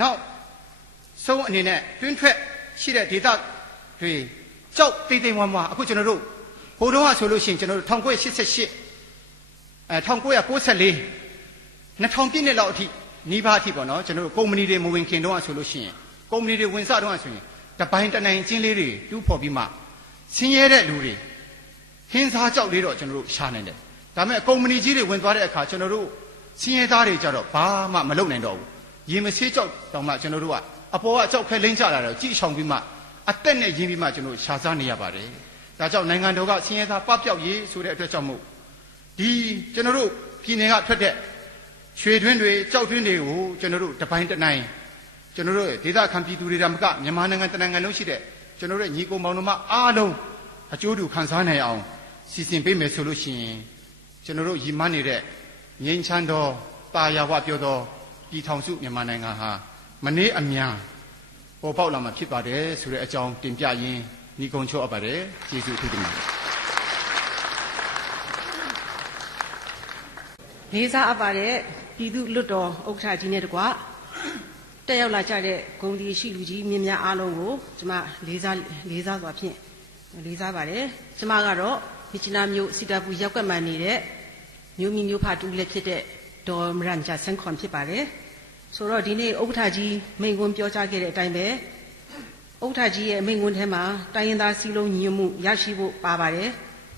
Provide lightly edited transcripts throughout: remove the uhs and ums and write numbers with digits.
နောက်ဆုံးအနေနဲ့တွင်းထွက်ရှိတဲ့ဒေသတွေကြောက်တိတ်တိမ်ဝါးဝါအခုကျွန်တော်တို့ဟိုတုန်းကဆိုလို့ရှိရင်ကျွန်တော်တို့1988 1994 2000 ပြည့်နှစ်လောက်အထိနီးပါးအထိပေါ့နော်ကျွန်တော်တို့ကုမ္ပဏီတွေမဝင်ခင်တုန်းကဆိုလို့ရှိရင်ကုမ္ပဏီတွေဝင်စတုန်းကဆိုရင်တပိုင်းတနိုင်ချင်းလေးတွေတူးဖော်ပြီးမှဆင်းရဲတဲ့လူတွေခင်းစားကြောက်လေးတော့ကျွန်တော်တို့ရှာနိုင်တယ်ဒါပေမဲ့ကုမ္ပဏီကြီးတွေဝင်သွားတဲ့အခါကျွန်တော်တို့ဆင်းရဲသားတွေကြတော့ဘာမှမလုပ်နိုင်တော့ဘူးရေမဆေးကြောက်တောင်မှကျွန်တော်တို့ကအပေါ်ကကြောက်ခဲလိမ့်ကြလာတော့ကြည့်ဆောင်ပြီးမှအသက်နဲ့ရင်းပြီးမှကျွန်တော်ရှာစားနေရပါတယ်ဒါကြောင့်နိုင်ငံတော်ကဆင်းရဲသားပပျောက်ရေးဆိုတဲ့အတွက်ကြောင့်မို့ဒီကျွန်တော်တို့ပြည်နယ်ကထွက်တဲ့ရွှေတွင်းတွေကြောက်တွင်းတွေကိုကျွန်တော်တို့တပိုင်းတနိုင်ကျွန်တော်တို့ဒေသခံပြည်သူတွေကမကမြန်မာနိုင်ငံတနိုင်ငံလုံးရှိတဲ့ကျွန်တော်တို့ညီကိုမောင်နှမအားလုံးအကျိုးတူခံစားနိုင်အောင်စီစဉ်ပေးမယ်ဆိုလို့ရှိရင်ကျွန်တော်တို့ရည်မှန်းနေတဲ့ငြိမ်းချမ်းသောတာယာဝပြောသောပြည်ထောင်စုမြန်မာနိုင်ငံဟာမနေ့အမြန်ပေါ်ပေါက်လာမှာဖြစ်ပါတယ်ဆိုတဲ့အကြောင်းတင်ပြရင်းညီကုံချိုးအပ်ပါတယ်ကျေးဇူးအထူးတင်ပါတယ်လေးစားအပ်ပါတယ်ပြည်သူလွတ်တော်ဥက္ကဋ္ဌကြီးနဲ့တကွတက်ရောက်လာကြတဲ့ဂုဏ်ဒီရှိလူကြီးမြင့်များအားလုံးကိုကျွန်မလေးစားစွာဖြင့်လေးစားပါတယ်ကျွန်မကတော့မြစ်ချနာမြို့စီတာပူရပ်ကွက်မှာနေတဲ့မြို့မျိုးဖတူလည်းဖြစ်တဲ့ဒေါ်မရန်ဂျာဆန်ခွန်ဖြစ်ပါတယ်ဆိုတော့ဒီနေ့ဥက္ကဋ္ဌကြီးမိန့်ခွန်းပြောကြားခဲ့တဲ့အတိုင်းပဲဥက္ကဋ္ဌကြီးရဲ့မိန့်ခွန်းထဲမှာတိုင်းရင်းသားစည်းလုံးညီညွတ်မှုရရှိဖို့ပါပါတယ်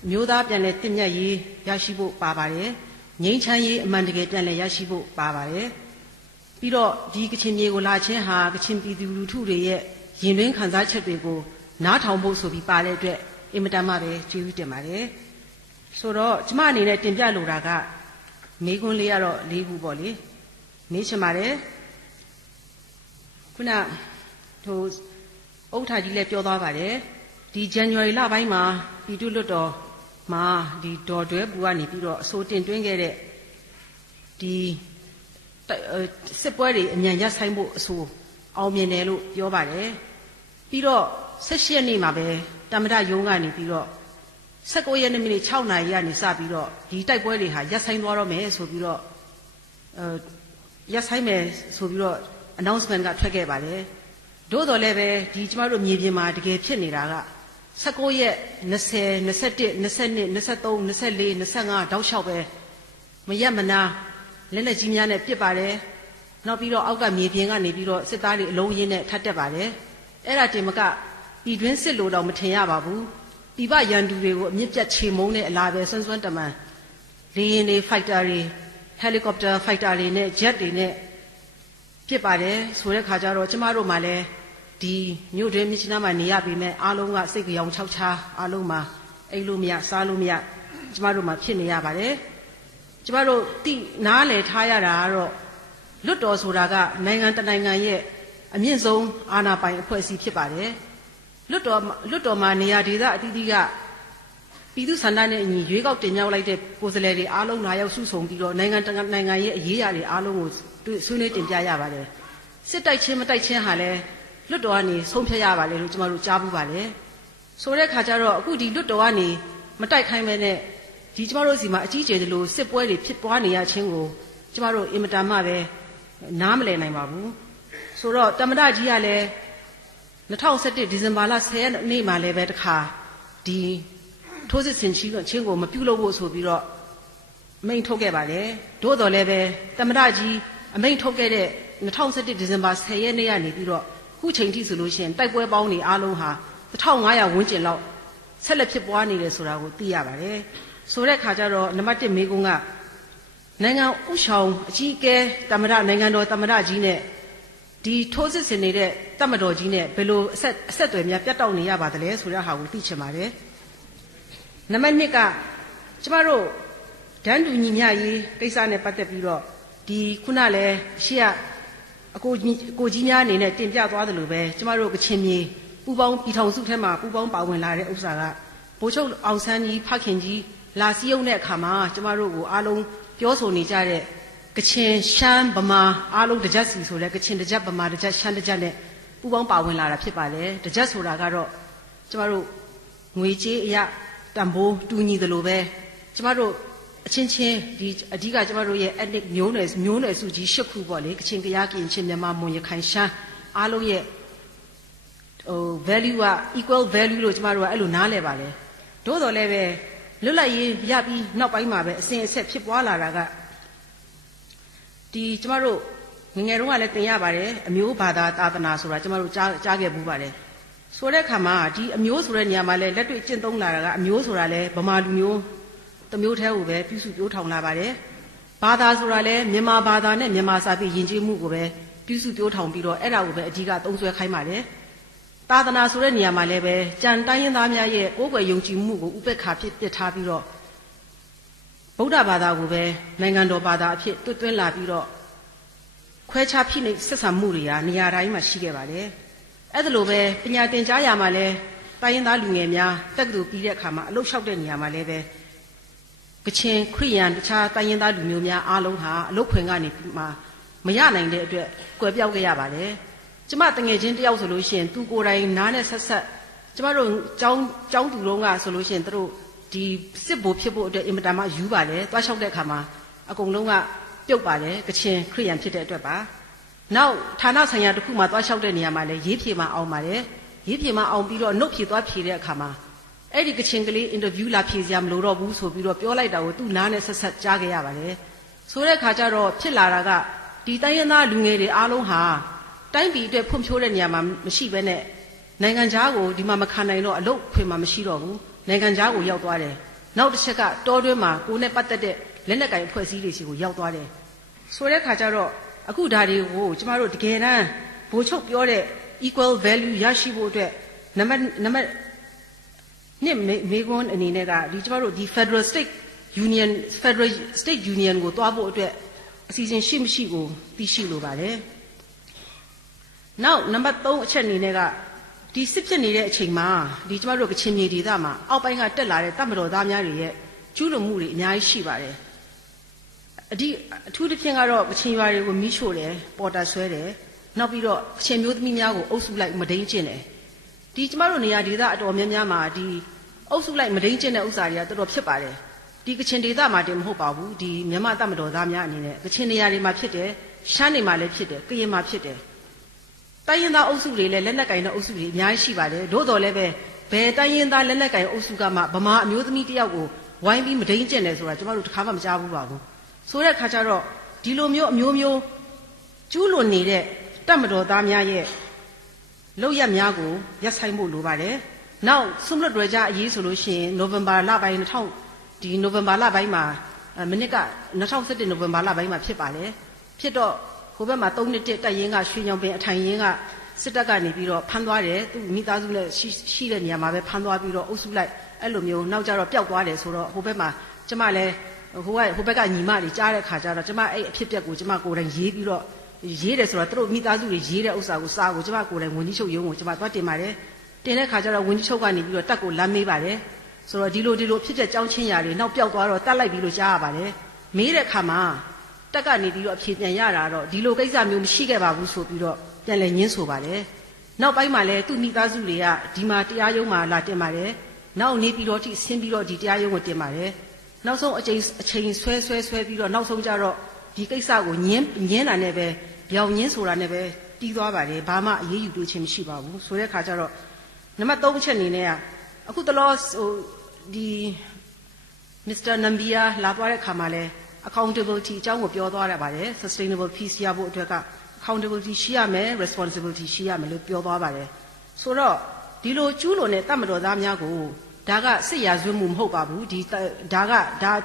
မျိုးသားပြန်လည်တည်မြဲရေးရရှိဖို့ပါပါတယ်ငြိမ်းချမ်းရေးအမှန်တကယ်ပြန်လည်ရရှိဖို့ပါပါတယ်ပြီးတော့ဒီကချင်ပြည်ကိုလာခြင်းဟာကချင်ပြည်သူလူထုတွေရဲ့ရင်တွင်းခံစားချက်တွေကိုနားထောင်ဖို့ဆိုပြီးပါတဲ့အတွက်အင်မတန်မှပဲကျေးဇူးတင်ပါတယ်ဆိုတော့ကျမအနေနဲ့တင်ပြလိုတာကမိခွန်းလေးကတော့၄ခုပေါ့လေမေးချင်ပါတယ်ခုနဟိုဥက္ကဋ္ဌကြီးလည်းပြောသွားပါတယ်ဒီ January လပိုင်းမှာပြည်သူ့လွှတ်တော်မှာဒီဒေါ်တွဲပူကနေပြီးတော့အစိုးတင်သွင်းခဲ့တဲ့ဒီစစ်ပွဲတွေအမြန်ရပ်ဆိုင်ဖို့အဆိုအောင်မြင်တယ်လို့ပြောပါတယ်ပြီးတော့16ရက်နေ့မှာပဲတမ္မတရုံးကနေပြီးတော့19ရက်နေ့မိနစ်6နာရီကနေစပြီးတော့ဒီတိုက်ပွဲတွေဟာရပ်ဆိုင်သွားတော့မယ်ဆိုပြီးတော့ရပ်ဆိုင်မယ်ဆိုပြီးတော့ announcement ကထွက်ခဲ့ပါတယ်သို့တော်လည်းပဲဒီကျမတို့မြေပြင်မှာတကယ်ဖြစ်နေတာက19ရက်20 21 22 23 24 25တောက်လျှောက်ပဲမရက်မနာလက်လက်ကြီးများနဲ့ပစ်ပါတယ်နောက်ပြီးတော့အောက်ကမြေပြင်ကနေပြီးတော့စစ်သားတွေအလုံးရင်းနဲ့ထပ်တက်ပါတယ်အဲ့ဒါတင်မကပြည်တွင်းစစ်လို့တော့မထင်ရပါဘူးပြည်ပရန်သူတွေကိုအမြင့်ပြတ်ချေမုန်းတဲ့အလားပဲစွန်းစွန်းတမန်လေယာဉ်တွေဖိုက်တာတွေဟယ်လီကော်ပတာဖိုက်တာတွေနဲ့ဂျက်တွေနဲ့ပစ်ပါတယ်ဆိုတဲ့ခါကျတော့ကျမတို့မှလည်းဒီမြို့တွင်းမြစ်ချနာမှာနေရပြီမဲ့အားလုံးကစိတ်ကြောင်ခြောက်ခြားအားလုံးမှာအိတ်လို့မရစားလို့မရကျမတို့မှဖြစ်နေရပါတယ်ကျမတို့တိနားလည်ထားရတာကတော့လွတ်တော်ဆိုတာကနိုင်ငံတနိုင်ငံရဲ့အမြင့်ဆုံးအာဏာပိုင်အဖွဲ့အစည်းဖြစ်ပါတယ်လွတ်တော်မှာနေရာဒေသအသီးသီးကပြည်သူ့ဆန္ဒနဲ့အညီရွေးကောက်တင်မြှောက်လိုက်တဲ့ကိုယ်စားလှယ်တွေအားလုံးလာရောက်စုဆုံပြီးတော့နိုင်ငံရဲ့အရေးအရာတွေအားလုံးကိုဆွေးနွေးတင်ပြရပါတယ်စစ်တိုက်ချင်းမတိုက်ချင်းဟာလဲလွတ်တော်ကနေဆုံးဖြတ်ရပါလေလို့ကျမတို့ကြားဘူးပါလေဆိုတဲ့ခါကျတော့အခုဒီလွတ်တော်ကနေမတိုက်ခိုင်းမဲနဲ့ဒီကျမတို့စီမှာအကြီးကျယ်လို့စစ်ပွဲတွေဖြစ်ပွားနေရခြင်းကိုကျမတို့အင်မတန်မှပဲနားမလည်နိုင်ပါဘူးဆိုတော့တမ္မတကြီးကလည်း2017ဒီဇင်ဘာလ10ရက်နေ့မှာလည်းပဲတခါဒီထိုးစစ်ဆင်ချင်းကိုမပြုလုပ်ဖို့ဆိုပြီးတော့အမိန့်ထုတ်ခဲ့ပါလေသို့တော်လည်းပဲတမ္မတကြီးအမိန့်ထုတ်ခဲ့တဲ့2017ဒီဇင်ဘာ10ရက်နေ့ကနေပြီးတော့ခုချိန်ထိဆိုလို့ရှိရင်တိုက်ပွဲပေါင်းနေအားလုံးဟာ1500ဝန်းကျင်လောက်ဆက်လက်ဖြစ်ပွားနေတယ်ဆိုတာကိုသိရပါတယ်ဆိုတဲ့ခါကျတော့နံပါတ်1မေးခွန်းကနိုင်ငံဥဆောင်အကြီးအကဲတမ္မတနိုင်ငံတော်တမ္မတကြီးနဲ့ဒီထိုးစစ်ဆင်နေတဲ့တမ္မတော်ကြီးနဲ့ဘယ်လိုအဆက်အသွယ်များပြတ်တောက်နေရပါသလဲဆိုတဲ့ဟာကိုသိချင်ပါတယ်နံပါတ်2ကကျမတို့ဒန်းတူညီမျှရေးကိစ္စနဲ့ပတ်သက်ပြီးတော့ဒီခုနလည်းရှေ့ကအကိုကြီးများအနေနဲ့တင်ပြသွားသလိုပဲကျမတို့ကချင်မြေပူပေါင်းပြည်ထောင်စုထဲမှာပူပေါင်းပါဝင်လာတဲ့ဥစ္စာကဗိုလ်ချုပ်အောင်ဆန်းကြီးဖခင်ကြီးလာစည်းရုံးတဲ့အခါမှာကျမတို့ကိုအားလုံးပြောဆိုနေကြတဲ့ကချင်ရှမ်းဗမာအားလုံးတကြက်စီဆိုလဲကချင်တကြက်ဗမာတကြက်ရှမ်းတကြက်နဲ့ပူပေါင်းပါဝင်လာတာဖြစ်ပါလေတကြက်ဆိုတာကတော့ကျမတို့ငွေကြေးအရာတန်ဖိုးတူညီသလိုပဲကျမတို့တ အချင်းချင်းဒီအဓိကကျမတို့ရဲ့ ethnic မျိုးနွယ်စုကြီး၈ခုပေါ့လေကချင်ကယားကရင်ချင်းမြန်မာမွန်ရခိုင်ရှမ်းအားလုံးရဲ့value က equal value လို့ကျမတို့ကအဲ့လိုနားလည်ပါလေသို့တော်လည်းပဲလွတ်လပ်ရေးရပြီးနောက်ပိုင်းမှာပဲအစဉ်အဆက်ဖြစ်ပွားလာတာကဒီကျမတို့ငငယ်တုန်းကလည်းသင်ရပါတယ်အမျိုးဘာသာသာသနာဆိုတာကျမတို့ကြားခဲ့ဘူးပါတယ်ဆိုတဲ့အခါမှာဒီအမျိုးဆိုတဲ့နေရာမှာလည်းလက်တွေ့ကျင့်သုံးလာတာကအမျိုးဆိုတာလည်းဗမာလူမျိုးတစ်မျိုးတည်းကိုပဲပြုစုပြောထောင်လာပါတယ်ဘာသာဆိုတာလည်းမြန်မာဘာသာနဲ့မြန်မာစာပေယဉ်ကျေးမှုကိုပဲပြုစုပြောထောင်ပြီးတော့အဲ့ဒါကိုပဲအဓိကသုံးစွဲခိုင်းပါတယ်သာသနာဆိုတဲ့နေရာမှာလည်းပဲကြံတိုင်းရင်းသားများရဲ့ကိုယ်ွယ်ယုံကြည်မှုကိုဥပက္ခဖြစ်ပစ်ထားပြီးတော့ဗုဒ္ဓဘာသာကိုပဲနိုင်ငံတော်ဘာသာအဖြစ်တွတ်သွင်းလာပြီးတော့ခွဲခြားဖိနှိပ်ဆက်ဆံမှုတွေဟာနေရာတိုင်းမှာရှိခဲ့ပါတယ်အဲ့ဒါလိုပဲပညာသင်ကြားရာမှာလည်းတိုင်းရင်းသားလူငယ်များတက္ကသိုလ်ပြီးတဲ့အခါမှာအလုပ်လျှောက်တဲ့နေရာမှာလည်းပဲကချင်ခရိယန်တခြားတိုင်းရင်းသားလူမျိုးများအားလုံးဟာအလုပ်ခွင်ကနေမှမရနိုင်တဲ့အတွက်ကွယ်ပြောက်ခဲ့ရပါတယ်ကျမတငယ်ချင်းတယောက်ဆိုလို့ရှိရင်သူကိုယ်တိုင်နားနဲ့ဆက်ဆက်ကျမတို့ကျောင်းသူတော်ကဆိုလို့ရှိရင်တို့ဒီစစ်ဘိုလ်ဖြစ်ဖို့အတွက်အင်မတန်မှယူပါတယ်တွားလျှောက်တဲ့အခါမှာအကုန်လုံးကပြုတ်ပါတယ်ကချင်ခရိယန်ဖြစ်တဲ့အတွက်ပါနောက်ဌာနဆိုင်ရာတစ်ခုမှတွားလျှောက်တဲ့နေရာမှာလည်းရေးဖြေမှအောင်ပါတယ်ရေးဖြေမှအောင်ပြီးတော့နှုတ်ဖြေသွားဖြေတဲ့အခါမှာအဲ့ဒီကချင်ကလေးအင်တာဗျူးလာဖြေစရာမလိုတော့ဘူးဆိုပြီးတော့ပြောလိုက်တာကိုသူ့နားနဲ့ဆက်ဆက်ကြားခဲ့ရပါတယ်ဆိုတဲ့အခါကျတော့ဖြစ်လာတာကဒီတိုင်းရင်းသားလူငယ်တွေအားလုံးဟာတိုင်းပြည်အတွက်ဖွံ့ဖြိုးတဲ့နေရာမှာမရှိဘဲနဲ့နိုင်ငံခြားကိုဒီမှာမခံနိုင်တော့အလုပ်ခွင်မှာမရှိတော့ဘူးနိုင်ငံခြားကိုရောက်သွားတယ်နောက်တစ်ချက်ကတောတွင်းမှာကိုယ်နဲ့ပတ်သက်တဲ့လက်နက်ကင်အဖွဲ့အစည်းတွေစီကိုရောက်သွားတယ်ဆိုတဲ့အခါကျတော့အခုဒါတွေကိုကျမတို့တကယ်တမ်းဗိုလ်ချုပ်ပြောတဲ့ equal value ရရှိဖို့အတွက်နံပါတ်နှစ်မေကွန်းအနေနဲ့ကဒီကျမတို့ဒီ Federal State Union ကိုတွားဖို့အတွက်အစီအစဉ်ရှိမရှိကိုသိရှိလိုပါတယ်နောက်နံပါတ်3အချက်အနေနဲ့ကဒီစစ်ဖြစ်နေတဲ့အချိန်မှာဒီကျမတို့ကချင်ပြည်ဒေသမှာအောက်ပိုင်းကတက်လာတဲ့တပ်မတော်သားများတွေရဲ့ကျူးလွန်မှုတွေအများကြီးရှိပါတယ်အထူးသဖြင့်ကတော့ကချင်ရွာတွေကိုမီးရှို့တယ်ပေါ်တာဆွဲတယ်နောက်ပြီးတော့ကချင်မျိုးသမီးများကိုအုပ်စုလိုက်မဒိန်းကျင့်တယ်ဒီကျမတို့နေရာဒေသအတော်များများမှာဒီအုပ်စုလိုက်မဒိန်းကျင့်တဲ့ဥစ္စာတွေကတော်တော်ဖြစ်ပါတယ်ဒီကချင်ဒေသမှာတင်မဟုတ်ပါဘူးဒီမြန်မာတပ်မတော်သားများအနေနဲ့ကချင်နေရာတွေမှာဖြစ်တယ်ရှမ်းတွေမှာလည်းဖြစ်တယ်ကရင်မှာဖြစ်တယ်တိုင်းရင်းသားအုပ်စုတွေလည်းလက်နက်ကင်တဲ့အုပ်စုတွေအများကြီးရှိပါတယ်သို့တော်လည်းပဲဘယ်တိုင်းရင်းသားလက်နက်ကင်အုပ်စုကမှဗမာအမျိုးသမီးတယောက်ကိုဝိုင်းပြီးမဒိန်းကျင့်တယ်ဆိုတာကျမတို့တစ်ခါမှမကြားဘူးပါဘူးဆိုတဲ့အခါကျတော့ဒီလိုမျိုးအမျိုးမျိုးကျူးလွန်နေတဲ့တပ်မတော်သားများရဲ့လုပ်ရက်များကိုရပ်ဆိုင်ဖို့လိုပါတယ်နောက်ဆွမ်လွတ်တွေကြအရေးဆိုလို့ရှိရင်နိုဝင်ဘာလပိုင်းနိုဝင်ဘာလပိုင်းမှာမိနစ်က2017နိုဝင်ဘာလပိုင်းမှာဖြစ်ပါတယ်ဖြစ်တော့ဟိုဘက်မှာ3နှစ်တက်ရင်ကရွှေညောင်ပင်အထိုင်ရင်ကစစ်တပ်ကနေပြီးတော့ဖမ်းသွားတယ်သူမိသားစုနဲ့ရှိတဲ့နေရာမှာပဲဖမ်းသွားပြီးတော့အုပ်စုလိုက်အဲ့လိုမျိုးနောက်ကျတော့ပျောက်သွားတယ်ဆိုတော့ဟိုဘက်မှာကျမလည်းဟိုဘက်ကညီမတွေကြားတဲ့ခါကျတော့ကျမအဲ့အဖြစ်အပျက်ကိုကျမကိုယ်တိုင်ရေးပြီးတော့ရေးတယ်ဆိုတော့သူတို့မိသားစုတွေရေးတဲ့ဥစ္စာကိုစာကိုကျမကိုယ်တိုင်ဝန်ကြီးချုပ်ရုံးကိုကျမသွားတင်ပါတယ်တင်တဲ့ခါကျတော့ဝန်ကြီးချုပ်ကနေပြီးတော့တက်ကိုလမ်းမေးပါတယ်ဆိုတော့ဒီလိုဖြစ်တဲ့ကြောင်းချင်းရာတွေနောက်ပျောက်သွားတော့တတ်လိုက်ပြီးလို့ကြားရပါတယ်မေးတဲ့ခါမှာတက်ကနေပြီးတော့အဖြေပြန်ရတာတော့ဒီလိုကိစ္စမျိုးမရှိခဲ့ပါဘူးဆိုပြီးတော့ပြန်လဲညင်းဆိုပါတယ်နောက်ပိုင်းမှာလဲသူ့မိသားစုတွေကဒီမှာတရားရုံးမှာလာတင်ပါတယ်နောက်နေပြီးတော့ထိဆင်းပြီးတော့ဒီတရားရုံးကိုတင်ပါတယ်နောက်ဆုံးအချိန်ဆွဲပြီးတော့နောက်ဆုံးကြတော့ဒီကိစ္စကိုညင်းတာနဲ့ပဲပြောင်ညင်းဆိုတာနဲ့ပဲတီးသွားပါတယ်ဘာမှအရေးယူတွေ့ခြင်းမရှိပါဘူးဆိုတဲ့အခါကျတော့နံပါတ်3အချက်အနေနဲ့ကအခုတလောဒီ Mr. Nambia လာသွားတဲ့ခါမှာလဲ accountability အကြောင်းကိုပြောသွားရပါတယ် sustainable peace ရဖို့အတွက်က accountability ရှိရမယ် responsibility ရှိရမယ်လို့ပြောသွားပါတယ်ဆိုတော့ဒီလိုကျူးလွန်တဲ့တပ်မတော်သားများကိုဒါကစစ်ရာဇဝတ်မှုမဟုတ်ပါဘူးဒါ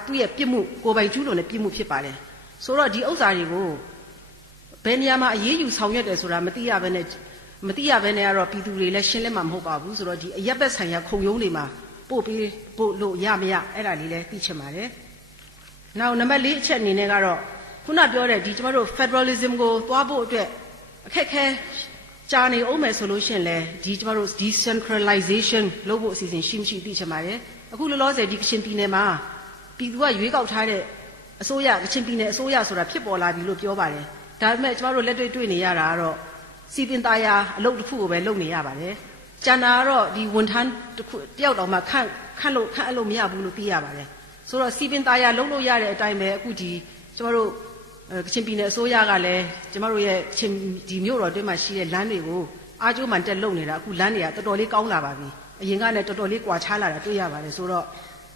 သူ့ရဲ့ပြစ်မှုကိုယ်ပိုင်ကျူးလွန်တဲ့ပြစ်မှုဖြစ်ပါတယ်ဆိုတော့ဒီဥစ္စာတွေကိုဘယ်နေရာမှာအရေးယူဆောင်ရွက်တယ်ဆိုတာမသိရဘဲနဲ့ကတော့ပြည်သူတွေလည်းရှင်းလင်းမှာမဟုတ်ပါဘူးဆိုတော့ဒီအရက်ဘက်ဆိုင်ရာခုံရုံးတွေမှာပို့လို့ရမရအဲ့ဒါလေးလည်းသိချင်ပါတယ်နောက်နံပါတ်4အချက်အနေနဲ့ကတော့ခုနပြောတဲ့ဒီကျမတို့ federalism ကိုသွားဖို့အတွက်အခက်ခဲကြာနေအောင်မယ်ဆိုလို့ရှိရင်လည်းဒီကျမတို့ decentralization လုပ်ဖို့အစီအစဉ်ရှိမရှိသိချင်ပါတယ်အခုလောလောဆယ်ဒီကချင်ပြည်နယ်မှာပြည်သူကရွေးကောက်ထားတဲ့အစိုးရကချင်ပြည်နယ်အစိုးရဆိုတာဖြစ်ပေါ်လာပြီလို့ပြောပါတယ်ဒါပေမဲ့ကျမတို့လက်တွေ့နေရတာကတော့စီပင်သားယာအလုပ်တစ်ခုကိုပဲလုပ်နေရပါတယ်ကျန်တာကတော့ဒီဝန်ထမ်းတစ်ယောက်တောင်မှခန့်လို့မရဘူးလို့သိရပါတယ် ဆိုတော့စီပင်သားရလုံးလို့ရတဲ့အတိုင်းပဲအခုဒီကျမတို့ကချင်ပြည်နယ်အစိုးရကလည်းကျမတို့ရဲ့ချင်းဒီမြို့တော်တွင်းမှာရှိတဲ့လမ်းတွေကိုအားကျိုးမှန်တက်လုံနေတာအခုလမ်းတွေကတော်တော်လေးကောင်းလာပါပြီအရင်ကလည်းတော်တော်လေးကွာခြားလာတာတွေ့ရပါတယ်ဆိုတော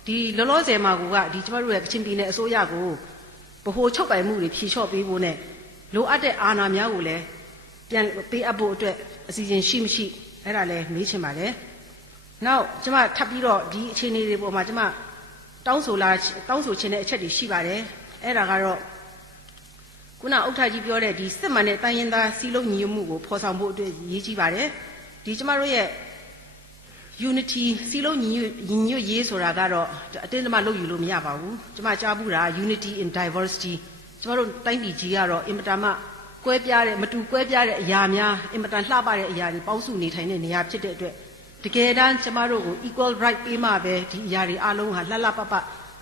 ့ဒီလောလောဆယ်မှာကဒီကျမတို့ရဲ့ကချင်ပြည်နယ်အစိုးရကိုဗဟိုချုပ်ပိုင်မှုတွေဖြေလျှော့ပေးဖို့နဲ့လိုအပ်တဲ့အာဏာများကိုလည်းပြန်ပေးအပ်ဖို့အတွက်အစီအစဉ်ရှိမရှိအဲ့ဒါလည်းမေးချင်ပါတယ်နောက်ကျမထပ်ပြီးတော့ဒီအခြေအနေတွေပေါ်မှာကျမတောင်းဆိုချင်တဲ့အချက်တွေရှိပါတယ်အဲ့ဒါကတော့ခုနဥက္ကဋ္ဌကြီးပြောတဲ့ဒီစစ်မှန်တဲ့တိုင်းရင်းသားစီးလုံးညီညွတ်မှုကိုဖော်ဆောင်ဖို့အတွက်ရည်ကြီးပါတယ်ဒီကျမတို့ရဲ့ unity စီးလုံးညီညွတ်ရေးဆိုတာကတော့အတင်းအဓမ္မလုပ်ယူလို့မရပါဘူးကျမကြားဘူးတာ unity in diversity ကျမတို့တိုင်းပြည်ကြီးကတော့အင်မတန်မှကွဲပြားတဲ့မတူကွဲပြားတဲ့အရာများအင်မတန်လှပတဲ့အရာတွေပေါင်းစုနေထိုင်တဲ့နေရာဖြစ်တဲ့အတွက်တကယ်တမ်းကျမတို့ကို equal right ပေးမှပဲဒီအရာတွေအလုံးဟာလှလှပပ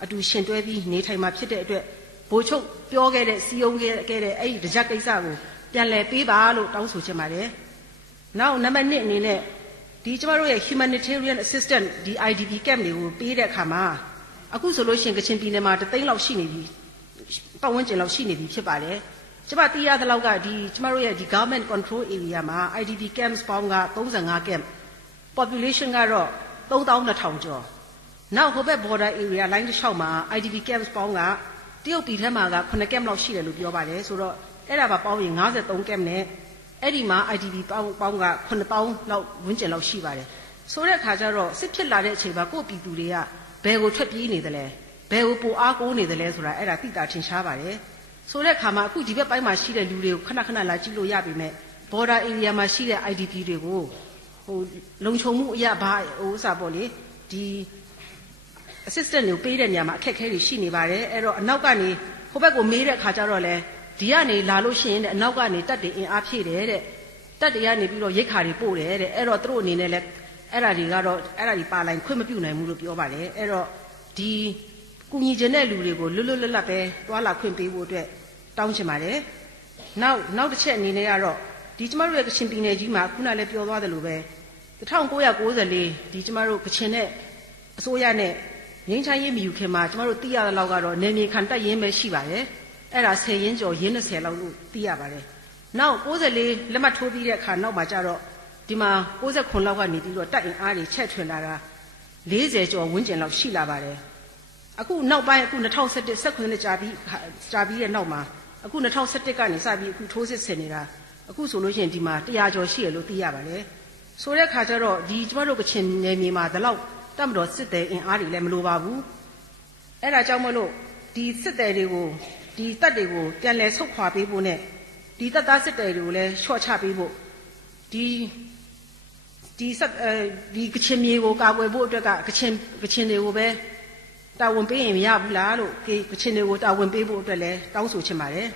အတူရှင်တွဲပြီးနေထိုင်မှာဖြစ်တဲ့အတွက်ဗိုလ်ချုပ်ပြောခဲ့တဲ့စီယုံခဲ့တဲ့အဲ့ဒီတကြကိစ္စကိုပြန်လည်ပေးပါလို့တောင်းဆိုချင်ပါတယ်နောက်နံပါတ်1အနေနဲ့ဒီကျမတို့ရဲ့ humanitarian assistance ဒီ IDP camp တွေကိုပေးတဲ့အခါမှာအခုဆိုလို့ရှိရင်ကချင်ပြည်နယ်မှာ3သိန်းလောက်ရှိနေပြီပတ်ဝန်းကျင်လောက်ရှိနေပြီဖြစ်ပါတယ်ကျမသိရတဲ့လောက်ကဒီကျမတို့ရဲ့ဒီ government control area မှာ IDP camps ပေါင်းက35 camp population ကတော့32,000 ကျော်နောက်ဟိုဘက် border area line တစ်လျှောက်မှာ IDP camps ပေါင်းကတရုတ်ပြည်ထဲမှာက9 camp လောက်ရှိတယ်လို့ပြောပါတယ်ဆိုတော့အဲ့ဒါပါပေါင်းရင်53 camp နဲ့အဲ့ဒီမှာ IDP ပေါင်းက9,000လောက်ဝန်းကျင်လောက်ရှိပါတယ်ဆိုတဲ့အခါကျတော့စစ်ဖြစ်လာတဲ့အချိန်မှာကိုယ့်ပြည်သူတွေကဘယ်ကိုထွက်ပြေးနေသလဲဘယ်ကိုပိုအားကိုးနေသလဲဆိုတာအဲ့ဒါသိတာထင်ရှားပါတယ်ဆိုတဲ့အခါမှာအခုဒီဘက်ပိုင်းမှာရှိတဲ့လူတွေကိုခဏခဏလာကြည့်လို့ရပြီမဲ့ border area မှာရှိတဲ့ IDP တွေကိုဟိုလုံခြုံမှုအရာဘာဟိုဥစားပေါ့လေဒီ assistant ကိုပေးတဲ့နေရာမှာအခက်အခဲတွေရှိနေပါတယ်အဲ့တော့အနောက်ကနေဟိုဘက်ကိုမေးတဲ့အခါကျတော့လေဒီကနေလာလို့ရှိရင်တဲ့အနောက်ကနေတက်တွေအင်အားဖြည့်တယ်တဲ့တက်တွေကနေပြီးတော့ရိတ်ခါတွေပို့တယ်တဲ့အဲ့တော့သူတို့အနေနဲ့လည်းအဲ့ဒါတွေကတော့အဲ့ဒါတွေပါလိုက်ခွင့်မပြုနိုင်ဘူးလို့ပြောပါတယ်အဲ့တော့ဒီကုညီခြင်းတဲ့လူတွေကိုလွတ်လွတ်လပ်လပ်ပဲတွာလာခွင့်ပေးဖို့အတွက်တောင်းချင်ပါတယ်နောက်တစ်ချက်အနေနဲ့ကတော့ဒီကျမတို့ရဲ့ကချင်ပြည်နယ်ကြီးမှာခုနလည်းပြောသွားတယ်လို့ပဲ1994ဒီကျမတို့ကချင်နဲ့အစိုးရနဲ့ငင်းချိုင်းရေးမယူခင်မှာကျမတို့သိရတဲ့လောက်ကတော့နေမြေခံတက်ရင်းပဲရှိပါတယ်အဲ့ဒါ10ရင်းကျော်ရင်း20လောက်လို့သိရပါတယ်နောက်94လက်မှတ်ထိုးပြီးတဲ့အခါနောက်မှာကျတော့ဒီမှာ69လောက်ကနေပြီးတော့တက်အင်အားတွေချက်ထွင်လာတာ40ကျော်ဝန်းကျင်လောက်ရှိလာပါတယ်အခုနောက်ပိုင်းအခု2017 19နှစ်ကြာပြီးတဲ့နောက်မှာအခု2017ကနေစပြီးအခုထိုးစစ်ဆင်နေတာအခုဆိုလို့ရှိရင်ဒီမှာ100ကျော်ရှိရလို့သိရပါတယ်ဆိုတဲ့အခါကျတော့ဒီကျမတို့ကချင်နယ်မြေမှာဒီလောက်တမတော်စစ်တဲ့အင်အားတွေလည်းမလိုပါဘူးအဲ့ဒါကြောင့်မလို့ဒီစစ်တဲ့တွေကိုဒီတပ်တွေကိုပြန်လည်ဆုတ်ခွာပေးဖို့နဲ့ဒီတပ်သားစစ်တဲ့တွေကိုလည်းလျှော့ချပေးဖို့ဒီကချင်မြေကိုကာကွယ်ဖို့အတွက်ကကချင်တွေကိုပဲတာဝန်ပေးရင်မရဘူးလားလို့ကချင်တွေကိုတာဝန်ပေးဖို့အတွက်လည်းတောင်းဆိုချင်ပါတယ်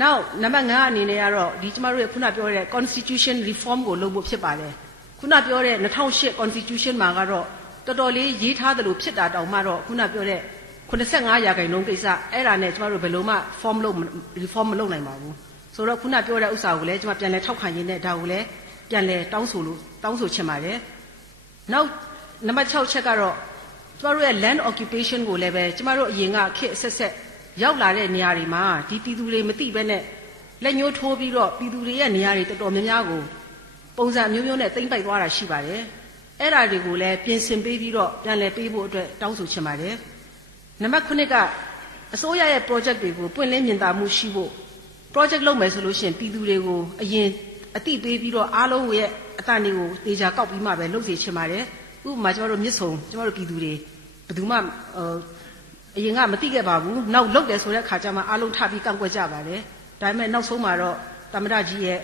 နောက်နံပါတ်5အနေနဲ့ကတော့ဒီကျမတို့ရဲ့ခုနပြောတဲ့ constitution reform ကိုလုပ်ဖို့ဖြစ်ပါတယ်ခုနပြောတဲ့2008 constitution မှာကတော့တော်တော်လေးရေးထားတယ်လို့ဖြစ်တာတောင်မှတော့ခုနပြောတဲ့85%ကိစ္စအဲ့ဒါနဲ့ကျမတို့ဘယ်လိုမှ reform မလုပ်နိုင်ပါဘူးဆိုတော့ခုနပြောတဲ့ဥစ္စာကိုလည်းကျမပြန်လဲထောက်ခံရင်းနဲ့ဒါကိုလည်းပြန်လဲတောင်းဆိုချင်ပါတယ်နောက်နံပါတ်6ချက်ကတော့ကျမတို့ရဲ့ land occupation ကိုလည်းပဲကျမတို့အရင်ကခေတ်ဆက်ဆက်ရောက်လာတဲ့နေရာတွေမှာဒီပြည်သူတွေမသိဘဲနဲ့လက်ညှိုးထိုးပြီးတော့ပြည်သူတွေရဲ့နေရာတွေတော်တော်များများကိုပုံစံမျိုးမျိုးနဲ့သိမ့်ပိုက်သွားတာရှိပါတယ်အဲ့ဒါတွေကိုလည်းပြင်ဆင်ပေးပြီးတော့ပြန်လည်ပေးဖို့အတွက်တောင်းဆိုချင်ပါတယ်နံပါတ်9ကအစိုးရရဲ့ project တွေကိုပွင့်လင်းမြင်သာမှုရှိဖို့ project လုပ်မယ်ဆိုလို့ရှိရင်ပြည်သူတွေကိုအရင်အတိပေးပြီးတော့အားလုံးရဲ့အတန်တွေကိုတေချာကောက်ပြီးမှပဲလုပ်စီချင်ပါတယ်ဥပမာကျမတို့မြစ်ဆုံကျမတို့ပြည်သူတွေဘယ်သူမှအရင်ကမသိခဲ့ပါဘူးနောက်လုပ်တယ်ဆိုတဲ့ခါကျမှအားလုံးထပြီးကန့်ကွက်ကြပါတယ်ဒါပေမဲ့နောက်ဆုံးမှာတော့သမ္မတကြီးရဲ့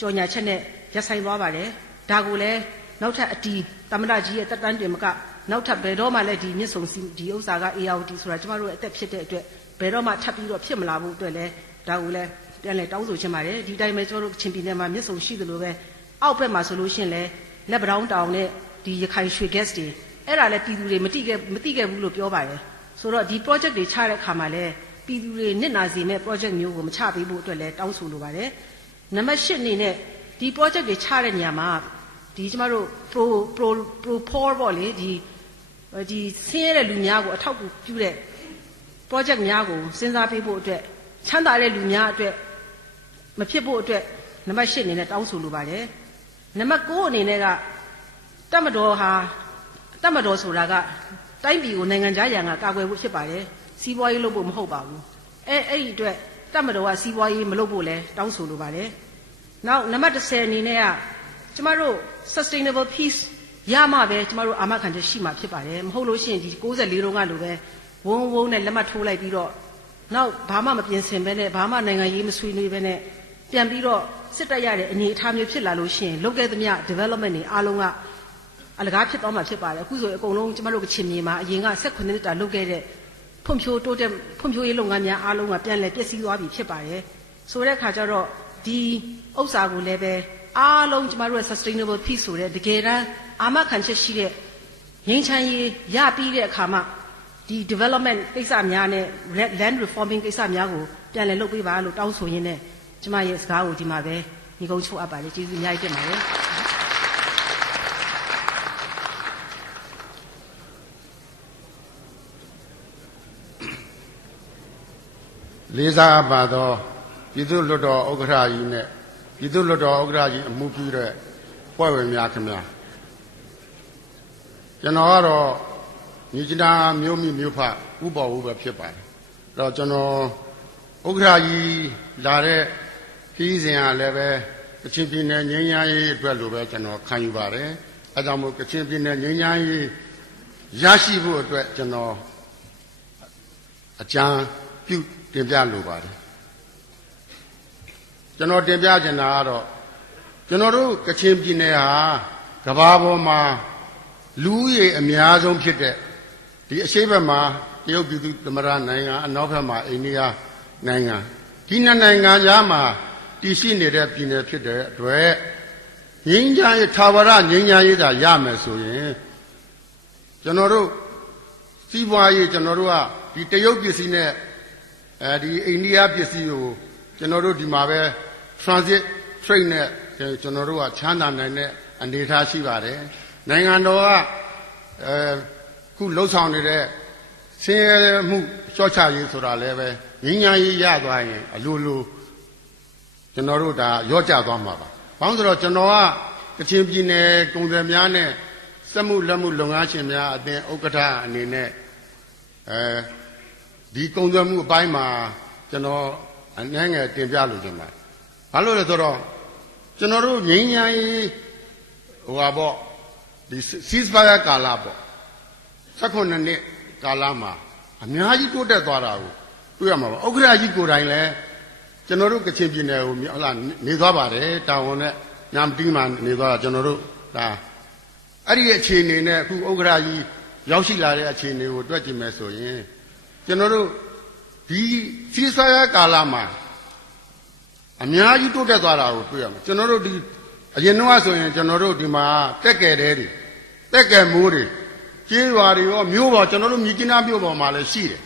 ကြော်ညာချက်နဲ့ရပ်ဆိုင်သွားပါတယ်ဒါကိုလည်းနောက်ထပ်အတီးသမ္မတကြီးရဲ့တက်တန်းတွင်မကနောက်ထပ်ဘယ်တော့မှလည်းဒီမြစ်ဆုံဒီဥစ္စာက ARD ဆိုတာကျမတို့ရဲ့အသက်ဖြစ်တဲ့အတွက်ဘယ်တော့မှထပ်ပြီးတော့ဖြစ်မလာဘူးအတွက်လည်းဒါကိုလည်းပြန်လဲတောင်းဆိုချင်ပါတယ်ဒီတိုင်းပဲကျမတို့ချင်းပြည်နယ်မှာမြစ်ဆုံရှိသလိုပဲအောက်ဘက်မှာဆိုလို့ရှိရင်လည်းလက်ပတောင်းတောင်နဲ့ဒီရခိုင်ရွှေ gas တွေအဲ့ဒါလည်းပြည်သူတွေမသိခဲ့ဘူးလို့ပြောပါတယ်ဆိုတော့ဒီ project တွေချတဲ့အခါမှာလည်းပြည်သူတွေနစ်နာစေမဲ့ project မျိုးကိုမချပေးဖို့အတွက်လည်းတောင်းဆိုလိုပါတယ်နံပါတ်8အနေနဲ့ဒီ project တွေချတဲ့နေရာမှာဒီကျမတို့ pro ပေါ့လေဒီ ဒီဆင်းရဲတဲ့လူများကိုအထောက်အကူပြုတဲ့ project များကိုစဉ်းစားပေးဖို့အတွက်ချမ်းသာတဲ့လူများအတွက်မဖြစ်ဖို့အတွက်နံပါတ် 8 အနေနဲ့တောင်းဆိုလိုပါတယ်နံပါတ် 9 အနေနဲ့ကတပ်မတော်ဆိုတာကတိုင်းပြည်ကိုနိုင်ငံခြားရန်ကကာကွယ်ဖို့ဖြစ်ပါတယ်စီးပွားရေးလုပ်ဖို့မဟုတ်ပါဘူးအဲ့ဒီအတွက်တပ်မတော်ကစီးပွားရေးမလုပ်ဖို့လဲတောင်းဆိုလိုပါတယ်နောက်နံပါတ် 10 အနေနဲ့ကကျမတို့ sustainable peace ရမှပဲကျမတို့အာမခံချက်ရှိမှဖြစ်ပါတယ်မဟုတ်လို့ရှိရင်ဒီ94တုန်းကလိုပဲဝုန်းနဲ့လက်မှတ်ထိုးလိုက်ပြီးတော့နောက်ဘာမှမပြင်ဆင်ပဲနဲ့ဘာမှနိုင်ငံရေးမဆွေးနွေးပဲနဲ့ပြန်ပြီးတော့စစ်တပ်ရတဲ့အနေအထားမျိုးဖြစ်လာလို့ရှိရင်လုပ်ခဲ့သမျှ development တွေအားလုံးကအလကားဖြစ်သွားမှာဖြစ်ပါတယ်အခုဆိုအကုန်လုံးကျမတို့ကချင်မြေမှာအရင်က18နှစ်တာလုပ်ခဲ့တဲ့ဖွံ့ဖြိုးရေးလုပ်ငန်းများအားလုံးကပြန်လည်ပျက်စီးသွားပြီဖြစ်ပါတယ်ဆိုတဲ့အခါကျတော့ဒီဥစ္စာကိုလည်းပဲအားလုံးကျမတို့ရဲ့ sustainable peace ဆိုတဲ့တကယ်တမ်းအာမခံချက်ရှိတဲ့ငြိမ်းချမ်းရေးရပြီးတဲ့အခါမှာဒီ development ကိစ္စများနဲ့ land reforming ကိစ္စများကိုပြန်လည်လုပ်ပေးပါလို့တောင်းဆိုရင်းနဲ့ကျမရဲ့စကားကိုဒီမှာပဲညီကုန်းချုပ်အပ်ပါလေကျေးဇူးအများကြီးတင်ပါတယ်လေးစားပါသောပြည်သူ့လွှတ်တော်ဥက္ကဋ္ဌကြီးနဲ့ပြည်သူ့လွှတ်တော်ဥက္ကဋ္ဌကြီးအမှုပြုတဲ့ဖွဲ့ဝင်များခင်ဗျာကျွန်တော်ကတော့ညီကျနာမျိုးမိမျိုးဖဥပ္ပေါ်ဦးပဲဖြစ်ပါတယ်အဲ့တော့ကျွန်တော်ဥက္ကဋ္ဌကြီးလာတဲ့ခီးစဉ်ကလည်းပဲကချင်ပြည်နယ်ငြိမ်းချမ်းရေးအတွက်လိုပဲကျွန်တော်ခံယူပါတယ်အဲကြောင့်မို့ကချင်ပြည်နယ်ငြိမ်းချမ်းရေးရရှိဖို့အတွက်ကျွန်တော်အကြံပြုတင်ပြလိုပါတယ်ကျွန်တော်တင်ပြချင်တာကတော့ကျွန်တော်တို့ကချင်ပြည်နယ်ဟာကမ္ဘာပေါ်မှာလူဦးရေအများဆုံးဖြစ်တဲ့ဒီအရှိတ်ဘက်မှာတရုတ်ပြည်သူသမ္မတနိုင်ငံအနောက်ဘက်မှာအိန္ဒိယနိုင်ငံဒီနှစ်နိုင်ငံကြားမှာတည်ရှိနေတဲ့ပြည်နယ်ဖြစ်တဲ့အတွက်ငြိမ်းချမ်းရေးထာဝရငြိမ်းချမ်းရေးသာရမယ်ဆိုရင်ကျွန်တော်တို့စီးပွားရေးကျွန်တော်တို့ကဒီတရုတ်ပစ္စည်းနဲ့ဒီအိန္ဒိယပစ္စည်းကိုကျွန်တော်တို့ဒီမှာပဲ transit trade နဲ့ကျွန်တော်တို့ကချမ်းသာနိုင်တဲ့အနေအထားရှိပါတယ်နိုင်ငံတော်ကခုလှုပ်ဆောင်နေတဲ့ဆင်းရဲမှုလျှော့ချရေးဆိုတာလည်းပဲငြိမ်းချမ်းရေးရသွားရင်အလိုလိုကျွန်တော်တို့ဒါရော့ကျသွားမှာပါဘာလို့ဆိုတော့ကျွန်တော်ကချင်ပြည်နယ်ကုန်သည်များနဲ့စက်မှုလက်မှုလုပ်ငန်းရှင်များအသင်းဥက္ကဋ္ဌအနေနဲ့ဒီကုန်သွယ်မှုအပိုင်းမှာကျွန်တော်အနည်းငယ်တင်ပြလို့ကျွန်တော်ဘာလို့လဲဆိုတော့ကျွန်တော်တို့ငြိမ်းချမ်းရေးပေါ့ဒီ ceasefire ကာလပေါ့18နှစ်ကာလမှာအများကြီးတိုးတက်သွားတာကိုတွေ့ရမှာပါဥက္ကဋ္ဌကြီးကိုယ်တိုင်လည်းကျွန်တော်တို့ကချင်ပြည်နယ်ကိုဟုတ်လားနေသွားပါတယ်တာဝန်နဲ့ညမတီးမှနေသွားတာကျွန်တော်တို့ဒါအဲ့ဒီအခြေအနေနဲ့အခုဥက္ကဋ္ဌကြီးရောက်ရှိလာတဲ့အခြေအနေကိုတွေ့ကြည့်မယ်ဆိုရင်ကျွန်တော်တို့ဒီ ceasefire ကာလမှာအများကြီးတိုးတက်သွားတာကိုတွေ့ရမှာကျွန်တော်တို့ဒီအရင်တော့ဆိုရင်ကျွန်တော်တို့ဒီမှာတက်ကဲတဲတွေတက်ကဲမိုးတွေကျေးရွာတွေရောမြို့ပေါ်ကျွန်တော်တို့မြစ်ကြီးနားမြို့ပေါ်မှာလည်းရှိတယ်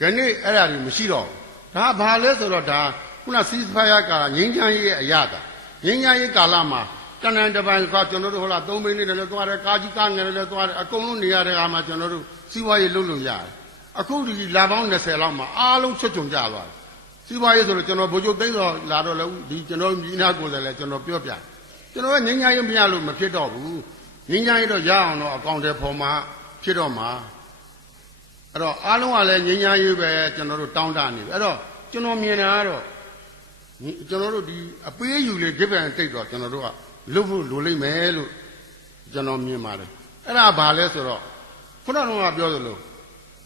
ဒီနေ့အဲ့ဒါတွေမရှိတော့ဘူးဒါဘာလဲဆိုတော့ဒါခုန ceasefire ကာလငြိမ်းချမ်းရေးအရာတာငြိမ်းချမ်းရေးကာလမှာတနင်္ဂနွေပိုင်းကကျွန်တော်တို့ဟိုလား3မိနစ်လည်းသွားတယ်ကာကြီးကားငယ်လည်းသွားတယ်အကုန်လုံးနေရတဲ့အခါမှာကျွန်တော်တို့စီးပွားရေးလုပ်လို့ရတယ်အခုဒီလာပေါင်း20လောက်မှာအားလုံးချွတ်ချုံကြသွားတယ်စီးပွားရေးဆိုတော့ကျွန်တော်ဗိုလ်ချုပ်သိန်းစောလာတော့လည်းဒီကျွန်တော်မြင်းနာကိုယ်လည်းကျွန်တော်ပြောပြကျွန်တော်ကငြိမ်းချမ်းရေးမရလို့မဖြစ်တော့ဘူးငြိမ်းချမ်းရေးတော့ရအောင်တော့အကောင့်တွေပေါ်မှာဖြစ်တော့မှာအဲ့တော့အားလုံးကလည်းငြိမ်းချမ်းရေးပဲကျွန်တော်တို့တောင်းတနေပြီအဲ့တော့ကျွန်တော်မြင်တာကတော့ကျွန်တော်တို့ဒီအပေးယူလေး give and take တော့ကျွန်တော်တို့ကလုပ်ဖို့လိုလိမ့်မယ်လို့ကျွန်တော်မြင်ပါတယ်အဲ့ဒါဘာလဲဆိုတော့ခုနကပြောသလို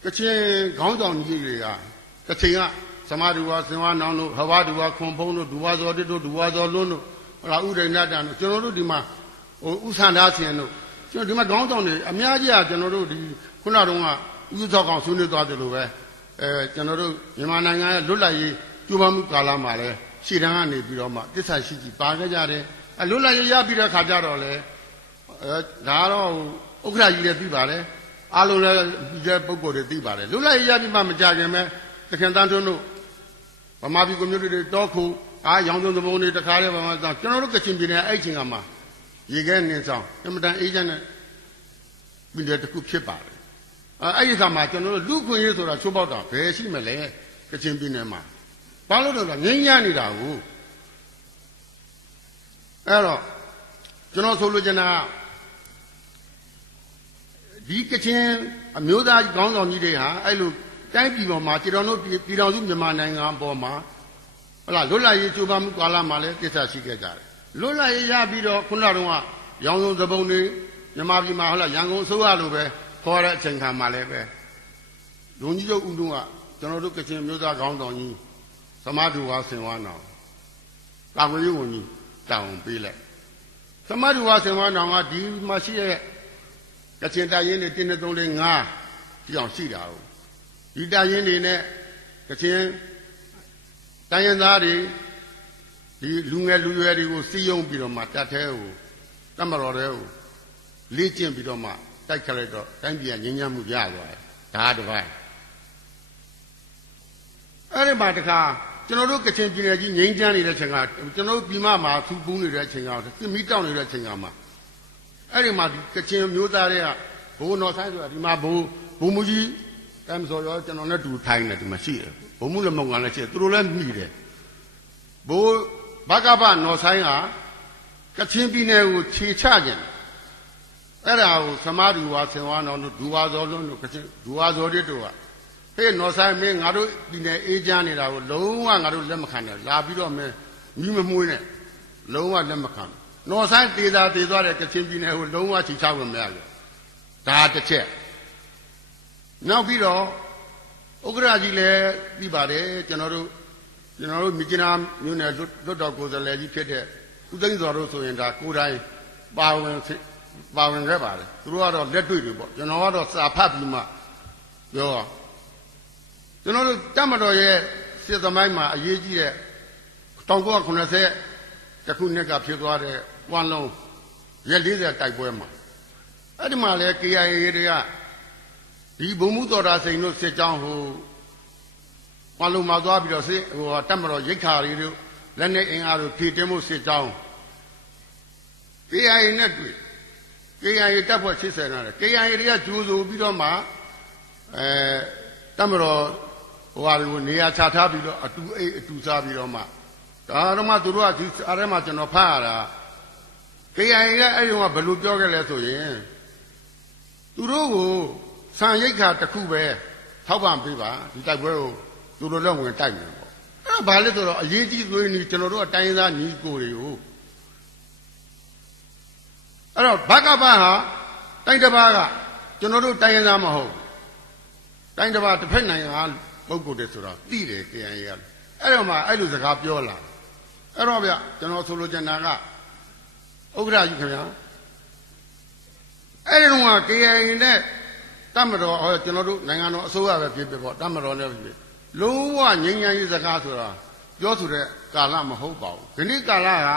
ကချင်ခေါင်းဆောင်ကြီးတွေကကချင်ကသမာဓိဝါစင်ဝါနောင်တို့ဟဝဒူဝါခွန်ဖုံးတို့ဒူဝါဇော်တစ်တို့ဒူဝါဇော်လွန်းတို့ဟလာဥဒိဏတန်တို့ကျွန်တော်တို့ဒီမှာဥဆန္ဒဆင်တို့ကျွန်တော်ဒီမှာခေါင်းဆောင်တွေအများကြီးကကျွန်တော်တို့ဒီခုနတုန်းကဥသောကောင်ဆွေးနွေးသွားတယ်လို့ပဲကျွန်တော်တို့မြန်မာနိုင်ငံရဲ့လွတ်လပ်ရေးကျိုးပမ်းမှုကာလမှာလဲရှေ့တန်းကနေပြီးတော့မှတစ္ဆာရှိကြည်ပါခဲ့ကြတယ်လွတ်လပ်ရေးရပြီးတဲ့ခါကျတော့လေဒါတော့ဥက္ကဋ္ဌကြီးလည်းသိပါတယ်အားလုံးလည်းဒီတဲ့ပုံကိုယ်တွေသိပါတယ်လွတ်လပ်ရေးရပြီးမှမကြခင်ပဲတခင်တန်းထွန်းတို့ဗမာပြည်ကွန်မြူနတီတွေတောခုရောင်စုံသဘုံတွေတခါတည်းဗမာဆောင်ကျွန်တော်တို့ကချင်ပြည်နယ်အဲ့ချိန်ကမှရေခဲနေဆောင်အမတန်အေးချမ်းတဲ့ပြည်နယ်တစ်ခုဖြစ်ပါတယ် အဲ့ဒီခါမှာကျွန်တော်တို့လူခွင့်ရေးဆိုတာချိုးပေါက်တာဘယ်ရှိမလဲကချင်ပြည်နယ်မှာဘာလို့လဲဆိုတော့ငြိမ်းချမ်းနေတာကိုအဲ့တော့ကျွန်တော်ဆိုလိုချင်တာဒီကချင်အမျိုးသားခေါင်းဆောင်ကြီးတွေဟာအဲ့လိုတိုင်းပြည်ပေါ်မှာကျွန်တော်တို့ပြည်တော်စုမြန်မာနိုင်ငံပေါ်မှာဟုတ်လားလွတ်လပ်ရေးကြိုးပမ်းမှုကာလမှာလည်းကိစ္စရှိခဲ့ကြတယ်လွတ်လပ်ရေးရပြီးတော့ခုနကတော့ရောင်စုံသဘုံတွေမြန်မာပြည်မှာဟုတ်လားရန်ကုန်အစိုးရလိုပဲခေါ်တဲ့အချိန်ခါမှာလည်းပဲလူကြီးချုပ်ဦးတုံးကကျွန်တော်တို့ကချင်မျိုးသားခေါင်းဆောင်ကြီးသမဒူဝါဆင်ဝါနောင်ကာကွယ်ရေးဝန်ကြီးတောင်းပေးလိုက်သမဒူဝါဆင်ဝါနောင်ကဒီမှာရှိတဲ့ကချင်တိုင်းရင်းတွေ1 2 3 4 5ဒီအောင်ရှိတာဟုတ်ဒီတိုင်းရင်းတွေနဲ့ကချင်တိုင်းရင်းသားတွေဒီလူငယ်လူရွယ်တွေကိုစီယုံပြီးတော့မှတတ်သေးကိုတမတော်တဲ့ကိုလေ့ကျင့်ပြီးတော့မှတိုက်ခလိုက်တော့တိုင်းပြည်ငြိမ်းချမ်းမှုရသွားတယ်ဒါတပိုင်းအဲ့ဒီမှာတခါကျွန်တော်တို့ကချင်ပြည်နယ်ကြီးငြိမ်းချမ်းနေတဲ့အချိန်ကကျွန်တော်တို့ပြည်မမှာသူပူးနေတဲ့အချိန်ကစစ်မီးတောက်နေတဲ့အချိန်ကမှာအဲ့ဒီမှာဒီကချင်မျိုးသားတွေကဘိုးတော်ဆိုင်ဆိုတာဒီမှာဘိုးမူကြီးတမ်းစော်ရောကျွန်တော်နဲ့တူထိုင်းနေဒီမှာရှိတယ်ဘုံမှုလည်းမုံကလည်းရှိတယ်သူတို့လည်းမိတယ်ဘိုးဘကပနော်ဆိုင်ကချင်ပြည်နယ်ကိုခြေချခြင်းအဲ့ဒါကိုသမားဒူဝါဆင်ဝါနောင်တို့ဒူဝါဇော်လုံးတို့ကချင်ဒူဝါဇော်တွေတို့ကဟေးနော်ဆိုင်မင်းငါတို့ပြည်နယ်အေးချမ်းနေတာကိုလုံးဝငါတို့လက်မခံနဲ့လာပြီးတော့မင်းမိမမွေးနဲ့လုံးဝလက်မခံနော်ဆိုင်တေသာတေသွားတဲ့ကချင်ပြည်နယ်ကိုလုံးဝခြေချဝင်မရဘူးဒါတစ်ချက်နောက်ပြီးတော့ဥက္ကရာကြီးလည်းပြီးပါတယ်ကျွန်တော်တို့မြစ်ကြီးနားမြို့နယ်လွတ်တော်ကိုယ်စားလှယ်ကြီးဖြစ်တဲ့ဦးသိန်းစော်တို့ဆိုရင်ဒါကိုယ်တိုင်ပါဝင်ခဲ့ပါတယ်သူတို့ကတော့လက်တွေ့တွေပေါ့ကျွန်တော်ကတော့စာဖတ်ပြီးမှပြောကျွန်တော်တို့တမတော်ရဲ့စစ်သမိုင်းမှာအရေးကြီးတဲ့1980ခုနှစ်ကဖြစ်သွားတဲ့ဝမ်လုံးရက်40တိုက်ပွဲမှာအဲ့ဒီမှာလဲ KIA တွေကဒီဘုံမှုတော်တာစိန်တို့စစ်ကြောင်းဟိုဝမ်လုံးမှာသွားပြီးတော့စစ်ဟိုတမတော်ရိတ်ခါတွေတို့လက်နဲ့အင်အားတို့ဖြည့်တင်းမှုစစ်ကြောင်း KIA နဲ့တွေ့ KIA တပ်ဖွဲ့80နာတယ် KIA တွေကကြိုးဆိုပြီးတော့မှတမတော်ဟိုဟာကိုနေရာချထားပြီးတော့အတူစားပြီးတော့မှဒါတော့မှသူတို့ကဒီအားထဲမှာကျွန်တော်ဖတ်ရတာ KIA ကအဲ့ဒီကဘယ်လိုပြောခဲ့လဲဆိုရင်သူတို့ကိုစံရိတ်ခါတစ်ခုပဲထောက်ပံ့ပေးပါဒီတိုက်ပွဲကိုသူတို့လည်းဝင်တိုက်မယ်ပေါ့အဲ့ဒါဘာလဲဆိုတော့အရေးကြီးသွေးနီကျွန်တော်တို့အတိုင်းသားညီကိုတွေကိုအဲ့တော့ဘကပဟာတိုင်းတစ်ပါးကကျွန်တော်တို့တိုင်းသားမဟုတ်တိုင်းတစ်ပါးတစ်ဖက်နိုင်ငံကပုဂ္ဂိုလ်တွေဆိုတော့သိတယ် KIA ကအဲ့တော့မှအဲ့လိုစကားပြောလာအဲ့တော့ဗျကျွန်တော်ဆိုလိုချင်တာကဥက္ကဋ္ဌကြီးခင်ဗျာအဲ့ဒီတော့ KIA နဲ့တမတော်ကျွန်တော်တို့နိုင်ငံတော်အစိုးရပဲဖြစ်ဖြစ်ပေါ့တမတော်နဲ့ဖြစ်လုံးဝငြိမ်းချမ်းရေးစကားဆိုတာပြောဆိုတဲ့ကာလမဟုတ်ပါဘူးဒီနေ့ကာလက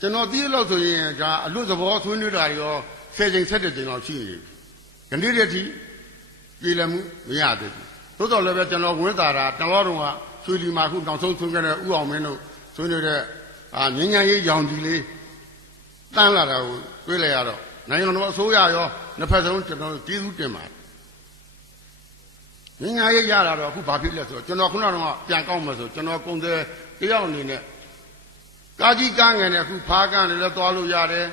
ကျွန်တော်သိလို့ဆိုရင်ဒါအလွတ်သဘောဆွေးနွေးတာရော10 ချိန်17 ချိန်လောက်ရှိနေပြီဒီနေ့တည်းထိပြည်လည်မှုမရသေးဘူးသို့တော်လည်းပဲကျွန်တော်ဝင်တာတလောတုန်းကဆွေလီမာခုနောက်ဆုံးဆွေးခဲ့တဲ့ဥအောင်မင်းတို့ဆွေးနွေးတဲ့ငြိမ်းချမ်းရေးရောင်ကြီးလေးတန်းလာတာကိုတွေ့လိုက်ရတော့နိုင်ငံတော်အစိုးရရောနှစ်ဖက်ဆုံးကျွန်တော်ကျေးဇူးတင်ပါတယ်ငြိမ်းချမ်းရေးရတာတော့အခုဘာဖြစ်လဲဆိုတော့ကျွန်တော်ခုနကတော့ပြန်ကောက်မယ်ဆိုကျွန်တော်ကုန်တယ်တယောက်အနေနဲ့ကာကြီးကန်းငယ်နဲ့အခုဖားကန်းလည်းသွားလို့ရတယ်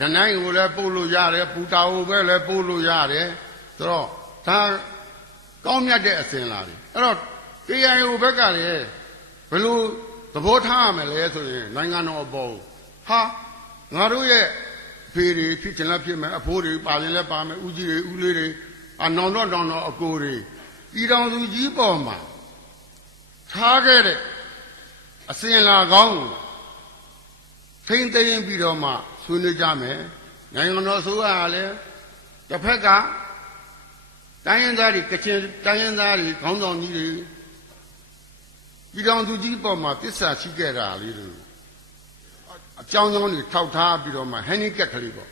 ဒနိုင်ကိုလည်းပို့လို့ရတယ်ပူတာကိုပဲလည်းပို့လို့ရတယ်ဆိုတော့ဒါကောင်းမြတ်တဲ့အစဉ်လာတယ်အဲ့တော့ KIO ဘက်ကလည်းဘယ်လိုသဘောထားရမလဲဆိုရင်နိုင်ငံတော်အပေါ်ဟာငါတို့ရဲ့ဖေးတွေဖြစ်ချင်လည်းဖြစ်မယ်အဖိုးတွေပါရင်လည်းပါမယ်ဦးကြီးတွေဦးလေးတွေနောင်တော့အကိုတွေပြည်တော်သူကြီးပေါ်မှာထားခဲ့တဲ့အစဉ်လာကောင်းထိမ့်သိမ်းပြီးတော့မှဆွေးနွေးကြမယ်နိုင်ငံတော်အစိုးရကလည်းတစ်ဖက်ကတိုင်းရင်းသားတွေကချင်တိုင်းရင်းသားတွေခေါင်းဆောင်ကြီးတွေပြည်တော်သူကြီးပေါ်မှာတစ္ဆာရှိခဲ့တာလေးတွေအကြောင်းတွေထောက်ထားပြီးတော့မှဟန်နီကက်ကလေးပေါ့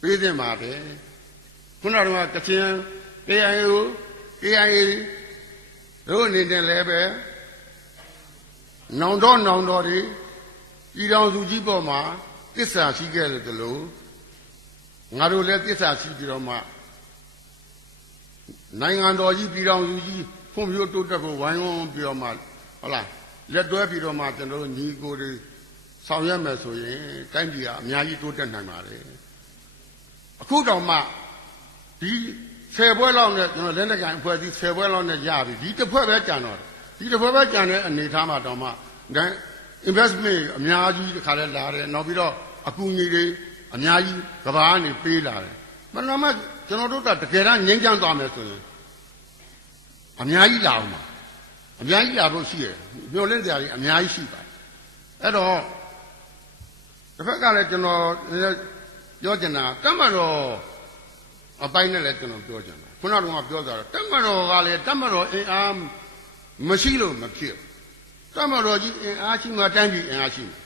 ပေးသင့်ပါတယ်ခုနကကချင် KIA တို့အနေနဲ့လည်းပဲနောင်တော်တွေပြည်တော်စုကြီးပေါ်မှာတစ္ဆာရှိခဲ့တယ်လို့ ငါတို့လည်းသစ္စာရှိပြီးတော့မှနိုင်ငံတော်ကြီးပြည်တော်စုကြီးဖွံ့ဖြိုးတိုးတက်ဖို့ဝိုင်းဝန်းပြီးတော့မှဟုတ်လားလက်တွဲပြီးတော့မှကျွန်တော်တို့ညီကိုတွေဆောင်ရွက်မယ်ဆိုရင်တိုင်းပြည်ကအများကြီးတိုးတက်နိုင်ပါလေအခုတောင်မှဒီ10ပွဲလောက်နဲ့ကျွန်တော်လက်နက်ကန်အဖွဲ့အစည်း10ပွဲလောက်နဲ့ရပြီဒီတစ်ဖွဲ့ပဲကြံတော့ဒီတစ်ဖွဲ့ပဲကြံတဲ့အနေထားမှာတောင်မှဒါ investment အများကြီးတစ်ခါလဲလာတယ်နောက်ပြီးတော့အကူအညီတွေအများကြီးကဘာကနေပေးလာတယ်မနမကျွန်တော်တို့ကတကယ်တမ်းငြိမ်းချမ်းသွားမယ်ဆိုရင်အများကြီးလာအောင်ပါအများကြီးလာဖို့ရှိတယ်မျှော်လင့်စရာတွေအများကြီးရှိပါတယ်အဲ့တော့တစ်ဖက်ကလည်းကျွန်တော်ပြောချင်တာတမန်တော်အပိုင်းနဲ့လည်းကျွန်တော်ပြောချင်တာခုနကပြောတာတမန်တော်ကလည်းတမန်တော်အင်အားမရှိလို့မဖြစ်တမန်တော်ကြီးအင်အားရှိမှတိုင်းပြည်အင်အားရှိမှာ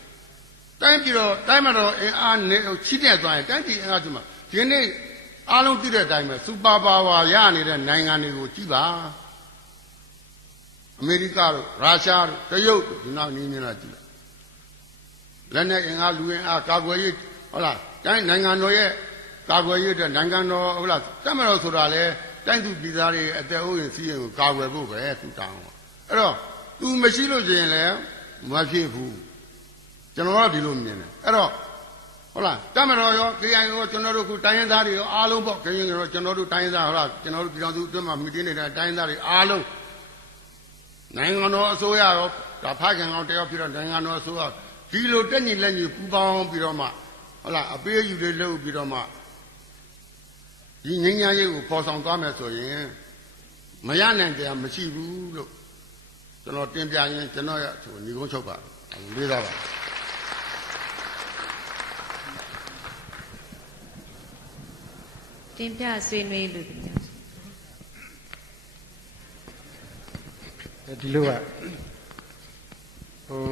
တိုင်းပြည်တော့တိုင်းမတော်အင်အားနဲ့ချိတဲ့သွားရင်တိုင်းပြည်အင်အားရှိမှာဒီနေ့အားလုံးသိတဲ့အတိုင်းပဲစူပါပါဝါရနေတဲ့နိုင်ငံတွေကိုကြည့်ပါအမေရိကတို့ရုရှားတို့တရုတ်တို့ဒီနောက်နေနေတာကြည့်လိုက်လက်နဲ့အင်အားလူအင်အားကာကွယ်ရေးဟုတ်လားတိုင်းနိုင်ငံတော်ရဲ့ကာကွယ်ရေးတဲ့နိုင်ငံတော်ဟုတ်လားတမတော်ဆိုတာလေတိုင်းသူပြည်သားတွေအသက်အိုးရင်စီးရင်ကိုကာကွယ်ဖို့ပဲသူတောင်းအဲ့တော့သူမရှိလို့ရှိရင်လည်းမဖြစ်ဘူးကျွန်တော်ကဒီလိုမြင်တယ်အဲ့တော့ဟုတ်လားတမတော်ရောKIAရောကျွန်တော်တို့ခုတိုင်းရင်းသားတွေရောအားလုံးပေါ့KIAရောကျွန်တော်တို့တိုင်းရင်းသားဟုတ်လားကျွန်တော်တို့ပြည်တော်စုအတွင်းမှာမိတင်းနေတဲ့တိုင်းရင်းသားတွေအားလုံးနိုင်ငံတော်အစိုးရရောဒါဖခင်ကောင်တယောက်ဖြစ်တော့နိုင်ငံတော်အစိုးရဒီလိုတက်ညီလက်ညီပူးပေါင်းပြီးတော့မှဟုတ်လားအပေးအယူတွေလုပ်ပြီးတော့မှဒီငញ្ញရေးကိုပေါ်ဆောင်သွားမယ်ဆိုရင်မရနိုင်ကြမရှိဘူးလို့ကျွန်တော်တင်ပြရင်ကျွန်တော်ရညီကုန်းချုပ်ပါလေးသားပါတင်ပြဆွေးနွေးလို့ဒီလိုကဟို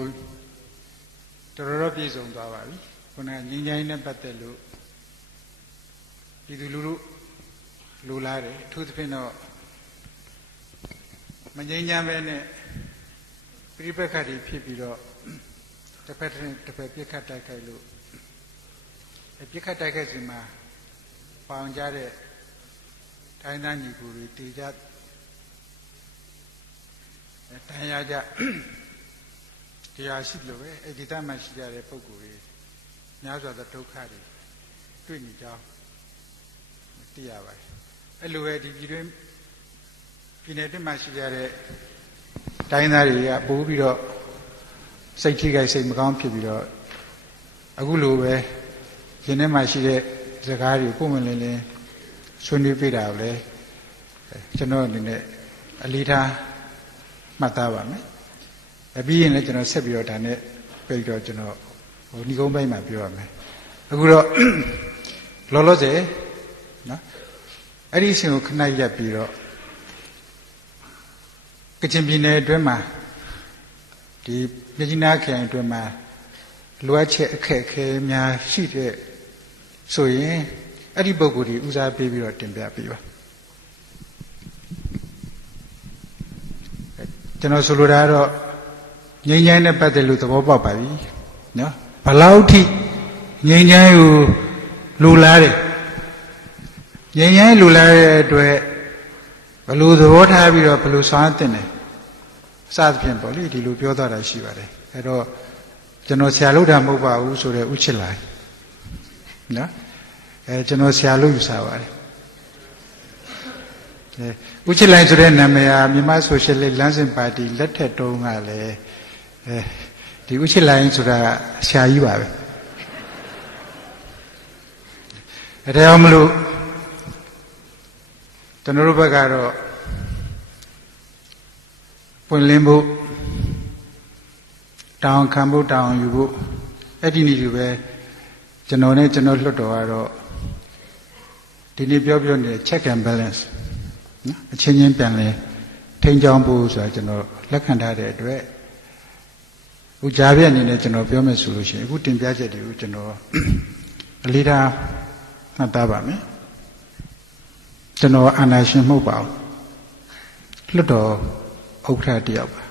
တော်ပြည့်စုံသွားပါပြီခုနကငញ្ញိုင်းနဲ့ပတ်သက်လို့ပြည်သူလူထုလိုလားတယ်အထူးသဖြင့်တော့မငြိမ်းချမ်းပဲနဲ့ပြိပက္ခတွေဖြစ်ပြီးတော့တစ်ဖက်ပြစ်ခတ်တိုက်ခိုက်လို့ပြစ်ခတ်တိုက်ခိုက်စဉ်မှာပေါင်ကြတဲ့တိုင်းသားညီကိုတွေတည်ကြတန်ရကြတရားရှိလို့ပဲအဲ့ဒီတမ်းမှရှိကြတဲ့ပုဂ္ဂိုလ်တွေများစွာသောဒုက္ခတွေတွေ့နေကြသိရပါတယ်အဲ့လိုပဲဒီပြည်တွင်းပြည်နယ်တွင်းမှာရှိကြတဲ့တိုင်းသားတွေကပိုးပြီးတော့စိတ်ထိခိုက်စိတ်မကောင်းဖြစ်ပြီးတော့အခုလိုပဲရင်ထဲမှာရှိတဲ့စကားတွေကိုပုံမှန်လင်းလင်းဆွေးနွေးပြတာကိုလည်းကျွန်တော်အနေနဲ့အလေးထားမှတ်သားပါမယ်ပြီးရင်လည်းကျွန်တော်ဆက်ပြီးတော့ဒါနဲ့ပြီးတော့ကျွန်တော်ဟိုဏီကုန်းပိုင်းမှာပြောရမယ်အခုတော့လောလောဆယ်နော်အဲ့ဒီအစဉ်ကိုခဏရပ်ပြီးတော့ကချင်ပြည်နယ်အတွင်းမှာဒီမြစ်ကြီးနားခရိုင်အတွင်းမှာလိုအပ်ချက်အခက်အခဲများရှိတဲ့ဆိုရင်အဲ့ဒီပုဂ္ဂိုလ်တွေဦးစားပေးပြီးတော့တင်ပြပေးပါကျွန်တော်ဆိုလိုတာကတော့ငြိမ်းချမ်းတဲ့ပတ်သက်လို့သဘောပေါက်ပါပြီနော်ဘလောက်ထိငြိမ်းချမ်းကိုလူလားတယ်ငြိမ်းချမ်းလူလားတဲ့အတွက်ဘလို့သဘောထားပြီးတော့ဘလို့ဆောင်တင်တယ်စသဖြင့်ပေါ့လေဒီလိုပြောသွားတာရှိပါတယ်အဲ့တော့ကျွန်တော်ဆရာလုပ်တာမဟုတ်ပါဘူးဆိုတော့ဥချစ်လိုက်နော်ကျွန်တော်ဆရာလို့ယူဆပါတယ်ဥချစ်လိုက်ဆိုတဲ့နာမည်ဟာမြန်မာဆိုရှယ်လစ်လမ်းစဉ်ပါတီလက်ထက်တုန်းကလည်းဒီဥချစ်လိုက်ဆိုတာဆရာကြီးပါပဲအဲဒါကြောင့်မလို့ကျွန်တော်တို့ဘက်ကတော့ပွင့်လင်းဖို့တောင်းခံဖို့တောင်းယူဖို့အဲ့ဒီနည်းတူပဲကျွန်တော်နဲ့ကျွန်တော်လွှတ်တော်ကတော့ဒီနေ့ပြောနေတဲ့ check and balance နော်အချင်းချင်းပြန်လဲထိန်းချောင်းဖို့ဆိုတာကျွန်တော်လက်ခံထားတဲ့အတွက်ဥကြားပြအနေနဲ့ကျွန်တော်ပြောမယ်ဆိုလို့ရှိရင်အခုတင်ပြချက်တွေကိုကျွန်တော်အလေးထားမှတ်သားပါမယ်ကျွန်တော်အာဏာရှင်မဟုတ်ပါဘူးလွတ်တော်ဥက္ကဋ္ဌတယောက်ပါ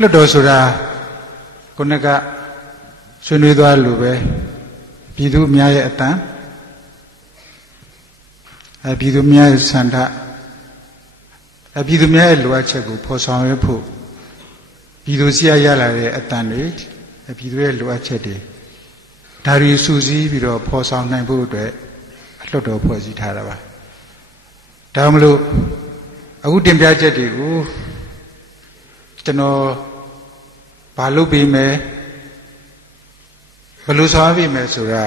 လွတ်တော်ဆိုတာခုနကဆွေးနွေးသွားလို့ပဲပြည်သူအများရဲ့အတန်း ပြည်သူများရဲ့ဆန္ဒပြည်သူများရဲ့လိုအပ်ချက်ကိုဖော်ဆောင်ရဖို့ပြည်သူစီရရလာတဲ့အတန်တွေပြည်သူရဲ့လိုအပ်ချက်တွေဒါတွေစုစည်းပြီးတော့ဖော်ဆောင်နိုင်ဖို့အတွက်လွှတ်တော်ဖွဲ့စည်းထားတာပါဒါမှမဟုတ်အခုတင်ပြချက်တွေကိုကျွန်တော်ဘာလုပ်ပေးမယ်ဘယ်လိုဆောင်ပေးမယ်ဆိုတာ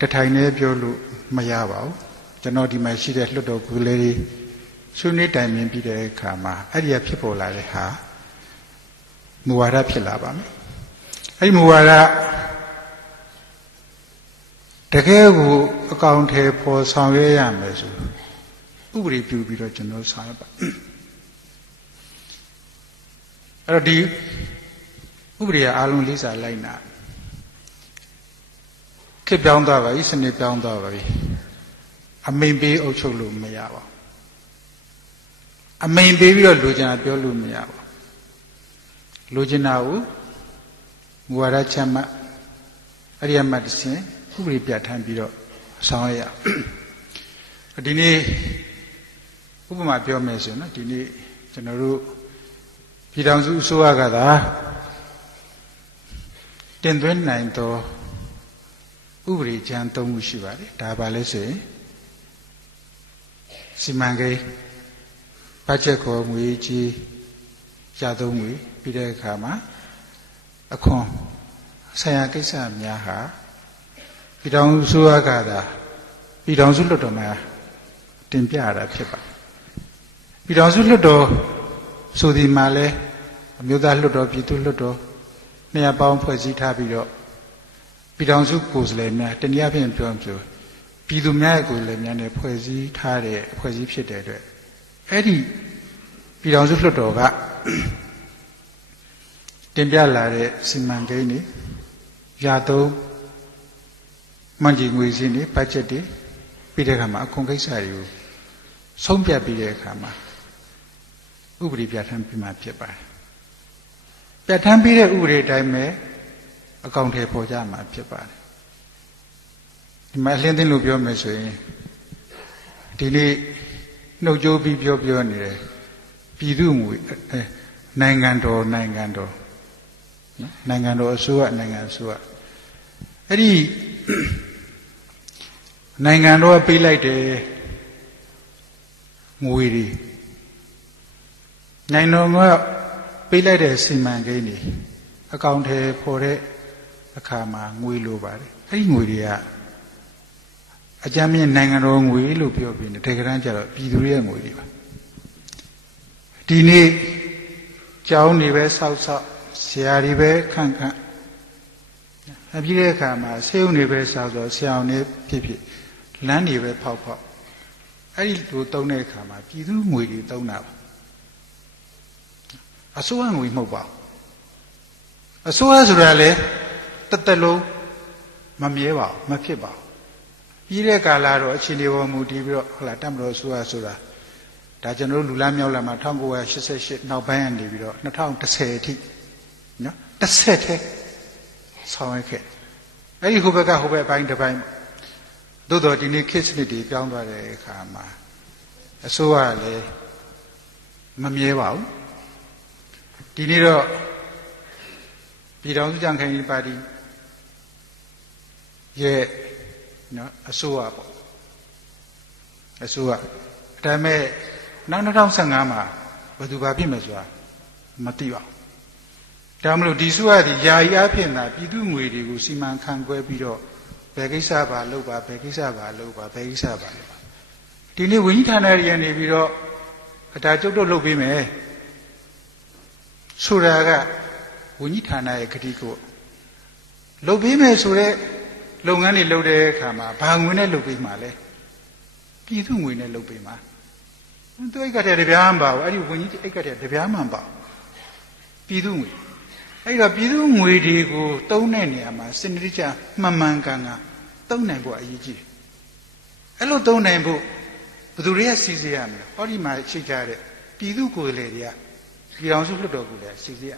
တထိုင်နဲ့ပြောလို့မရပါဘူးကျွန်တော်ဒီမှာရှိတဲ့လွှတ်တော်ကိုယ်လေးတွေဆွေးနွေးတိုင်ပင်ပြီးတဲ့အခါမှာအဲ့ဒီကဖြစ်ပေါ်လာတဲ့ဟာမူဝါဒဖြစ်လာပါမယ်အဲ့ဒီမူဝါဒတကယ်ကိုအကောင်ထဲပေါ်ဆောင်ရွက်ရမယ်ဆိုဥပဒေပြုပြီးတော့ကျွန်တော်ဆောင်ရွက်ပါအဲ့တော့ဒီဥပဒေအားလုံးလေးစားလိုက်နာခေတ်ပြောင်းသွားပါပြီစနစ်ပြောင်းသွားပါပြီအမိန်ပေးအုပ်ချုပ်လို့မရပါဘူးအမိန်ပေးပြီးတော့လူကျင်တာပြောလို့မရပါဘူးလူကျင်တာကိုမူဝါဒချမှတ်အရိယာမတ်တစ်ဆင့်ဥပဒေပြဋ္ဌာန်းပြီးတော့ဆောင်ရွက်ရဒီနေ့ဥပမာပြောမယ်ဆိုရင်နော်ဒီနေ့ကျွန်တော်တို့ပြည်ထောင်စုအစိုးရကသာတင်သွင်းနိုင်သောဥပဒေကြမ်း၃ခုရှိပါတယ်ဒါပါလဲဆိုရင်စီမံကိန်းဘတ်ဂျက်ခေါ်ငွေကြီးရသုံးငွေပြီးတဲ့အခါမှာအခွန်ဆိုင်ရာကိစ္စများဟာပြည်ထောင်စုအစိုးရကသာပြည်ထောင်စုလွှတ်တော်မှာတင်ပြရတာဖြစ်ပါတယ်ပြည်ထောင်စုလွှတ်တော်ဆိုဒီမှာလဲအမျိုးသားလွှတ်တော်ပြည်သူ့လွှတ်တော်နေရာပေါင်းဖွဲ့စည်းထားပြီးတော့ပြည်ထောင်စုကိုယ်စားလှယ်များတနည်းအားဖြင့်ပြောဆိုပြည်သူများရဲ့ကိုယ်စားလှယ်များနဲ့ဖွဲ့စည်းထားတဲ့ဖွဲ့စည်းဖြစ်တဲ့အတွက်အဲ့ဒီပြည်ထောင်စုလွှတ်တော်ကတင်ပြလာတဲ့စီမံကိန်းတွေရာသုံးမှန်ကြီးငွေစင်းတွေဘတ်ဂျက်တွေပြီးတဲ့အခါမှာအခွန်ကိစ္စတွေကိုဆုံးဖြတ်ပြီးတဲ့အခါမှာဥပဒေပြဋ္ဌာန်းပြီးမှဖြစ်ပါတယ်ပြဋ္ဌာန်းပြီးတဲ့ဥပဒေအတိုင်းပဲအကောင့်ထဲပေါ်ကြမှာဖြစ်ပါတယ်ဒီမှာအလင်းသိလို့ပြောမယ်ဆိုရင်ဒီနေ့နှုတ်ကြိုးပြီးပြောနေတယ်ပြည်သူ့ငွေနိုင်ငံတော်နိုင်ငံတော်အစိုးရနိုင်ငံအစိုးရအဲ့ဒီနိုင်ငံတော်ပေးလိုက်တယ်ငွေတွေနိုင်ငံတော်ကပေးလိုက်တဲ့စီမံကိန်းတွေအကောင့်ထဲပေါ်တဲ့အခါမှာငွေလိုပါတယ်အဲ့ဒီငွေတွေကအကြမ်းမြင့်နိုင်ငံတော်ငွေလို့ပြောပြီးတယ်တကယ်တမ်းကျတော့ပြည်သူရဲ့ငွေတွေပါဒီနေ့ကျောင်းတွေပဲဆောက်ဆရာတွေပဲခန့်အပြီးတဲ့အခါမှာဆေးရုံတွေပဲဆောက်ဆရာအောင်တွေဖြစ်လမ်းတွေပဲဖောက်အဲ့ဒီလိုတုံးတဲ့အခါမှာပြည်သူငွေတွေတုံးတာပါအစိုးရငွေမဟုတ်ပါဘူးအစိုးရဆိုတာလေတလုံးမမြဲပါဘူးမဖြစ်ပါဘူးပြီးတဲ့ကာလတော့အခြေအနေပေါ်မူတည်ပြီးတော့ဟုတ်လားတမတော်အစိုးရဆိုတာဒါကျွန်တော်တို့လူလားမြောက်လာမှာ1988နောက်ပိုင်းကနေပြီးတော့2010အထိနော်10ထဲဆောင်ရွက်ခဲ့အဲ့ဒီဟိုဘက်ကဟိုဘက်ပိုင်းတစ်ပိုင်းသို့တော်ဒီနေ့ခေတ်စနစ်တွေပြောင်းသွားတဲ့အခါမှာအစိုးရလည်းမမြဲပါဘူးဒီနေ့တော့ပြည်ထောင်စုကြံခိုင်ရေးပါတီရဲ့နော်အစိုးရပေါ့အစိုးရဒါပေမဲ့နောက်2015မှာဘယ်သူဘာဖြစ်မယ်ဆိုတာမသိပါဘူးဒါမှမဟုတ်ဒီအစိုးရဒီယာယီအဖြစ်သာပြည်သူငွေတွေကိုစီမံခန့်ခွဲပြီးတော့ဘယ်ကိစ္စပါလုပ်ပါဘယ်ကိစ္စပါလုပ်ပါဘယ်ကိစ္စပါလုပ်ပါဒီနေ့ဝန်ကြီးဌာနတွေကနေပြီးတော့ဒါကျုပ်တို့လုပ်ပေးမယ်ဆိုတာကဝန်ကြီးဌာနရဲ့ဂတိကိုလုပ်ပေးမယ်ဆိုတဲ့လုပ်ငန်းတွေလုပ်တဲ့အခါမှာဘာငွေနဲ့လုပ်ပေးမှာလဲပြည်သူငွေနဲ့လုပ်ပေးမှာသူအိတ်ကတည်းကတပြားမှမပါဘူးအဲ့ဒီဝန်ကြီးအိတ်ကတည်းကတပြားမှမပါပြည်သူငွေအဲ့တော့ပြည်သူငွေတွေကိုတုံးတဲ့နေရာမှာစနစ်တကျမှန်မှန်ကန်ကန်တုံးနိုင်ဖို့အရေးကြီးတယ်အဲ့လိုတုံးနိုင်ဖို့ဘယ်သူတွေကစီစဉ်ရမလဲဟောဒီမှာရှိကြတဲ့ပြည်သူကိုယ်လေတွေကပြည်အောင်စုလွှတ်တော်ကိုယ်လေစီစဉ်ရ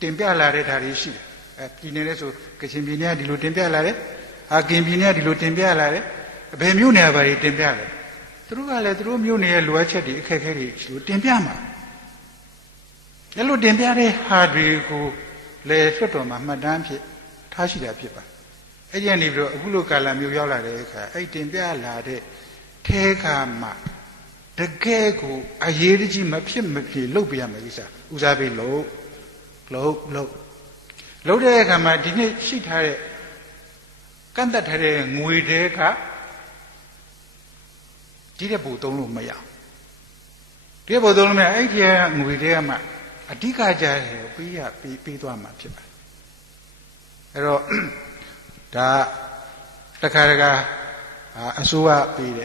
တင်ပြလာတဲ့ဓာတ်တွေရှိတယ်ပြည်နယ်နဲ့ဆိုကချင်ပြည်နယ်ကဒီလိုတင်ပြလာတယ်အာကင်ပြည်နယ်ကဒီလိုတင်ပြလာတယ် ဘယ်မျိုးနေပါလဲတင်ပြတယ်သူတို့ကလည်းသူတို့မျိုးနေရဲ့လိုအပ်ချက်တွေအခက်အခဲတွေတင်ပြမှာအဲ့လိုတင်ပြတဲ့ဟာတွေကိုလေလွတ်တော်မှာမှတ်တမ်းဖြစ်ထားရှိတာဖြစ်ပါအဲ့ဒီကနေပြီးတော့အခုလိုကာလမျိုးရောက်လာတဲ့အခါအဲ့တင်ပြလာတဲ့ထဲခါမှာတကယ်ကိုအရေးကြီးမဖြစ်မဖြစ်လုပ်ပြရမယ်ကိစ္စဦးစားပေးလုပ်တဲ့အခါမှာဒီနေ့ရှိထားတဲ့ကန့်တတ်ထားတဲ့ငွေတွေကဒီတဲ့ဘူသုံးလို့မရအောင်ဒီဘူသုံးလို့မရအဲ့ဒီငွေတွေကမှအဓိကကြတယ်ပေးသွားမှာဖြစ်ပါတယ်အဲ့တော့ဒါတခါတခါအစိုးရပေးတ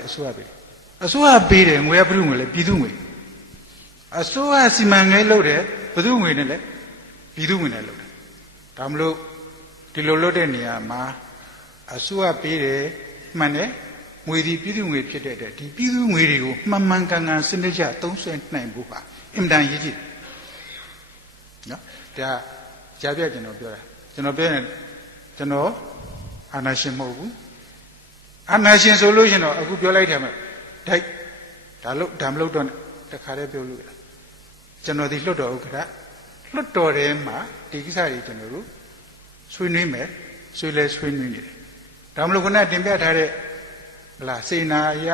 ယ်ငွေကဘယ်သူငွေလဲပြည်သူငွေအစိုးရစီမံကိန်းလုပ်တယ်ဘယ်သူငွေနဲ့လဲပြည်သူငွေနဲ့လုပ်တယ်ဒါမလို့ဒီလိုလုပ်တဲ့နေရာမှာအစိုးရပေးတယ်မှန်တယ်ငွေဒီပြည်သူငွေဖြစ်တဲ့အတွက်ဒီပြည်သူငွေတွေကိုမှန်ကန်စနစ်ကျသုံးစွဲနိုင်ဖို့ပါအင်တန်ရည်ကြည်နော်ဒါကြားပြကျွန်တော်ပြောတာကျွန်တော်ပြောရင်ကျွန်တော်အာနာရှင်မဟုတ်ဘူးအာနာရှင်ဆိုလို့ရှင်တော့အခုပြောလိုက်တယ်မှာဒိုက်ဒါမလို့တော့တခါတည်းပြောလို့ကျွန်တော်ဒီလွတ်တော်ဥက္ကဋ္ဌလွတ်တော်ထဲမှာဒီကိစ္စတွေကျွန်တော်တို့ဆွေးနွေးမယ်ဆွေးနွေးနေတယ်ဒါမလို့ခုနတင်ပြထားတဲ့ဟလာစေနာရ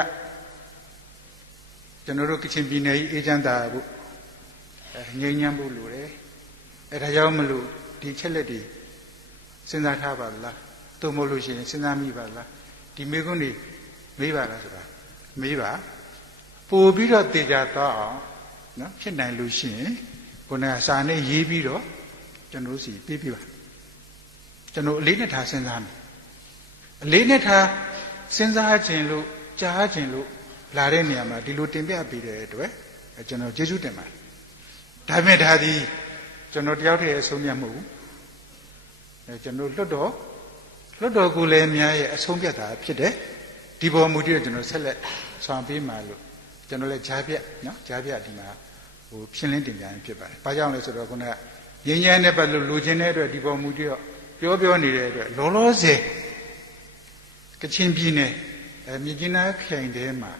ကျွန်တော်တို့ကချင်ပြည်နယ်ကြီးအေဂျင့်တာဖို့ငြိမ်းချမ်းဖို့လိုတယ်အဲဒါကြောင့်မလို့ဒီချက်လက်တွေစဉ်းစားထားပါလားသို့မဟုတ်လို့ရှိရင်စဉ်းစားမိပါလားဒီမေခွန်းတွေမေးပါလားဆိုတာမေးပါပို့ပြီးတော့တေချာတော့အောင်နော်ဖြစ်နိုင်လို့ရှိရင်ခုနကစာနဲ့ရေးပြီးတော့ကျွန်တော်စီပြေးပြပါကျွန်တော်အလေးနဲ့ထားစဉ်းစားမယ်အလေးနဲ့ထားစဉ်းစားခြင်းလို့ကြားခြင်းလို့လာတဲ့နေရာမှာဒီလိုတင်ပြပေးတဲ့အတွက်ကျွန်တော်ကျေးဇူးတင်ပါတယ်ဒါပေမဲ့ဒါဒီကျွန်တော်တယောက်တည်းအဆုံးမြတ်မဟုတ်ဘူးကျွန်တော်လွတ်တော်ကိုလည်းအများရဲ့အဆုံးဖြတ်တာဖြစ်တယ်ဒီပေါ်မူတည်ကျွန်တော်ဆက်လက်ဆောင်ပေးမှာလို့ကျွန်တော်လည်းကြားပြဒီမှာရှင်းလင်းတင်ပြရင်ဖြစ်ပါတယ်။ဘာကြောင့်လဲဆိုတော့ခုနကငြိမ်းချမ်းတဲ့ဘက်လို့လူချင်းတဲ့အတွက်ဒီပေါ်မူတည်တော့ပြောနေတဲ့အတွက်လောလောဆယ်ကချင်ပြည်နယ်မြစ်ကြီးနားခရိုင်ထဲမှာ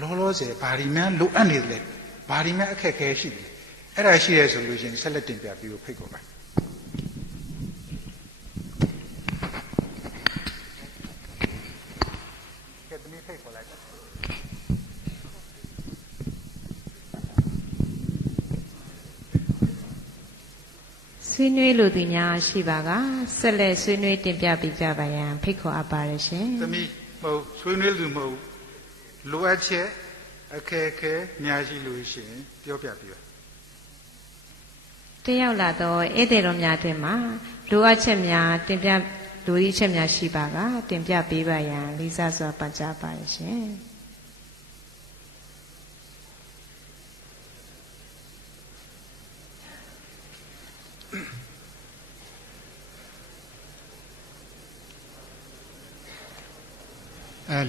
လောလောဆယ်ဘာဒီမှလိုအပ်နေတယ်ဘာဒီမှအခက်အခဲရှိတယ်အဲ့ဒါရှိရဲဆိုလို့ရှိရင်ဆက်လက်တင်ပြပြီးဖိတ်ခေါ်ပါဆွေးနွေးလို့သူများရှိပါကဆက်လက်ဆွေးနွေးတင်ပြပေးကြပါရန်ဖိတ်ခေါ်အပ်ပါတယ်ရှင်။သမီးမဟုတ်ဆွေးနွေးလို့မဟုတ်လိုအပ်ချက်အခက်အခဲများရှိလို့ရှိရင်ပြောပြပေးပါ။တက်ရောက်လာတော့ဧည့်သည်တော်များတွင်မှာလိုအပ်ချက်များတင်ပြလိုအပ်ချက်များရှိပါကတင်ပြပေးပါရန်လေးစားစွာပန်ကြားပါတယ်ရှင်။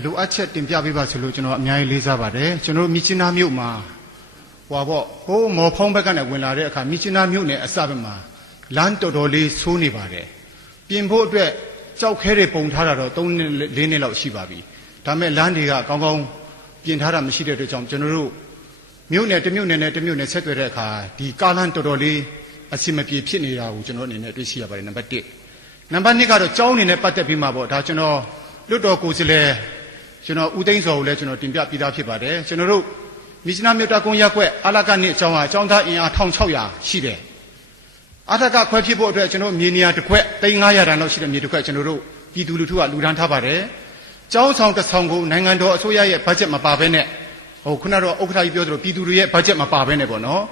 လိုအပ်ချက်တင်ပြပေးပါဆိုလို့ကျွန်တော်အများကြီးလေးစားပါတယ်ကျွန်တော်မြစ်ချင်းနာမြို့မှာဟိုမော်ဖုံးဘက်ကနေဝင်လာတဲ့အခါမြစ်ချင်းနာမြို့နယ်အစဘက်မှာလမ်းတော်တော်လေးဆိုးနေပါတယ်ပြင်ဖို့အတွက်ကြောက်ခဲတွေပုံထားတာတော့3-4နှစ်လောက်ရှိပါပြီဒါပေမဲ့လမ်းတွေကကောင်းကောင်းပြင်ထားတာမရှိတဲ့အတွက်ကြောင့်ကျွန်တော်တို့မြို့နယ်တစ်မြို့နယ်နဲ့တစ်မြို့နယ်ဆက်သွယ်တဲ့အခါဒီကားလမ်းတော်တော်လေးအဆင်မပြေဖြစ်နေတာကိုကျွန်တော်အနေနဲ့တွေ့ရှိရပါတယ်နံပါတ်1နံပါတ်2ကတော့ကျောင်းနေနဲ့ပတ်သက်ပြီးမှပေါ့ဒါကျွန်တော်လွတ်တော်ကိုယ်စားလှယ်ကျွန်တော်ဦးသိန်းစောကိုလည်းကျွန်တော်တင်ပြပြီးသားဖြစ်ပါတယ်ကျွန်တော်တို့မြစ်ကြီးနားမြို့တာကုန်းရပ်ကွက်အလကနှစ်အကြောင်းဟာအကြောင်းသားအင်အား1600ရှိတယ်အထက်ကခွဲဖြစ်ဖို့အတွက်ကျွန်တော်မြေနေရာတစ်ခွက်300တန်လောက်ရှိတဲ့မြေတစ်ခွက်ကျွန်တော်တို့ပြည်သူလူထုကလူဒန်းထားပါတယ်ကျောင်းဆောင်တစ်ဆောင်ကိုနိုင်ငံတော်အစိုးရရဲ့ဘတ်ဂျက်မပါဘဲနဲ့ခုနတော့ဥက္ကဋ္ဌကြီးပြောသလိုပြည်သူတွေရဲ့ဘတ်ဂျက်မပါဘဲနဲ့ပေါ့နော်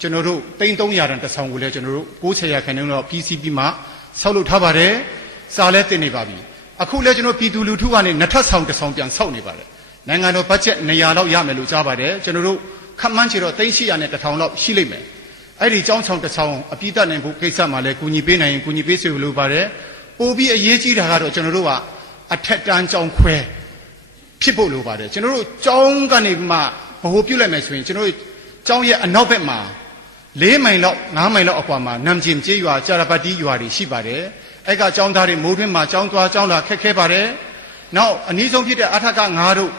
ကျွန်တော်တို့300တန်တစ်ဆောင်ကိုလည်းကျွန်တော်တို့90%ခန့်တော့ PCB မှာဆောက်လုပ်ထားပါတယ်စာလဲတင်နေပါပြီအခုလည်းကျွန်တော်ပြည်သူလူထုကနေနှစ်ထပ်ဆောင်တစ်ဆောင်ပြန်ဆောက်နေပါတယ်နိုင်ငံတော်ဘတ်ဂျက်200လောက်ရမယ်လို့ကြားပါတယ်ကျွန်တော်တို့ခန့်မှန်းချေတော့300နဲ့1000လောက်ရှိလိမ့်မယ်အဲ့ဒီကျောင်းဆောင်တစ်ဆောင်အပြည့်တတ်နိုင်ဖို့ကိစ္စမှာလည်းကူညီပေးနိုင်ရင်ကူညီပေးစေလို့ပါတယ်ပို့ပြီးအရေးကြီးတာကတော့ကျွန်တော်တို့ကအထက်တန်းကျောင်းခွဲဖြစ်ဖို့လိုပါတယ်ကျွန်တော်တို့ကျောင်းကနေမှဗဟိုပြုတ်လိုက်မယ်ဆိုရင်ကျွန်တော်တို့ကျောင်းရဲ့အနောက်ဘက်မှာ4မိုင်လောက်5မိုင်လောက်အကွာမှာနမ်ဂျင်ကျေးရွာကြာရပတ်တီးရွာတွေရှိပါတယ်အဲ့ကကျောင်းသားတွေမိုးတွင်းမှာကျောင်းသွားကျောင်းလာခက်ခဲပါတယ် နောက်အနည်းဆုံးဖြစ်တဲ့အထက်က9တို့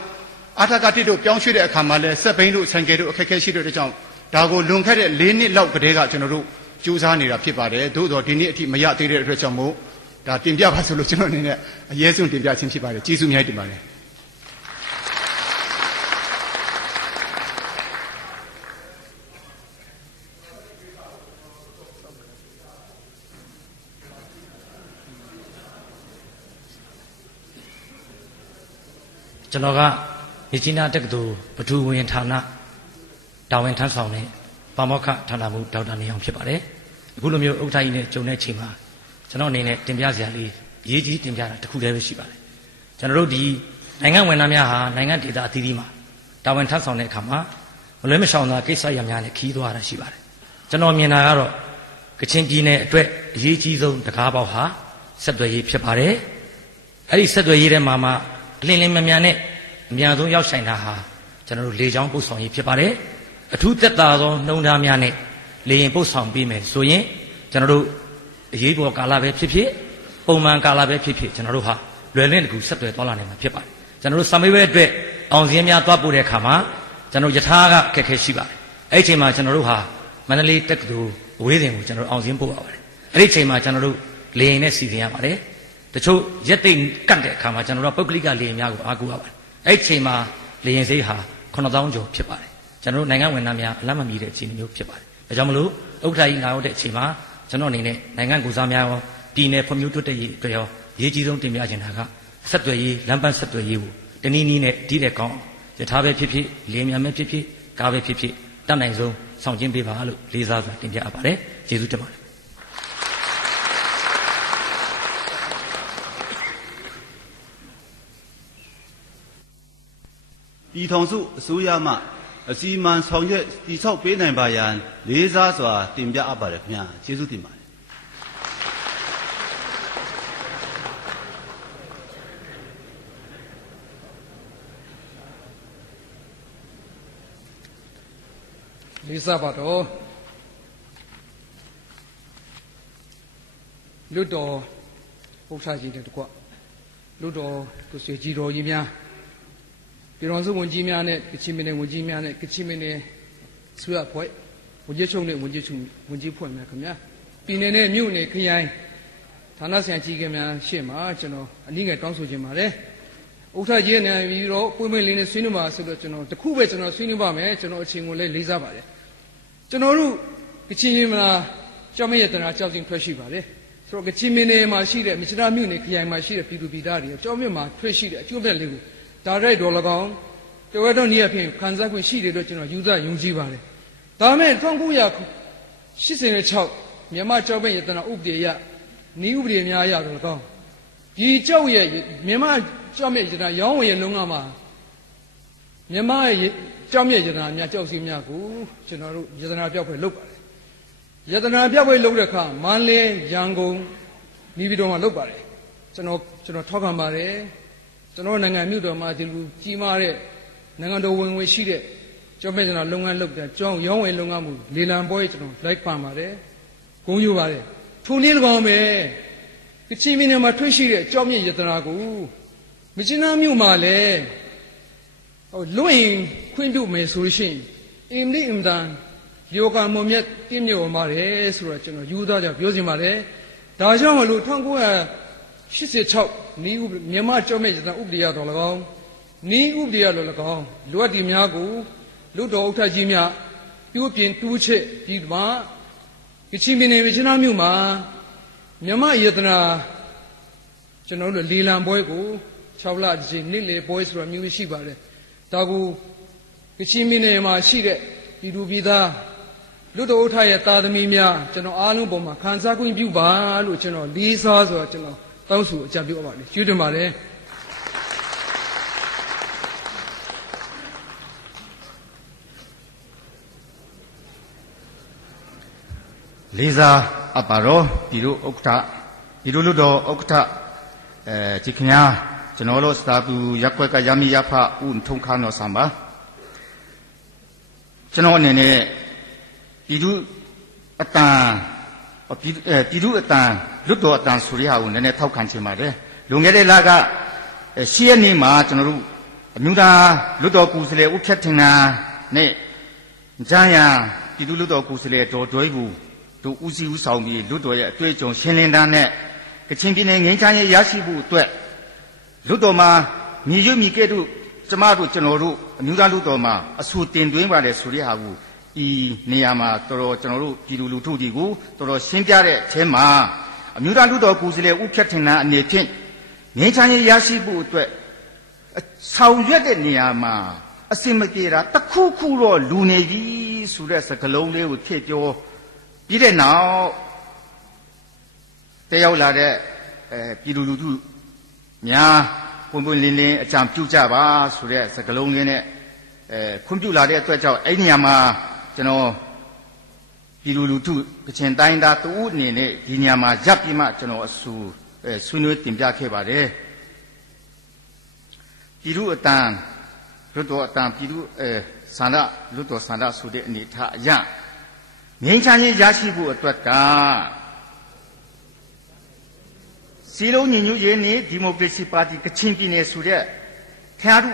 အထက်က1တို့ပြောင်းရွှေ့တဲ့အခါမှာလဲစက်ဘိန်းတို့ဆန်ကယ်တို့အခက်အခဲရှိတဲ့အတွက်ကြောင့်ဒါကိုလွန်ခဲ့တဲ့4နှစ်လောက်ကတည်းကကျွန်တော်တို့ကြိုးစားနေတာဖြစ်ပါတယ်သို့တော့ဒီနေ့အထိမရသေးတဲ့အတွက်ကြောင့်မို့ဒါတင်ပြပါဆိုလို့ကျွန်တော်အနေနဲ့အရေးဆုံးတင်ပြခြင်းဖြစ်ပါတယ်ကျေးဇူးများတင်ပါတယ်ကျွန်တော်ကမြစ်ကြီးနားတက္ကသိုလ်ပထူဝင်ဌာနတာဝန်ထမ်းဆောင်တဲ့ပါမောက္ခဌာနမှူးဒေါက်တာနေအောင်ဖြစ်ပါတယ်အခုလိုမျိုးဥက္ကဋ္ဌကြီးနဲ့ကြုံတဲ့ချိန်မှာကျွန်တော်အနေနဲ့တင်ပြစရာလေးအရေးကြီးတင်ပြတာတစ်ခုတည်းပဲရှိပါတယ်ကျွန်တော်တို့ဒီနိုင်ငံဝန်ထမ်းများဟာနိုင်ငံဒေသအသီးသီးမှာတာဝန်ထမ်းဆောင်တဲ့အခါမှာမလွဲမရှောင်သာကိစ္စရပ်များနဲ့ခီးသွားတာရှိပါတယ်ကျွန်တော်မြင်တာကတော့ကချင်ပြည်နယ်အတွက်အရေးကြီးဆုံးတကားပေါက်ဟာဆက်သွယ်ရေးဖြစ်ပါတယ်အဲ့ဒီဆက်သွယ်ရေးထဲမှာမှအလင်းလင်းမြန်နဲ့အများဆုံးရောက်ဆိုင်တာဟာကျွန်တော်တို့လေကြောင်းပို့ဆောင်ရေးဖြစ်ပါတယ်အထူးသက်သာသောနှုံသားများနဲ့လေရင်ပို့ဆောင်ပေးမယ်ဆိုရင်ကျွန်တော်တို့အရေးပေါ်ကာလပဲဖြစ်ဖြစ်ပုံမှန်ကာလပဲဖြစ်ဖြစ်ကျွန်တော်တို့ဟာလွယ်လင့်တကူဆက်သွယ်သွားလာနိုင်မှာဖြစ်ပါတယ်ကျွန်တော်တို့စာမေးပွဲအတွက်အောင်စင်းများတွားပို့တဲ့အခါမှာကျွန်တော်ယထာကခက်ခဲရှိပါတယ်အဲ့ဒီအချိန်မှာကျွန်တော်တို့ဟာမန္တလေးတက္ကသိုလ်အဝေးစဉ်ကိုကျွန်တော်တို့အောင်စင်းပို့ရပါတယ်အဲ့ဒီအချိန်မှာကျွန်တော်တို့လေရင်နဲ့စီစဉ်ရပါတယ်တချို့ရက်သိမ့်ကတ်တဲ့အခါမှာကျွန်တော်တို့ပုဂ္ဂလိကလေရင်များကိုအားကိုးရပါတယ်အဲ့ဒီအချိန်မှာလေရင်စိတ်ဟာ9000ကျော်ဖြစ်ပါတယ်ကျွန်တော်တို့နိုင်ငံဝန်ထမ်းများအလတ်မမီတဲ့အခြေအနေမျိုးဖြစ်ပါတယ်ဒါကြောင့်မလို့ဥက္ကဋ္ဌကြီးလာရောက်တဲ့အချိန်မှာကျွန်တော်အနေနဲ့နိုင်ငံကိုစားများရောပြည်နယ်ဖွံ့ဖြိုးတိုးတက်ရေးအတွက်ရောအရေးကြီးဆုံးတင်ပြချင်တာကဆက်သွယ်ရေးလမ်းပန်းဆက်သွယ်ရေးကိုတနည်းနည်းနဲ့ဒီတဲ့ကောင်းယထာပဲဖြစ်ဖြစ်လေမြန်ပဲဖြစ်ဖြစ်ကားပဲဖြစ်ဖြစ်တတ်နိုင်ဆုံးဆောင်ကျဉ်ပေးပါလို့လေးစားစွာတင်ပြအပ်ပါတယ်ကျေးဇူးတင်ပါတယ်ပြည်ထောင်စုအစိုးရမှအစီအမံဆောင်ရွက်တည်ဆောက်ပေးနိုင်ပါရန်လေးစားစွာတင်ပြအပ်ပါတယ်ခင်ဗျာကျေးဇူးတင်ပါတယ်လေးစားပါတော့လွတ်တော်ဥက္ကဋ္ဌကြီးတဲ့တကွလွတ်တော်ကိုဆွေကြီးတော်ကြီးများပြည်တော်စုဝန်ကြီးများနဲ့ကချင်ပြည်နယ်ဝန်ကြီးများနဲ့ကချင်ပြည်နယ်ဆွေးအဖွဲ့ဝန်ကြီးချုပ်နဲ့ဝန်ကြီးဖွဲ့များခင်ဗျာပြည်နယ်နဲ့မြို့နယ်ခရိုင်ဌာနဆိုင်ရာကြီးကများရှေ့မှာကျွန်တော်အနည်းငယ်တောင်းဆိုခြင်းပါတယ်ဥက္ကဋ္ဌကြီးနဲ့ပြီးတော့ပွင့်ပွင့်လင်းလင်းဆွေးနွေးပါဆိုတော့ကျွန်တော်တခုပဲကျွန်တော်ဆွေးနွေးပါမယ်ကျွန်တော်အချိန်ကိုလည်းလေးစားပါတယ်ကျွန်တော်တို့ကချင်ပြည်မှာကြောက်မရတနာကြောက်စဉ်ထွက်ရှိပါတယ်ဆိုတော့ကချင်ပြည်နယ်မှာရှိတဲ့မြစ်ချမြို့နယ်ခရိုင်မှာရှိတဲ့ပြည်သူပြည်သားတွေကြောက်မြမှာထွက်ရှိတဲ့အကျိုးမဲ့လေးကိုဒါရိုက်ဒေါ်လကောင်တဝက်တော့နေ့အဖြစ်ခံစားခွင့်ရှိတယ်လို့ကျွန်တော်ယူဆယုံကြည်ပါတယ်ဒါမဲ့1986မြန်မာကြောက်မဲ့ရတနာဥပဒေအရဤဥပဒေများအရတော့လကောင်ဒီကြောက်ရဲ့မြန်မာကြောက်မဲ့ရတနာရောင်းဝယ်ရဲ့လုံငါမှာမြန်မာရဲ့ကြောက်မဲ့ရတနာများကြောက်စီများကိုကျွန်တော်တို့ရတနာပြောက်ဖွဲ့လုပ်ပါတယ်ရတနာပြောက်ဖွဲ့လုပ်တဲ့အခါမန္တလေးရန်ကုန်နေပြည်တော်မှာလုပ်ပါတယ်ကျွန်တော်ထောက်ခံပါတယ်ကျွန်တော်နိုင်ငံမြို့တော်မှာဒီလူကြီးမားတဲ့နိုင်ငံတော်ဝင်ဝင်ရှိတဲ့ကျောင်းမဲ့ကျွန်တော်လုပ်ငန်းလုပ်တဲ့ကျောင်းရောင်းဝယ်လုပ်ငန်းမှုလေလံပွဲကျွန်တော်လိုက်ပါပါတယ်ဂုဏ်ယူပါတယ်ထိုနည်း၎င်းပဲကချင်ပြည်နယ်မှာထွက်ရှိတဲ့ကျောင်းမြင့်ရတနာကိုမြစ်နာမြို့မှာလည်းလွင့်ခွင့်ပြုမယ်ဆိုရှင်အင်ဒီအင်ဒန်ယောဂမုံမြတ်ပြည့်မြတ်ပါတယ်ဆိုတော့ကျွန်တော်ယူသားကြပြောချင်ပါတယ်ဒါကြောင့်မလို့1986နီးဥပဒေမြန်မာကျောင်းမြင့်ရတနာဥပဒေရတော်၎င်းနီးဥပဒေရတော်၎င်းလွတ်တီများကိုလွတ်တော်ဥက္ကဋ္ဌကြီးများပြုပြင်တူးချက်ပြီးမှကချင်ပြည်နယ်မြစ်နာမြို့မှာမြန်မာရတနာကျွန်တော်တို့လေလံပွဲကို6လကြီးနေ့လေပွဲဆိုတာမျိုးရှိပါတယ်ဒါကိုကချင်ပြည်နယ်မှာရှိတဲ့ပြည်သူပြည်သားလွတ်တော်ဥက္ကဋ္ဌရဲ့တာသမီများကျွန်တော်အားလုံးပေါ်မှာခံစား권ပြုပါလို့ကျွန်တော်လေးစားဆိုတော့ကျွန်တော်တောင်းဆိုအကြံပြုအပ်ပါတယ်ကျေးဇူးတင်ပါတယ်လေးစားအပ်ပါတော့ပြည်သူဥက္ကဋ္ဌပြည်သူ့လွှတ်တော်ဥက္ကဋ္ဌကြီးခင်ဗျာကျွန်တော်တို့စတာပူရက်ွက်ကရမီရဖဦးထုံခါနော်ဆံပါကျွန်တော်အနေနဲ့ပြည်သူအတန်ပြည်သူအတန်လွတ်တော်အတန်ဆိုရဟာကိုနည်းနည်းထောက်ခံချင်ပါတယ်လွန်ခဲ့တဲ့လက ရှေ့နေ့မှာကျွန်တော်တို့အမျိုးသားလွတ်တော်ကိုယ်စားလှယ်ဦးဖြတ်ထင်တာနဲ့ဂျာယာပြည်သူ့လွတ်တော်ကိုယ်စားလှယ်ဒေါ်တွဲဘူးတို့ဦးစီးဦးဆောင်ပြီးလွတ်တော်ရဲ့အတွေ့အကြုံရှင်းလင်းတာနဲ့ကချင်ပြည်နယ်ငြိမ်းချမ်းရေးရရှိဖို့အတွက်လွတ်တော်မှာညီရွတ်မိကဲ့သို့ကျွန်တော်တို့အမျိုးသားလွတ်တော်မှာအဆိုတင်သွင်းပါတယ်ဆိုတဲ့ဟာကိုဤနေရာမှာတော်တော်ကျွန်တော်တို့ပြည်သူလူထုတွေကိုတော်တော်ရှင်းပြတဲ့အထဲမှာအမျိုးသားလွတ်တော်ကိုယ်စားလှယ်ဦးဖြတ်ထင်တာအနေဖြင့်ငြိမ်းချမ်းရေးရရှိဖို့အတွက်ဆောင်ရွက်တဲ့နေရာမှာအစင်မပြေတာတစ်ခုခုတော့လူနေပြီဆိုတဲ့စကားလုံးလေးကိုထည့်ပြောပြီးတဲ့နောက်တက်ရောက်လာတဲ့ပြည်သူလူထုများပွင့်ပွင့်လင်းလင်းအကြံပြုကြပါဆိုတဲ့စကားလုံးလေးနဲ့ခွင့်ပြုလာတဲ့အတွက်ကြောင့်အဲ့ဒီနေရာမှာကျွန်တော်ပြည်သူလူထုကချင်တိုင်းသားတူအနေနဲ့ဒီနေရာမှာရပ်ပြီးမှကျွန်တော်အဆူဆွေးနွေးတင်ပြခဲ့ပါတယ်ပြည်သူအတန်လွတ်တော်အတန်ပြည်သူဆန္ဒလွတ်တော်ဆန္ဒဆိုတဲ့အနေထားအရငြိမ်းချမ်းရေးရရှိဖို့အတွက်ကစီလုံးညီညွတ်ရေးနဲ့ဒီမိုကရေစီပါတီကချင်ပြည်နယ်ဆိုတဲ့ခါရု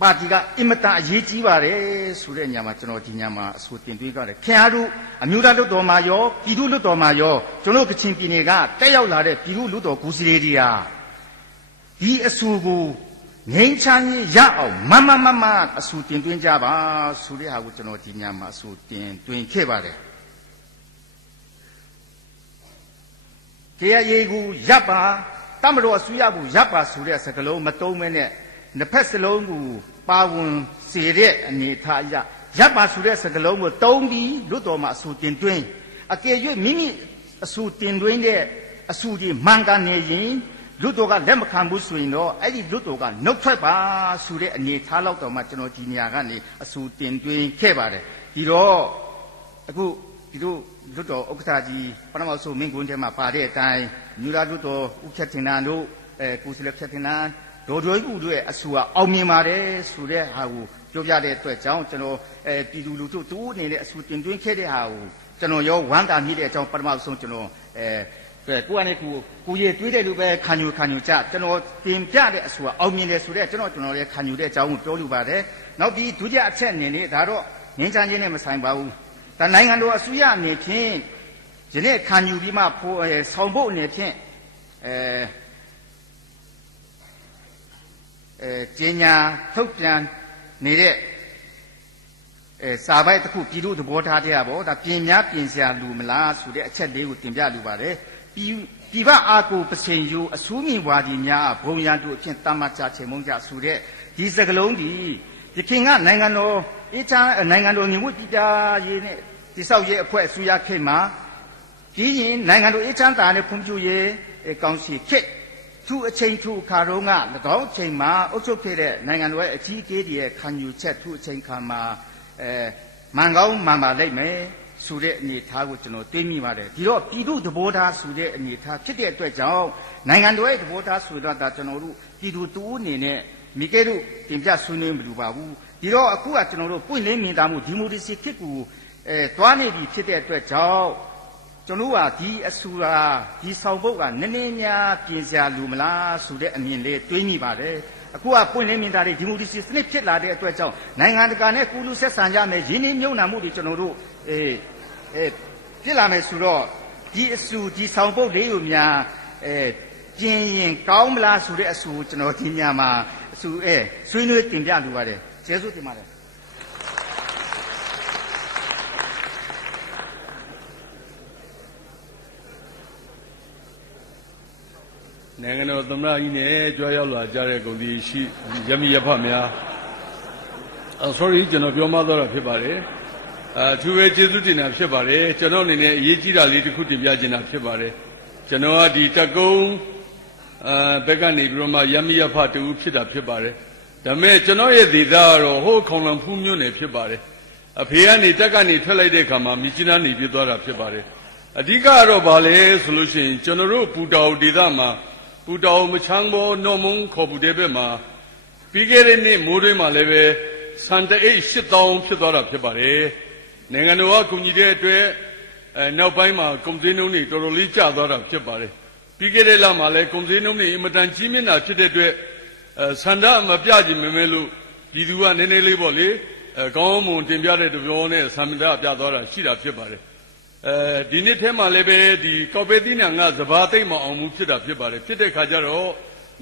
ပါတီကအင်မတန်အရေးကြီးပါတယ်ဆိုတဲ့ညမှာကျွန်တော်ဒီညမှာအဆိုတင်သွင်းကြတယ်ခါရုအမျိုးသားလွတ်တော်မှာရောပြည်သူ့လွတ်တော်မှာရောကျွန်တော်ကချင်ပြည်နယ်ကတက်ရောက်လာတဲ့ပြည်သူ့လွတ်တော်ကိုယ်စားလှယ်တွေဟာဒီအဆိုကိုငြိမ်းချမ်းရေးရအောင်မအဆူတင်သွင်းကြပါဆိုတဲ့ဟာကိုကျွန်တော်ဒီညမှာအဆူတင်သွင်းခဲ့ပါတယ်KIA ကိုရပ်ပါတမတော်အစိုးရကိုရပ်ပါဆိုတဲ့စကားလုံးမတုံးမဲနဲ့နှစ်ဖက်စလုံးကိုပါဝင်စေတဲ့အနေအထားအရရပ်ပါဆိုတဲ့စကားလုံးကိုတုံးပြီးလွတ်တော်မှာအဆူတင်သွင်းအကယ်၍မိမိအဆူတင်သွင်းတဲ့အဆူဒီမှန်ကန်နေရင်လွတ်တော်ကလက်မခံဘူးဆိုရင်တော့အဲ့ဒီလွတ်တော်ကနှုတ်ထွက်ပါဆိုတဲ့အနေထားလောက်တော့မှကျွန်တော်ဒီနေရာကနေအဆူတင်သွင်းခဲ့ပါတယ်ဒီတော့အခုဒီတို့လွတ်တော်ဥက္ကဋ္ဌကြီးပထမဆုံးမင်းကွန်းထဲမှာပါတဲ့အတိုင်းမြူလာလွတ်တော်ဥက္ကဋ္ဌတင်နာတို့ကိုယ်စားလှယ်ဖြတ်တင်နာဒေါ်တွဲကူတို့ရဲ့အဆူကအောင်မြင်ပါတယ်ဆိုတဲ့ဟာကိုပြောပြတဲ့အတွက်ကြောင့်ကျွန်တော်ပြည်သူလူထုတူအနေနဲ့အဆူတင်သွင်းခဲ့တဲ့ဟာကိုကျွန်တော်ရောဝမ်းသာမိတဲ့အကြောင်းပထမဆုံးကျွန်တော်ကိုကနေကိုရတွေးတဲ့လူပဲခံယူကြကျွန်တော်တင်ပြတဲ့အဆူကအောင်မြင်တယ်ဆိုတဲ့ကျွန်တော်လည်းခံယူတဲ့အကြောင်းကိုပြောလိုပါတယ်နောက်ဒီဒုတိယအချက်အနေနဲ့ဒါတော့ငင်းချမ်းချင်းနဲ့မဆိုင်ပါဘူးဒါနိုင်ငံတော်အစိုးရအနေဖြင့်ယနေ့ခံယူပြီးမှဆောင်ဖို့အနေဖြင့်ကျင်းညာထုတ်ပြန်နေတဲ့စာပိုက်တစ်ခုပြည်သူသဘောထားတဲ့ပေါ့ဒါပြင်စရာလူမလားဆိုတဲ့အချက်လေးကိုတင်ပြလိုပါတယ်ပြည်ပအာကိုပစင်ယူအစိုးမြင့်ဝါဒီများဘုံရန်တို့အဖြစ်တမတ်ချချေမုန်းကြဆိုတဲ့ဒီစကလုံးဒီယခင်ကနိုင်ငံတော်အေးချမ်းနိုင်ငံတော်ညီမှုပြည်ပြရေးနဲ့တိဆောက်ရေးအဖွဲ့အစည်းရခေတ်မှာဒီရင်နိုင်ငံတော်အေးချမ်းသာနဲ့ဖွံ့ဖြိုးရေးကောင်စီခေတ်သူအချိန်သူအခါတော့က၎င်းအချိန်မှာအုပ်ချုပ်ခဲ့တဲ့နိုင်ငံတော်ရဲ့အကြီးအကဲတွေရဲ့ခံယူချက်သူအချိန်ခါမှာမှန်ကောင်းမှန်ပါလိမ့်မယ်ဆိုတဲ့အနေအထားကိုကျွန်တော်သိမိပါတယ်ဒီတော့ပြည်သူသဘောထားဆိုတဲ့အနေအထားဖြစ်တဲ့အတွက်ကြောင့်နိုင်ငံတော်ရဲ့သဘောထားဆိုတော့ဒါကျွန်တော်တို့ပြည်သူတူအနေနဲ့မိကဲတို့တင်ပြဆွေးနွေးမလို့ပါဘူးဒီတော့အခုကကျွန်တော်တို့ပွင့်လင်းမြင်သာမှုဒီမိုကရေစီခေတ်ကိုသွားနေပြီဖြစ်တဲ့အတွက်ကြောင့်ကျွန်တော်ကဒီအဆူရာဒီဆောင်ပုတ်ကနည်းနည်းများပြင်စရာလူမလားဆိုတဲ့အမြင်လေးတွေးမိပါတယ်အခုကပွင့်လင်းမြင်သာတဲ့ဒီမိုကရေစီစနစ်ဖြစ်လာတဲ့အတွက်ကြောင့်နိုင်ငံတကာနဲ့ကူးလူဆက်ဆံကြမယ်ရင်းနှီးမြှုပ်နှံမှုတွေကျွန်တော်တို့ဖြစ်လာမယ်ဆိုတော့ဒီအဆူဒီဆောင်ပုတ်လေးကိုများကျင်ရင်ကောင်းမလားဆိုတဲ့အဆူကျွန်တော်ဒီညမှာအဆူဆွေးနွေးတင်ပြလိုပါတယ်ကျေးဇူးတင်ပါတယ်နိုင်ငံတော်သမ္မတကြီးနဲ့ကြွားရောက်လာကြတဲ့ဂုဏ်ဒီရှိရမီရဖများ sorry ကျွန်တော်ပြောမှတော့ဖြစ်ပါတယ်သူပဲကျေးဇူးတင်တာဖြစ်ပါတယ်ကျွန်တော်အနေနဲ့အရေးကြီးတာလေးတစ်ခုတင်ပြချင်တာဖြစ်ပါတယ်ကျွန်တော်ကဒီတက်ကုန်းဘက်ကနေပြီးတော့မှရမီရဖတူဖြစ်တာဖြစ်ပါတယ်ဒါပေမဲ့ကျွန်တော်ရဲ့ဒေသကတော့ဟိုးခေါင်လန်ဖူးမြို့နယ်ဖြစ်ပါတယ်အဖေကနေတက်ကနေထွက်လိုက်တဲ့အခါမှာမြစ်ကြီးနားနေပြသွားတာဖြစ်ပါတယ်အဓိကကတော့ဗာလဲဆိုလို့ရှိရင်ကျွန်တော်တို့ပူတောင်ဒေသမှာပူတောင်မချမ်းဘောနော်မုံခေါ်ပူတဲ့ဘက်မှာပြီးခဲ့တဲ့နှစ်မိုးတွင်းမှာလည်းပဲစံတအိတ်8000ဖြစ်သွားတာဖြစ်ပါတယ်နိုင်ငံတော်ကကူညီတဲ့အတွက်နောက်ပိုင်းမှာကုန်စည်နှုန်းတွေတော်တော်လေးကျသွားတာဖြစ်ပါတယ်ပြီးခဲ့တဲ့လမှာလည်းကုန်စည်နှုန်းတွေအင်မတန်ကြီးမြင့်တာဖြစ်တဲ့အတွက် ဆန္ဒမပြကြည့်မမဲလို့ဒီသူကနည်းနည်းလေးပေါ့လေကောင်းမွန်တင်ပြတဲ့တပြောနဲ့ဆန္ဒပြသွားတာရှိတာဖြစ်ပါတယ်ဒီနေ့ထဲမှာလည်းပဲဒီကောက်ပဲတိညာငါစဘာသိမ့်မအောင်မှုဖြစ်တာဖြစ်ပါတယ်ဖြစ်တဲ့ခါကျတော့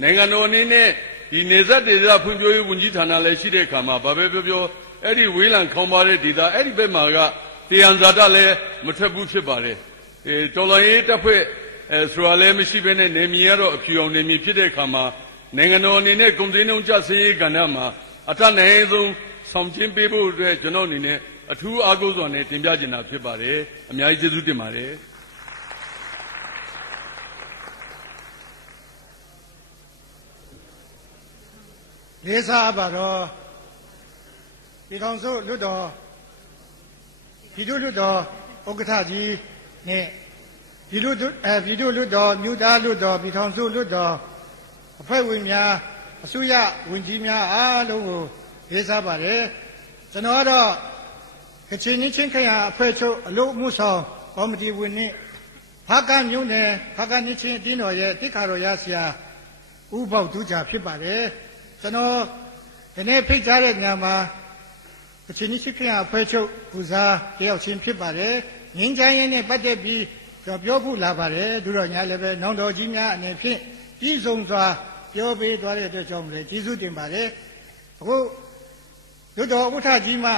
နိုင်ငံတော်အနေနဲ့ဒီနေဆက်ဒေသဖွံ့ဖြိုးရေးဝန်ကြီးဌာနလည်းရှိတဲ့အခါမှာဘာပဲပြောအဲ့ဒီဝေးလံခေါင်းပါတဲ့ဒေသအဲ့ဒီဘက်မှာကတရားဇာတလည်းမထွက်ဘူးဖြစ်ပါတယ်တော်လိုင်းရေးတပ်ဖွဲ့ဆိုတာလည်းမရှိဘဲနဲ့နေမြေကတော့အဖြူအောင်နေမြေဖြစ်တဲ့အခါမှာနိုင်ငံတော်အနေနဲ့ကုန်စည်နှုန်းကျဆင်းရေးကဏ္ဍမှာအထက်နိုင်ဆုံးဆောင်ကျင်းပေးဖို့အတွက်ကျွန်တော်အနေနဲ့အထူးအားကိုးစွာနဲ့တင်ပြချင်တာဖြစ်ပါတယ်အများကြီးကျေးဇူးတင်ပါတယ်လေးစားပါတော့ဒီကောင်စုလွတ်တော်ပြည်သူ့လွတ်တော်ဥက္ကဋ္ဌကြီးနဲ့ပြည်သူ့လွတ်တော်မြို့သားလွတ်တော်ပြည်ထောင်စုလွတ်တော်အဖွဲ့ဝင်များအစိုးရဝန်ကြီးများအားလုံးကိုလေးစားပါတယ်ကျွန်တော်ကတော့ကချင်ချင်းခရိုင်အဖွဲ့ချုပ်အလို့မှုဆောင်ကော်မတီဝင်နဲ့ဖားကန့်မြို့နယ်ဖားကန့်ချင်းအတင်းတော်ရဲ့တိခါတော်ရဆရာဦးပေါက်တူးကြဖြစ်ပါတယ်ကျွန်တော်ဒီနေ့ဖိတ်ကြားတဲ့ညမှာကချင်ချင်းခရိုင်အဖွဲ့ချုပ်ဦးစားတယောက်ချင်းဖြစ်ပါတယ်ငင်းချိုင်းရင်နဲ့ပတ်သက်ပြီးပြောဖို့လာပါတယ်ဒုတော်ညာလည်းပဲနောင်တော်ကြီးများအနေဖြင့်ပြည်စုံစွာပြောပေးသွားတဲ့အတွက်ကြောင့်လည်းကျေးဇူးတင်ပါတယ်အခုဒုတော်ဥထကြီးမှ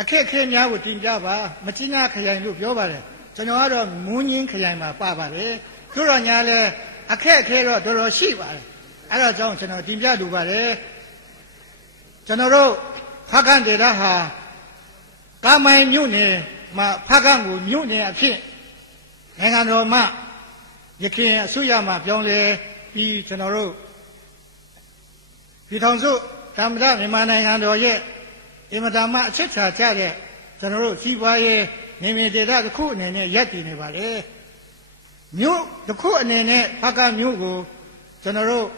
အခက်အခဲများကိုတင်ပြပါမချိနာခရိုင်လို့ပြောပါတယ်ကျွန်တော်ကတော့မွန်းညင်းခရိုင်မှာပါပါတယ်ဒုတော်ညာလည်းအခက်အခဲတော့တော်တော်ရှိပါတယ်အဲ့ဒါကြောင့်ကျွန်တော်တင်ပြလိုပါတယ်ကျွန်တော်တို့ဖားကန့်ဒေသဟာကာမိုင်မြို့နယ်မှာဖားကန့်ကိုမြို့နယ်အဖြစ်နိုင်ငံတော်မှရခင်အစိုးရမှပြောင်းလဲပြီးကျွန်တော်တို့ပြည်ထောင်စုသမ္မတမြန်မာနိုင်ငံတော်ရဲ့အင်မတန်မှအချက်ချာကြတဲ့ကျွန်တော်တို့စီးပွားရေးနေမြေဒေသတစ်ခုအနေနဲ့ရပ်တည်နေပါလေမြို့တစ်ခုအနေနဲ့ဖားကန့်မြို့ကိုကျွန်တော်တို့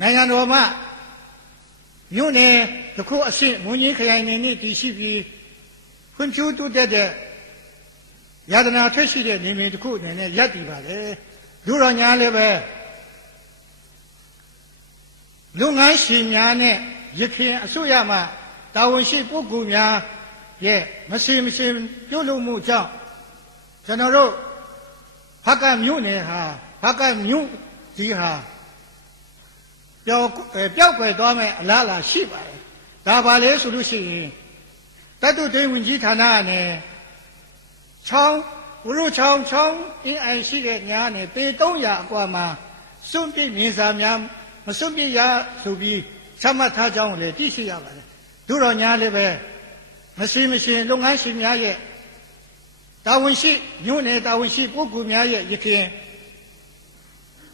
နိုင်ငံတော်မှမြို့နယ်တစ်ခုအဆင့်မွန်ကြီးခရိုင်နေနဲ့တည်ရှိပြီးဖွံ့ဖြိုးတိုးတက်တဲ့ရတနာထွက်ရှိတဲ့နေမြေတစ်ခုအနေနဲ့ရပ်တည်ပါလေဒုတော်ညာလည်းပဲလုပ်ငန်းရှင်များနဲ့ရခင်အစိုးရမှတာဝန်ရှိပုဂ္ဂိုလ်များရဲ့မစင်ပြုလုပ်မှုကြောင့်ကျွန်တော်တို့ဖားကန့်မြို့နယ်ဟာဖားကန့်မြို့ကြီးဟာပျောက်ကွယ်သွားမယ်အလားအလာရှိပါတယ်ဒါပါလေဆိုလို့ရှိရင်တတုသိဝန်ကြီးဌာနနဲ့ချောင်းဝရုချောင်းအင်းအိုင်ရှိတဲ့ညာနဲ့ပေ300အကွာမှာစွန့်ပစ်မြေစာများမစွန့်ပစ်ရဆိုပြီးသတ်မှတ်ထားကြောင်းလည်းသိရှိရပါတယ်ဒုတော်ညာလည်းပဲမရှိလုပ်ငန်းရှင်များရဲ့တာဝန်ရှိမြို့နယ်တာဝန်ရှိပုဂ္ဂိုလ်များရဲ့ရခင်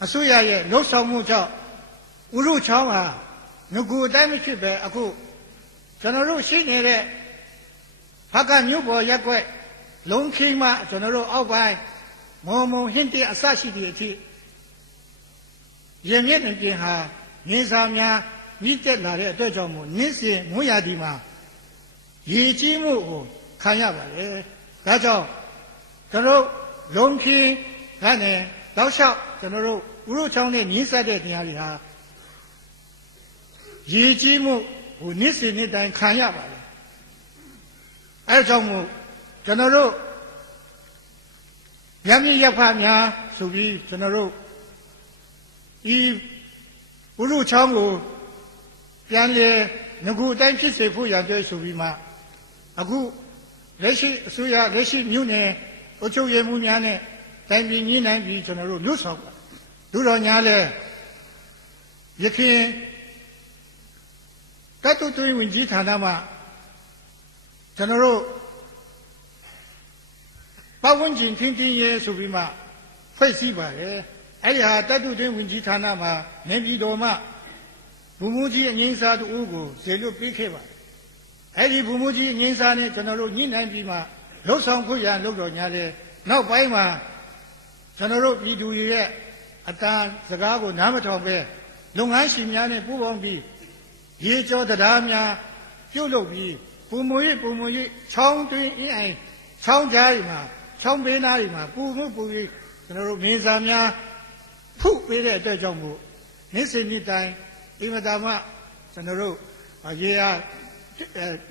အစိုးရရဲ့လှုပ်ဆောင်မှုကြောင့်ဥရုချောင်းဟာငကူအတိုင်းမဖြစ်ပဲအခုကျွန်တော်တို့ရှိနေတဲ့ဖားကန့်မြို့ပေါ်ရက်ွက်လုံးခင်းမှကျွန်တော်တို့အောက်ပိုင်းမုံဟင်းတဲ့အစရှိတဲ့အထိရင်မြင့်ပြင်ဟာငင်းစာများမြင့်တက်လာတဲ့အတွက်ကြောင့်မို့နေ့စဉ်မွေးရာဒီမှာရေကြီးမှုကိုခံရပါလေဒါကြောင့်ကျွန်တော်လုံးခင်းကနေတောက်လျှောက်ကျွန်တော်တို့ဥရုချောင်းနဲ့မြင်းဆက်တဲ့နေရာတွေဟာရေကြီးမှုဟိုနေ့စဉ်နေ့တိုင်းခံရပါလေအဲကြောင့်မို့ကျွန်တော်တို့ရမီရဖများဆိုပြီးကျွန်တော်တို့ဤဥရုချောင်းကိုပြန်လေငကူအတိုင်းဖြစ်စေဖို့ရန်ပြောဆိုပြီးမှအခုလက်ရှိအစိုးရလက်ရှိမြို့နယ်အုပ်ချုပ်ရေးမှုများနဲ့တိုင်ပြည်ညှိနှိုင်းပြီးကျွန်တော်တို့လွတ်ဆောင်ပါဒုတော်ညာလဲရခင်တတုသွေးဝင်ကြီးဌာနမှာကျွန်တော်တို့ပတ်ဝန်းကျင်ထိန်းသိမ်းရေးဆိုပြီးမှဖွဲ့စည်းပါတယ်အဲ့ဒီဟာတတုသွေးဝင်ကြီးဌာနမှာနေပြည်တော်မှာဘူမူကြီးအငိမ့်စားတူကိုဇေလွတ်ပေးခဲ့ပါတယ်အဲ့ဒီဘူမူကြီးအငိမ့်စားနဲ့ကျွန်တော်တို့ညှိနှိုင်းပြီးမှလှုပ်ဆောင်ဖို့ရန်လုပ်တော်ညာလဲနောက်ပိုင်းမှာကျွန်တော်တို့ပြည်သူတွေရဲ့အတန်စကားကိုနားမထောင်ပဲလုပ်ငန်းရှင်များနဲ့ပူးပေါင်းပြီးရေကျော်တရားများပြုတ်လုပ်ပြီးပုံမွေချောင်းတွင်းအင်းအိုင်ချောင်းကြားတွေမှာချောင်းဘေးနားတွေမှာပူပြီးကျွန်တော်တို့မင်းစာများ ဖုပေးတဲ့အတွက်ကြောင့်မို့နေ့စဉ်နေ့တိုင်းအင်မတန်မှကျွန်တော်တို့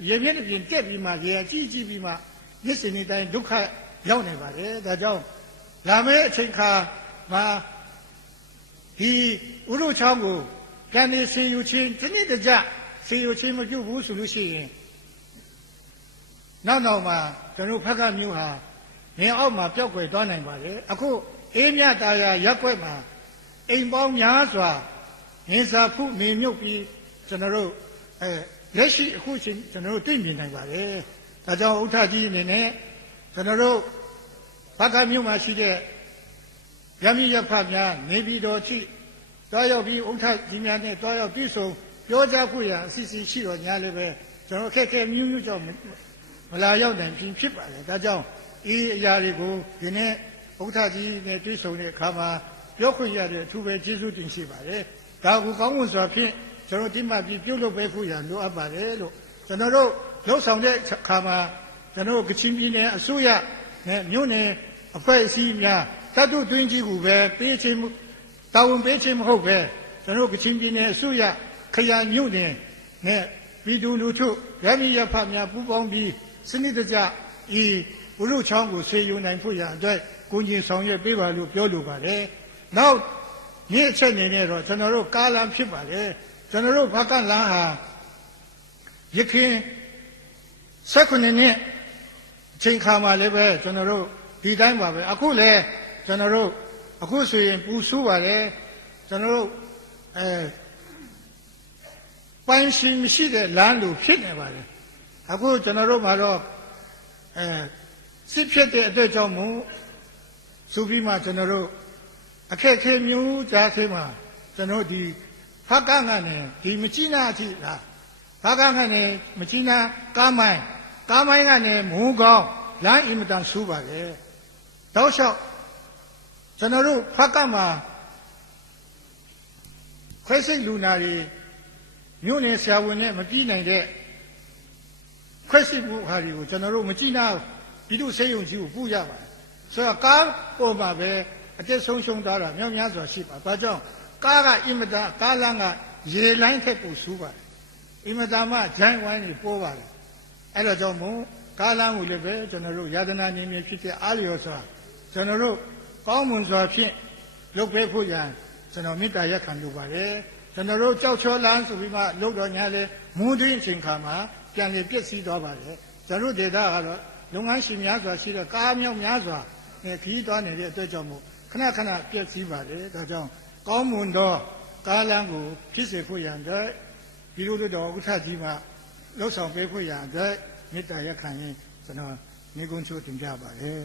ရေမြင့်ပြင်တက်ပြီးမှရေကြီးပြီးမှနေ့စဉ်နေ့တိုင်းဒုက္ခရောက်နေပါတယ်ဒါကြောင့်လာမယ့်အချိန်ခါမှာဒီဥရုချောင်းကိုပြန်နေစေယူခြင်းဒီနေ့တကြစေယူခြင်းမပြုဘူးဆိုလို့ရှိရင်နောက်မှာကျွန်တော်ဖက်ကမျိုးဟာနေအောက်မှာပျောက်ကွယ်သွားနိုင်ပါတယ်အခုအေးမြတာယာရက်ွက်မှာအိမ်ပေါင်းများစွာနေစာဖုနေမြုပ်ပြီးကျွန်တော်တို့လက်ရှိအခုချိန်ကျွန်တော်တို့သိမြင်နိုင်ပါတယ်ဒါကြောင့်ဥထကြီးအနေနဲ့ကျွန်တော်တို့ဖက်ကမျိုးမှာရှိတဲ့ရမီရဖများနေပြည်တော်ချိတွားရောက်ပြီးဥထကြီးများနဲ့တွားရောက်ပြီးဆိုပြောကြဖို့ရအစီအစဉ်ရှိတော်ညာလည်းပဲကျွန်တော်ခက်ခဲမျိုးကြောင့်မလာရောက်နိုင်ဖြစ်ပါတယ်ဒါကြောင့်ဤအရာတွေကိုဒီနေ့ဥထကြီးနဲ့တွေ့ဆုံတဲ့အခါမှာပြောခွင့်ရတဲ့အထူးပဲကျေးဇူးတင်ရှိပါတယ်ဒါကိုကောင်းမွန်စွာဖြင့်ကျွန်တော်ဒီမှာပြုလုပ်ပေးဖို့ရလိုအပ်ပါတယ်လို့ကျွန်တော်တို့လှုပ်ဆောင်တဲ့အခါမှာကျွန်တော်ကချင်ပြည်နယ်အစိုးရနဲ့မြို့နယ်အဖွဲ့အစည်းများတတ်တုတွင်းကြီးကိုပဲပေးခြင်းတာဝန်ပေးခြင်းမဟုတ်ပဲကျွန်တော်ကချင်ပြည်နယ်အစိုးရခရိုင်မြို့နယ်နဲ့ပြည်သူလူထုရမီရဖများပူးပေါင်းပြီးစနစ်တကျဤဥရုချောင်းကိုဆွေယူနိုင်ဖို့ရအတွက်ကိုကြီးဆောင်ရွက်ပေးပါလို့ပြောလိုပါတယ်နောက်နေ့အချက်အနေနဲ့တော့ကျွန်တော်တို့ကားလမ်းဖြစ်ပါတယ်ကျွန်တော်တို့ဘာကလမ်းဟာရခင်19နှစ်အချိန်ခါမှာလည်းပဲကျွန်တော်တို့ဒီတိုင်းပါပဲအခုလည်းကျွန်တော်တို့အခုဆိုရင်ပူဆူးပါတယ်ကျွန်တော်တို့ပိုင်းရှင်မရှိတဲ့လမ်းလိုဖြစ်နေပါတယ်အခုကျွန်တော်တို့မှာတော့စစ်ဖြစ်တဲ့အတွက်ကြောင့်မို့ဆိုပြီးမှကျွန်တော်တို့အခက်ခဲမျိုးကြားသေးမှာကျွန်တော်ဒီဖက်ကကနေဒီမချိနာအထိလားဖက်ကကနေမချိနာကားမိုင်းကနေမုံကောင်းလမ်းအင်မတန်ဆူပါလေတောက်လျှောက်ကျွန်တော်တို့ဖက်ကမှာခွဲစိတ်လူနာတွေမြို့နယ်ဆရာဝန်နဲ့မပြီးနိုင်တဲ့ခွဲစိတ်မှုဟာတွေကိုကျွန်တော်တို့မချိနာပြည်သူ့စေယုံကြီးကိုပို့ရပါတယ်ဆိုတော့ကားပေါ်မှာပဲအတက်ဆုံးရှုံးသွားတာမြောက်များစွာရှိပါဒါကြောင့်ကားကအင်မတန်ကားလမ်းကရေလိုင်းထက်ပိုဆူပါတယ်အင်မတန်မှဂျိုင်းဝိုင်းတွေပိုးပါတယ်အဲ့တော့ကြောင့်မို့ကားလမ်းကိုလည်းပဲကျွန်တော်တို့ယာတနာနေမြေဖြစ်တဲ့အားလျော်စွာကျွန်တော်တို့ကောင်းမွန်စွာဖြင့်လုပ်ပေးဖို့ရန်ကျွန်တော်မေတ္တာရက်ခံလိုပါတယ်ကျွန်တော်တို့ကြောက်ချောလမ်းဆိုပြီးမှလုပ်တော်ညာလဲမူးတွင်းအချိန်ခါမှာပြန်လည်ပြည့်စည်သွားပါတယ်ကျွန်တော်တို့ဒေသကတော့လုပ်ငန်းရှင်များစွာရှိတဲ့ကားမြောက်များစွာနဲ့ခီးသွားနေတဲ့အတွက်ကြောင့်မို့ခဏပြည့်စည်ပါတယ်ဒါကြောင့်ကောင်းမွန်သောကားလမ်းကိုဖြစ်စေဖို့ရန်အတွက်ပြည်သူ့တော်ဥက္ကဋ္ဌကြီးမှလှုပ်ဆောင်ပေးဖို့ရန်အတွက်မေတ္တာရက်ခံရင်ကျွန်တော်မိကုံချိုးတင်ပြပါတယ်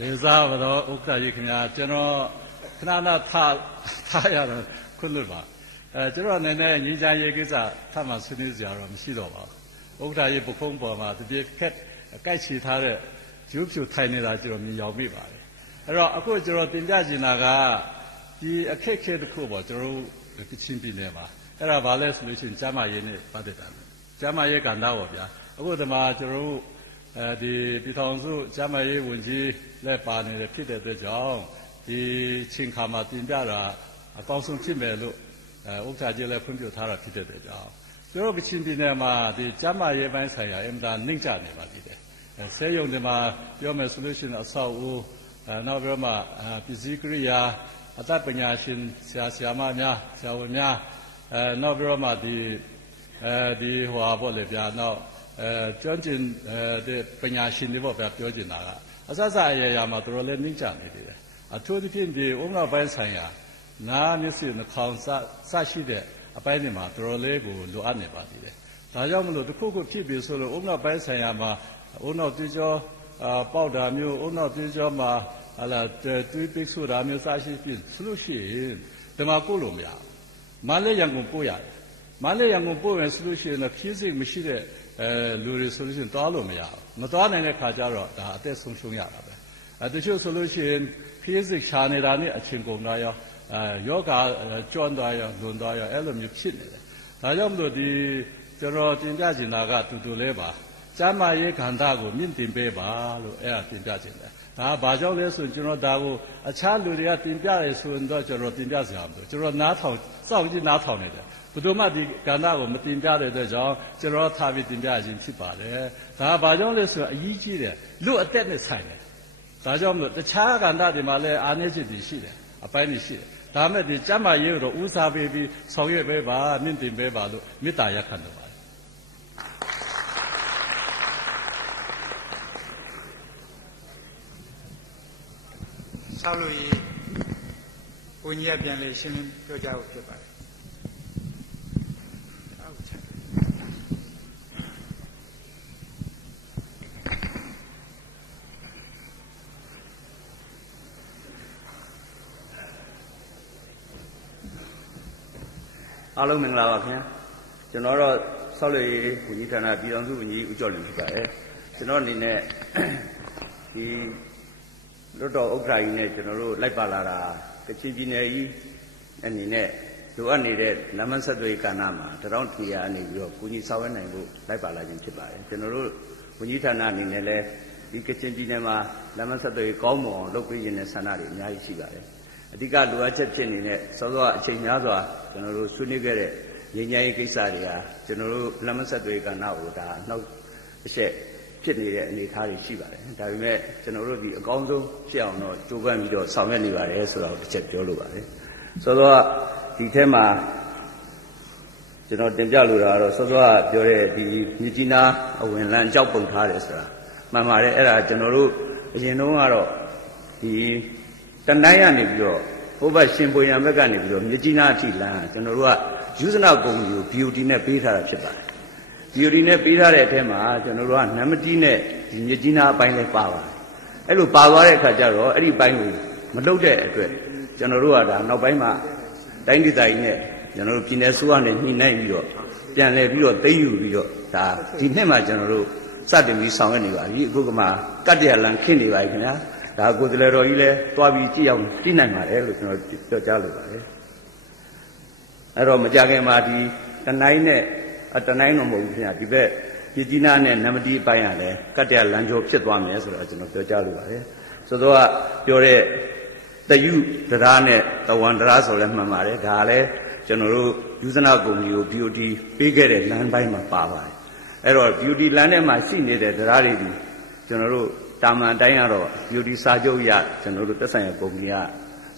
လေစားပါတော့ဥက္ကဋ္ဌကြီးခင်ဗျာကျွန်တော်ခဏထားရတော့ခွင့်လွတ်ပါကျွန်တော်အနေနဲ့ညီချမ်းရေးကိစ္စထပ်မှဆွေးနွေးစရာတော့မရှိတော့ပါဘူးဥက္ကဋ္ဌကြီးပုခုံးပေါ်မှာတပြေခက်ကြိုက်ချီထားတဲ့ဂျူးဖြူထိုင်နေတာကျွန်တော်မြင်ရောက်မိပါတယ်အဲ့တော့အခုကျွန်တော်တင်ပြချင်တာကဒီအခက်အခဲတစ်ခုပေါ့ကျွန်တော်တို့ကချင်ပြည်နယ်မှာအဲ့ဒါဘာလဲဆိုလို့ရှိရင်ကျမ်းမာရေးနဲ့ပတ်သက်တာကျမ်းမာရေးကဏ္ဍပေါ့ဗျာအခုဒီမှာကျွန်တော်တို့ဒီပြည်ထောင်စုကျမ်းမာရေးဝန်ကြီးလက်ပါနေတဲ့ဖြစ်တဲ့အတွက်ကြောင့်ဒီချင်းခါမှာတင်ပြတာအကောင်းဆုံးဖြစ်မယ်လို့ဥက္ကဋ္ဌကြီးလည်းဖွင့်ပြထားတာဖြစ်တဲ့အတွက်ကြောင့်ကျွန်တော်ကချင်ပြည်နယ်မှာဒီကျမ်းမာရေးပိုင်းဆိုင်ရာအင်တာနှိမ့်ချနေပါသေးတယ်ဆေးရုံတွေမှာပြောမယ်ဆိုလို့ရှိရင်အဆောက်အဦနောက်ပြီးတော့မှပစ္စည်းကိရိယာအတတ်ပညာရှင်ဆရာမများဆရာဝန်များနောက်ပြီးတော့မှဒီဟိုပေါ့လေဗျာနောက်ကျွမ်းကျင်တဲ့ပညာရှင်တွေပေါ့ဗျာပြောချင်တာကအစစအရာမှာတော်တော်လေးနှိမ့်ချနေတယ်အထူးသဖြင့်ဒီဥက္ကဋ္ဌပိုင်းဆိုင်ရာနားမျက်စိနှာခေါင်းစရှိတဲ့အပိုင်းတွေမှာတော်တော်လေးကိုလိုအပ်နေပါသေးတယ်ဒါကြောင့်မလို့တစ်ခုခုဖြစ်ပြီးဆိုလို့ဥက္ကဋ္ဌပိုင်းဆိုင်ရာမှာဥက္ကဋ္ဌတွေ့ကြောပေါက်တာမျိုးဥက္ကဋ္ဌတွေ့ကြောမှာဟာလာတွေးပိတ်ဆိုတာမျိုးစရှိပြီးဆိုလို့ရှိရင်ဒီမှာကိုလို့မရမလေးရန်ကုန်ပို့ရတယ်မလေးရန်ကုန်ပို့ရင်ဆိုလို့ရှိရင်ဖြည့်စိတ်မရှိတဲ့လူတွေဆိုလို့ရှိရင်တွားလို့မရဘူးမတွားနိုင်တဲ့ခါကျတော့ဒါအသက်ဆုံးရှုံးရတာပဲတချို့ဆိုလို့ရှိရင်ခ ဖေးစစ်ရှာနေတာနဲ့အချင်းကုန်သွားရောယောဂကျွမ်းသွားရောလွန်သွားရောအဲ့လိုမျိုးဖြစ်နေတယ်ဒါကြောင့်မလို့ဒီကျွန်တော်တင်ပြချင်တာကတူတူလေးပါကျမ်းမာရေးခန္ဓာကိုမြင့်တင်ပေးပါလို့အဲ့ဒါတင်ပြချင်တယ်ဒါဘာကြောင့်လဲဆိုရင်ကျွန်တော်ဒါကိုအခြားလူတွေကတင်ပြရဲဆိုရင်တော့ကျွန်တော်တင်ပြစရာမလိုကျွန်တော်နားထောင်စောင့်ကြည့်နားထောင်နေတယ်ဘုဒ္ဓမဒီကဏ္ဍကိုမတင်ပြတဲ့အတွက်ကြောင့်ကျွန်တော်ထားပြီးတင်ပြခြင်းဖြစ်ပါတယ်ဒါဘာကြောင့်လဲဆိုတော့အကြီးကြီးတယ်လူအသက်နဲ့ဆိုင်တယ်ဒါကြောင့်မလို့တခြားကဏ္ဍတွေမှာလည်းအားနည်းချက်တွေရှိတယ်အပိုင်းတွေရှိတယ်ဒါမဲ့ဒီကျမ်းမာရေးကိုဦးစားပေးပြီးဆောင်ရွက်ပေးပါမြင့်တင်ပေးပါလို့မေတ္တာရပ်ခံတော့ပါတယ်ဆောက်လို့ရဘုန်းကြီးကပြန်လေရှင်းလင်းပြောကြဖို့ဖြစ်ပါတယ်အားလုံးမင်္ဂလာပါခင်ဗျာကျွန်တော်တော့ဆောက်လုပ်ရေးဝန်ကြီးဌာနပြည်ထောင်စုဝန်ကြီးဦးကျော်လွင်ဖြစ်ပါတယ်ကျွန်တော်အနေနဲ့ဒီလွတ်တော်ဥက္ကဋ္ဌကြီးနဲ့ကျွန်တော်တို့လိုက်ပါလာတာကချင်ပြည်နယ်ကြီးအနေနဲ့လိုအပ်နေတဲ့လမ်းမဆက်သွယ်ကဏ္ဍမှာတရောင်းထီယာအနေပြီးတော့ကုညီဆောင်ရွက်နိုင်ဖို့လိုက်ပါလာခြင်းဖြစ်ပါတယ်ကျွန်တော်တို့ဝန်ကြီးဌာနအနေနဲ့လည်းဒီကချင်ပြည်နယ်မှာလမ်းမဆက်သွယ်ကောင်းမွန်အောင်လုပ်ပေးခြင်းနဲ့ဆန္ဒတွေအများကြီးရှိပါတယ်အဓိကလိုအပ်ချက်ဖြစ်နေတဲ့စောစောအချိန်များစွာကျွန်တော်တို့ဆွေးနွေးခဲ့တဲ့ငြိမ်းချမ်းရေးကိစ္စတွေဟာကျွန်တော်တို့လမ်းမဆက်သွယ်ကဏ္ဍကိုဒါနောက်တစ်ချက်ဖြစ်နေတဲ့အနေအထားတွေရှိပါတယ်ဒါပေမဲ့ကျွန်တော်တို့ဒီအကောင်းဆုံးဖြစ်အောင်တော့ကြိုးပမ်းပြီးတော့ဆောင်ရွက်နေပါတယ်ဆိုတော့တစ်ချက်ပြောလိုပါတယ်စောစောကဒီထဲမှာကျွန်တော်တင်ပြလိုတာကတော့စောစောကပြောတဲ့ဒီမြစ်ကြီးနားအဝင်လမ်းကြောက်ပုံထားတယ်ဆိုတာမှန်ပါတယ်အဲ့ဒါကျွန်တော်တို့အရင်တုန်းကတော့ဒီတနိုင်ရနေပြီးတော့ဟိုဘက်ရှင်ပွေရံဘက်ကနေပြီးတော့မြစ်ကြီးနားအထိလမ်းကျွန်တော်တို့ကယူဇနာကုမ္ပဏီကို BOT နဲ့ပေးထားတာဖြစ်ပါတယ် BOT နဲ့ပေးထားတဲ့အထက်မှာကျွန်တော်တို့ကနမတီးနဲ့ဒီမြစ်ကြီးနားအပိုင်းလည်းပါပါတယ်အဲ့လိုပါသွားတဲ့အခါကျတော့အဲ့ဒီဘိုင်းကိုမလုပ်တဲ့အတွက်ကျွန်တော်တို့ကဒါနောက်ပိုင်းမှာတိုင်းဒေသကြီးနဲ့ကျွန်တော်တို့ပြည်နယ်ဆိုးကနေညှိနှိုင်းပြီးတော့ပြန်လည်ပြီးတော့သိမ်းယူပြီးတော့ဒါဒီနှစ်မှာကျွန်တော်တို့စတင်ပြီးဆောင်ရွက်နေပါပြီအခုကမှကတ္တရလန်ခင်းနေပါပြီခင်ဗျာဒါကိုယ်တည်းတော်ကြီးလဲသွားပြီးကြည့်အောင်ကြည့်နိုင်ပါတယ်လို့ကျွန်တော်ပြောကြားလိုပါတယ်အဲ့တော့မကြခင်မှာဒီတနိုင်နဲ့တနိုင်တော့မဟုတ်ဘူးခင်ဗျာဒီဘက်ပြည်ကြီးနားနဲ့နမတီးအပိုင်းကလည်းကတ္တရလန်ကျော်ဖြစ်သွားမယ်ဆိုတော့ကျွန်တော်ပြောကြားလိုပါတယ်ဆိုတော့ပြောတဲ့တယုတရားနဲ့တဝန်တရားဆိုလဲမှန်ပါတယ်ဒါလည်းကျွန်တော်တို့ယူဇနာကုမ္ပဏီကို BOT ပေးခဲ့တဲ့လမ်းပိုင်းမှာပါပါတယ်အဲ့တော့ BOT လမ်းထဲမှာရှိနေတဲ့တရားတွေဒီကျွန်တော်တို့တာမန်အတိုင်းကတော့ BOT စာချုပ်ရကျွန်တော်တို့တက်ဆိုင်ရာကုမ္ပဏီက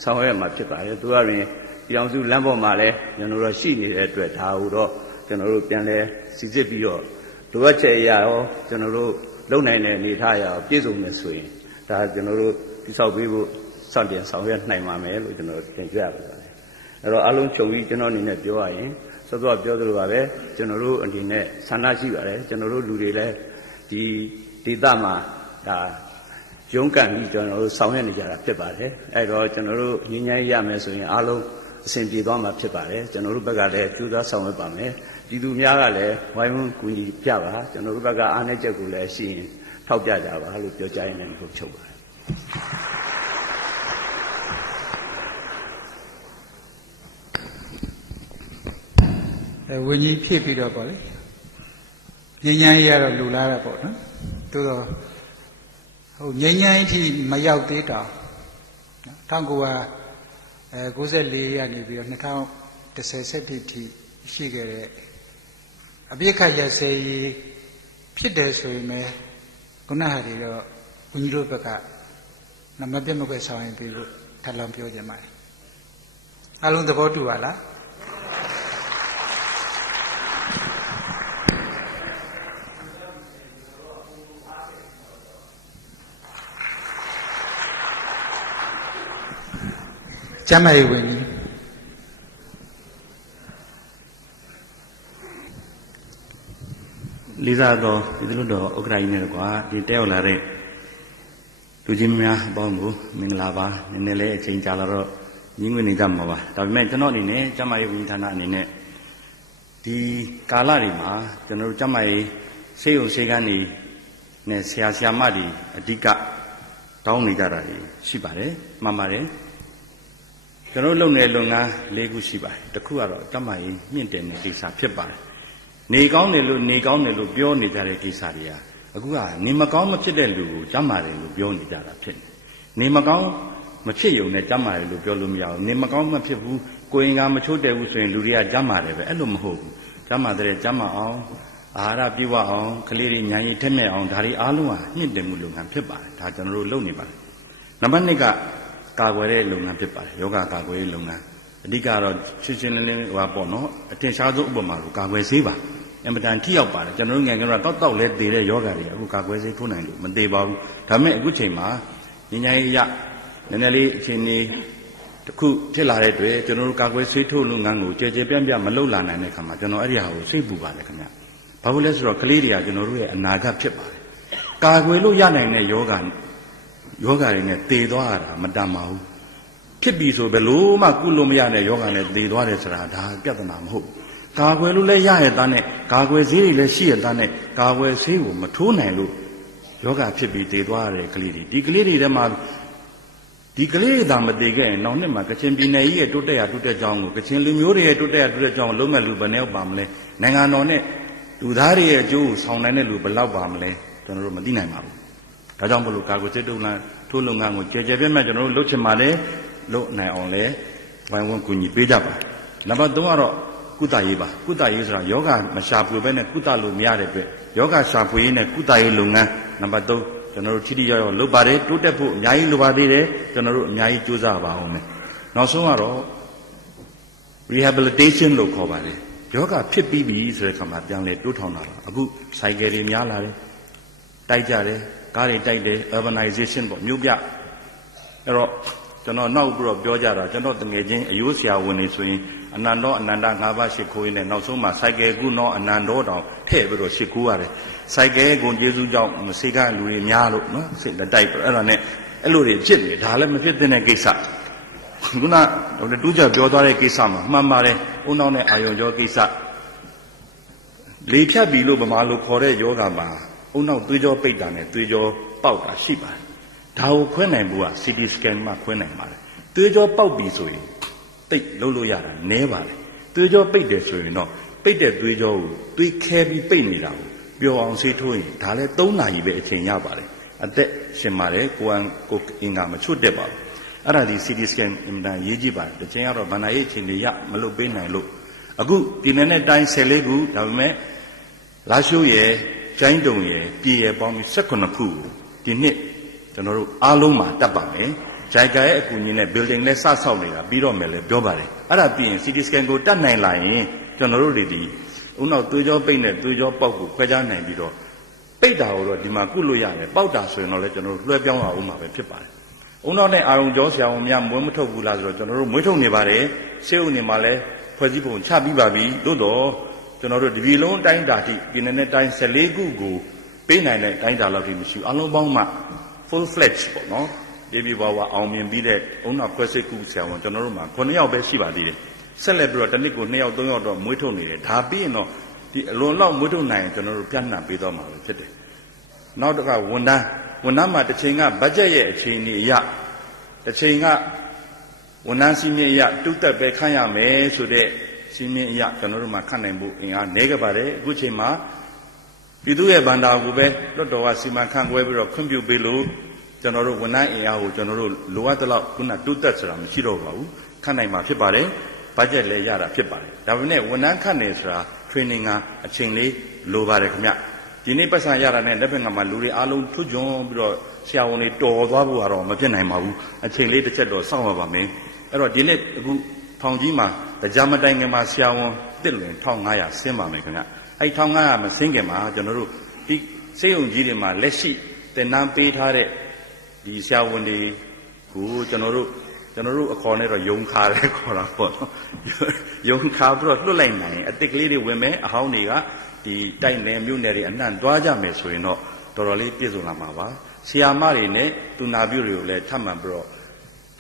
ဆောင်ရွက်မှာဖြစ်ပါတယ်သူကရင်ပြည်အောင်စုလမ်းပေါ်မှာလည်းကျွန်တော်တို့ရှိနေတဲ့အတွက်ဒါဟုတော့ကျွန်တော်တို့ပြန်လဲစီစစ်ပြီးတော့လိုအပ်ချက်ရရောကျွန်တော်တို့လုပ်နိုင်တဲ့အနေအထားရရောပြည့်စုံမယ်ဆိုရင်ဒါကျွန်တော်တို့တိဆောက်ပေးဖို့စတင်ဆောင်ရွက်နိုင်ပါမယ်လို့ကျွန်တော်တင်ပြရပါတယ်အဲ့တော့အလုံးချုပ်ပြီးကျွန်တော်အနေနဲ့ပြောရရင်စောစောပြောသလိုပါပဲကျွန်တော်တို့အနေနဲ့ဆန္ဒရှိပါတယ်ကျွန်တော်တို့လူတွေလည်းဒီဒေသမှာဒါရုန်းကန်ပြီးကျွန်တော်တို့ဆောင်ရွက်နေကြတာဖြစ်ပါတယ်အဲ့တော့ကျွန်တော်တို့ငြိမ်းချမ်းရမယ်ဆိုရင်အားလုံးအဆင်ပြေသွားမှာဖြစ်ပါတယ်ကျွန်တော်တို့ဘက်ကလည်းကြိုးစားဆောင်ရွက်ပါမယ်ပြည်သူများကလည်းဝိုင်းဝန်းကူညီပြပါကျွန်တော်တို့ဘက်ကအားနည်းချက်ကိုလည်းရှိရင်ထောက်ပြကြပါလို့ပြောကြရင်လည်းကိုချုပ်ပါတယ်ဝင်းကြီးဖြစ်ပြီးတော့ပေါ့လေငြိမ်းချမ်းရေးကတော့လူလာတာပေါ့နော်သို့တော့ဟိုငြိမ်းချမ်းရေးထိမရောက်သေးတော့1994ကနေပြီးတော့2017ထိရှိခဲ့တဲ့အပြစ်ခတ်ရစဲရေးဖြစ်တယ်ဆိုရင်ပဲခုနဟာတွေတော့ဘုန်းကြီးတို့ဘက်ကမပြတ်မကွက်ဆောင်ရင်ပြီးလို့ထပ်လောင်းပြောကြပါတယ်အားလုံးသဘောတူပါလားကျမ်းမာရေးဝင်ကြီးလေးစားတော့ဒီလိုတော့ဥက္ကဋ္ဌကြီးနဲ့ကွာဒီတက်ရောက်လာတဲ့လူကြီးများအပေါင်းကိုမင်္ဂလာပါနည်းနည်းလေးအချိန်ကြာလာတော့ညင်းဝင်နေကြမှာပါဒါပေမဲ့ကျွန်တော်အနေနဲ့ကျမ်းမာရေးဝန်ကြီးဌာနအနေနဲ့ဒီကာလတွေမှာကျွန်တော်တို့ကျမ်းမာရေးဆေးရုံဆေးခန်းတွေနဲ့ဆရာဆရာမတွေအဓိက ကောင်းနေကြတာရှိပါတယ်မှန်ပါတယ်ကျွန်တော်လုပ်နေတဲ့လုပ်ငန်း၄ခုရှိပါတယ်တစ်ခုကတော့တမရေးမြင့်တင်တဲ့ကိစ္စဖြစ်ပါတယ်နေကောင်းတယ်လို့ပြောနေကြတဲ့ကိစ္စတွေကအခုကနေမကောင်းမဖြစ်တဲ့လူကိုတမတယ်လို့ပြောနေကြတာဖြစ်နေမကောင်းမဖြစ်ရုံနဲ့တမတယ်လို့ပြောလို့မရဘူးနေမကောင်းမဖြစ်ဘူးကိုယ်ငါမချိုးတဲ့ဘူးဆိုရင်လူတွေကတမတယ်ပဲအဲ့လိုမဟုတ်ဘူးတမတဲ့တမအောင်အာဟာရပြည့်ဝအောင်ကလေးတွေညာရည်ထက်မဲ့အောင်ဒါတွေအားလုံးဟာမြင့်တင်မှုလုပ်ငန်းဖြစ်ပါတယ်ဒါကျွန်တော်တို့လုပ်နေပါတယ်နံပါတ်2ကကာကွယ်တဲ့လုပ်ငန်းဖြစ်ပါတယ်ယောဂကာကွယ်ရေးလုပ်ငန်းအဓိကတော့ရှင်းရှင်းလင်းလင်းဟောပေါ့နော်အထင်ရှားဆုံးဥပမာကိုကာကွယ်ဆေးပါအင်မတန်ထိရောက်ပါတယ်ကျွန်တော်တို့ငယ်ငယ်တော့တောက်လဲတည်တဲ့ယောဂတွေအခုကာကွယ်ဆေးထိုးနိုင်လို့မတည်ပါဘူးဒါပေမဲ့အခုချိန်မှာဉာဏ်ရည်အရနည်းနည်းလေးအချိန်လေးတစ်ခုဖြစ်လာတဲ့အတွက်ကျွန်တော်တို့ကာကွယ်ဆေးထိုးလုပ်ငန်းကိုကြဲကြဲပြန့်ပြန့်မလုပ်လာနိုင်တဲ့ခါမှာကျွန်တော်အဲ့ဒီဟာကိုစိတ်ပူပါတယ်ခင်ဗျဘာလို့လဲဆိုတော့ကလေးတွေကကျွန်တော်တို့ရဲ့အနာဂတ်ဖြစ်ပါတယ်ကာကွယ်လို့ရနိုင်တဲ့ယောဂတွေနဲ့တည်သွားတာမတန်ပါဘူးဖြစ်ပြီဆိုဘယ်လို့မှကုလို့မရတဲ့ယောဂနဲ့တည်သွားတယ်ဆိုတာဒါပြဿနာမဟုတ်ကာကွယ်လို့လည်းရရတဲ့နဲ့ကာကွယ်ဆေးတွေလည်းရှိရတဲ့နဲ့ကာကွယ်ဆေးကိုမထိုးနိုင်လို့ယောဂဖြစ်ပြီးတည်သွားတဲ့ကလေးတွေဒီကလေးတွေထဲမှာဒီကလေးတွေသာမတည်ခဲ့ရင်နောက်နှစ်မှာကချင်ပြည်နယ်ကြီးရဲ့တိုးတက်ကြောင်းကိုကချင်လူမျိုးတွေရဲ့တိုးတက်ကြောင်းလုံးမဲ့လူဘယ်နှယောက်ပါမလဲနိုင်ငံတော်နဲ့လူသားတွေရဲ့အကျိုးကိုဆောင်နိုင်တဲ့လူဘယ်လောက်ပါမလဲကျွန်တော်တို့မသိနိုင်ပါဘူးဒါကြောင့်မလို့ကာကွယ်ဆေးထိုးလုပ်ငန်းကိုကြဲကြဲပြန့်ပြန့်ကျွန်တော်တို့လုပ်ချင်ပါလေလုပ်နိုင်အောင်လဲဝိုင်းဝန်းကူညီပေးကြပါနံပါတ်3ကတော့ကုသရေးပါကုသရေးဆိုတာယောဂမရှာဖွေဘဲနဲ့ကုသလို့မရတဲ့အတွက်ယောဂရှာဖွေရေးနဲ့ကုသရေးလုပ်ငန်းနံပါတ်3ကျွန်တော်တို့ထိထိရောက်ရောက်လုပ်ပါတယ်တိုးတက်ဖို့အများကြီးလိုပါသေးတယ်ကျွန်တော်တို့အများကြီးကြိုးစားပါအောင်မယ်နောက်ဆုံးကတော့ rehabilitation လို့ခေါ်ပါတယ်ယောဂဖြစ်ပြီးပြီဆိုတဲ့ခါမှာပြန်လဲတိုးထောင်တာပါအခုစိုက်ကယ်တွေများလာတယ်တိုက်ကြတယ်ကားတွေတိုက်တယ် urbanization ပေါ့မြို့ပြအဲ့တော့ကျွန်တော်နောက်ပြီးတော့ပြောကြတာကျွန်တော်တငယ်ချင်းအယိုးဆရာဝန်တွေဆိုရင်အနန္တောအနန္တ၅ပါးရှိခိုးရင်းနဲ့နောက်ဆုံးမှာစိုက်ကယ်ကုနောအနန္တောတောင်ထည့်ပြီးတော့ရှိခိုးရတယ်စိုက်ကယ်ကိုကျေးဇူးကြောင့်စိတ်ကလူတွေများလို့နော်စိတ်လက်တိုက်အဲ့ဒါနဲ့အဲ့လိုတွေဖြစ်နေဒါလည်းမဖြစ်တဲ့ကိစ္စခုနတူးကြပြောသွားတဲ့ကိစ္စမှာမှန်ပါတယ်ဦးနှောင်းနဲ့အာယုံကျော်ကိစ္စလေဖြတ်ပြီလို့ဗမာလိုခေါ်တဲ့ယောဂမှာဦးနှောင်းသွေးကြောပိတ်တာနဲ့သွေးကြောပေါက်တာရှိပါတယ်ဒါကိုခွဲနိုင်ဖို့က CT scan မှာခွဲနိုင်ပါတယ်သွေးကြောပေါက်ပြီဆိုရင်တိတ်လုံးလို့ရတာနည်းပါတယ်သွေးကြောပိတ်တယ်ဆိုရင်တော့ပိတ်တဲ့သွေးကြောကိုသွေးခဲပြီးပိတ်နေတာကိုပျော်အောင်ဆေးထိုးရင်ဒါလည်း3နာရီပဲအချိန်ရပါတယ်အသက်ရှင်ပါတယ်ကိုအင်္ဂါမချွတ်တက်ပါဘူးအဲ့ဒါဒီ CT scan အင်တာရေးကြည့်ပါတယ်တစ်ချိန်ကတော့ဗန္ဒာရေးအချိန်တွေရမလုပ်ပေးနိုင်လို့အခုဒီနေ့နဲ့တိုင်း14ခုဒါပေမဲ့လာရှိုးရယ်ကျိုင်းတုံရယ်ပြည်ရယ်ပေါင်းပြီး18ခုဒီနှစ်ကျွန်တော်တို့အားလုံးမှာတက်ပါမယ်ဂျိုင်ကာရဲ့အကူအညီနဲ့ building လဲစဆောက်နေတာပြီးတော့မယ်လဲပြောပါတယ်အဲ့ဒါပြီးရင် CT scan ကိုတက်နိုင်လာရင်ကျွန်တော်တို့တွေဒီဥနောက်သွေးကြောပိတ်နဲ့သွေးကြောပေါက်ကိုခွဲခြားနိုင်ပြီးတော့ပိတ်တာကိုတော့ဒီမှာကုလို့ရတယ်ပေါက်တာဆိုရင်တော့လဲကျွန်တော်တို့လွှဲပြောင်းအောင်မှာပဲဖြစ်ပါတယ်ဥနောက်နဲ့အာရုံကြောဆရာဝန်များမွေးမထုတ်ဘူးလားဆိုတော့ကျွန်တော်တို့မွေးထုတ်နေပါတယ်ရှေ့ဦးနေမှာလဲဖွဲ့စည်းပုံချပြီးပါပြီတို့တော့ကျွန်တော်တို့ဒီပြည်လုံးတိုင်းတာထိပြည်နယ်နဲ့တိုင်း14ခုကိုပေးနိုင်တဲ့တိုင်းတာလောက်ထိမရှိဘူးအလုံးပေါင်းမှ full fledged ပေါ့နော်ဒီဘဝအောင်မြင်ပြီးတဲ့ဥနောက်ခွဲစိတ်ကူဆရာဝန်ကျွန်တော်တို့မှာ9ယောက်ပဲရှိပါသေးတယ်ဆက်လက်ပြီးတော့တစ်နှစ်ကို2ယောက်3ယောက်တော့မွေးထုတ်နေတယ်ဒါပြီးရင်တော့ဒီအလွန်လောက်မွေးထုတ်နိုင်ရင်ကျွန်တော်တို့ပြန့်နှံ့ပေးတော့မှာပဲဖြစ်တယ်နောက်တစ်ခါဝန်ထမ်းမှာတစ်ချိန်ကဘတ်ဂျက်ရဲ့အခြေအနေအရတစ်ချိန်ကဝန်ထမ်းစီမင်းအရတုတ်တက်ပဲခန့်ရမယ်ဆိုတဲ့စီမင်းအရကျွန်တော်တို့မှာခန့်နိုင်ဖို့အင်အားနည်းခဲ့ပါတယ်အခုချိန်မှာပြည်သူ့ရဲ့ဗန္ဒာကိုပဲလွတ်တော်ကစီမံခန့်ခွဲပြီးတော့ခွင့်ပြုပေးလို့ကျွန်တော်တို့ဝန်ထမ်းအင်အားကိုကျွန်တော်တို့လိုအပ်တဲ့လောက်ခုနတုတ်တက်ဆိုတာမရှိတော့ပါဘူးခန့်နိုင်မှာဖြစ်ပါတယ်ဘတ်ဂျက်လည်းရတာဖြစ်ပါတယ်ဒါပေမဲ့ဝန်ထမ်းခန့်နေဆိုတာ training ကအချိန်လေးလိုပါတယ်ခင်ဗျဒီနေ့ပတ်စံရတာနဲ့လက်ဖက်ကမှလူတွေအားလုံးထွကျွန်းပြီးတော့ဆရာဝန်တွေတော်သွားဖို့ကတော့မဖြစ်နိုင်ပါဘူးအချိန်လေးတစ်ချက်တော့စောင့်ရပါမယ်အဲ့တော့ဒီနေ့အခုထောင်ကြီးမှာတရားမတိုင်ခင်မှာဆရာဝန်တစ်လွင်1500ဆင်းပါမယ်ခင်ဗျအဲ့1500မဆင်းခင်မှာကျွန်တော်တို့ဒီစေယုံကြီးတွေမှာလက်ရှိတင်နန်းပေးထားတဲ့ဒီဆရာဝန်တွေကိုကျွန်တော်တို့အခေါ်နဲ့တော့ယုံခါလဲခေါ်တာပေါ့နော်ယုံခါပြီးတော့လွတ်လိုက်နိုင်အစ်စ်ကလေးတွေဝင်မယ်အဟောင်းတွေကဒီတိုက်နယ်မြို့နယ်တွေအနှံ့သွားကြမယ်ဆိုရင်တော့တော်တော်လေးပြည့်စုံလာမှာပါဆရာမတွေနဲ့သူနာပြုတွေကိုလည်းထပ်မံပြီးတော့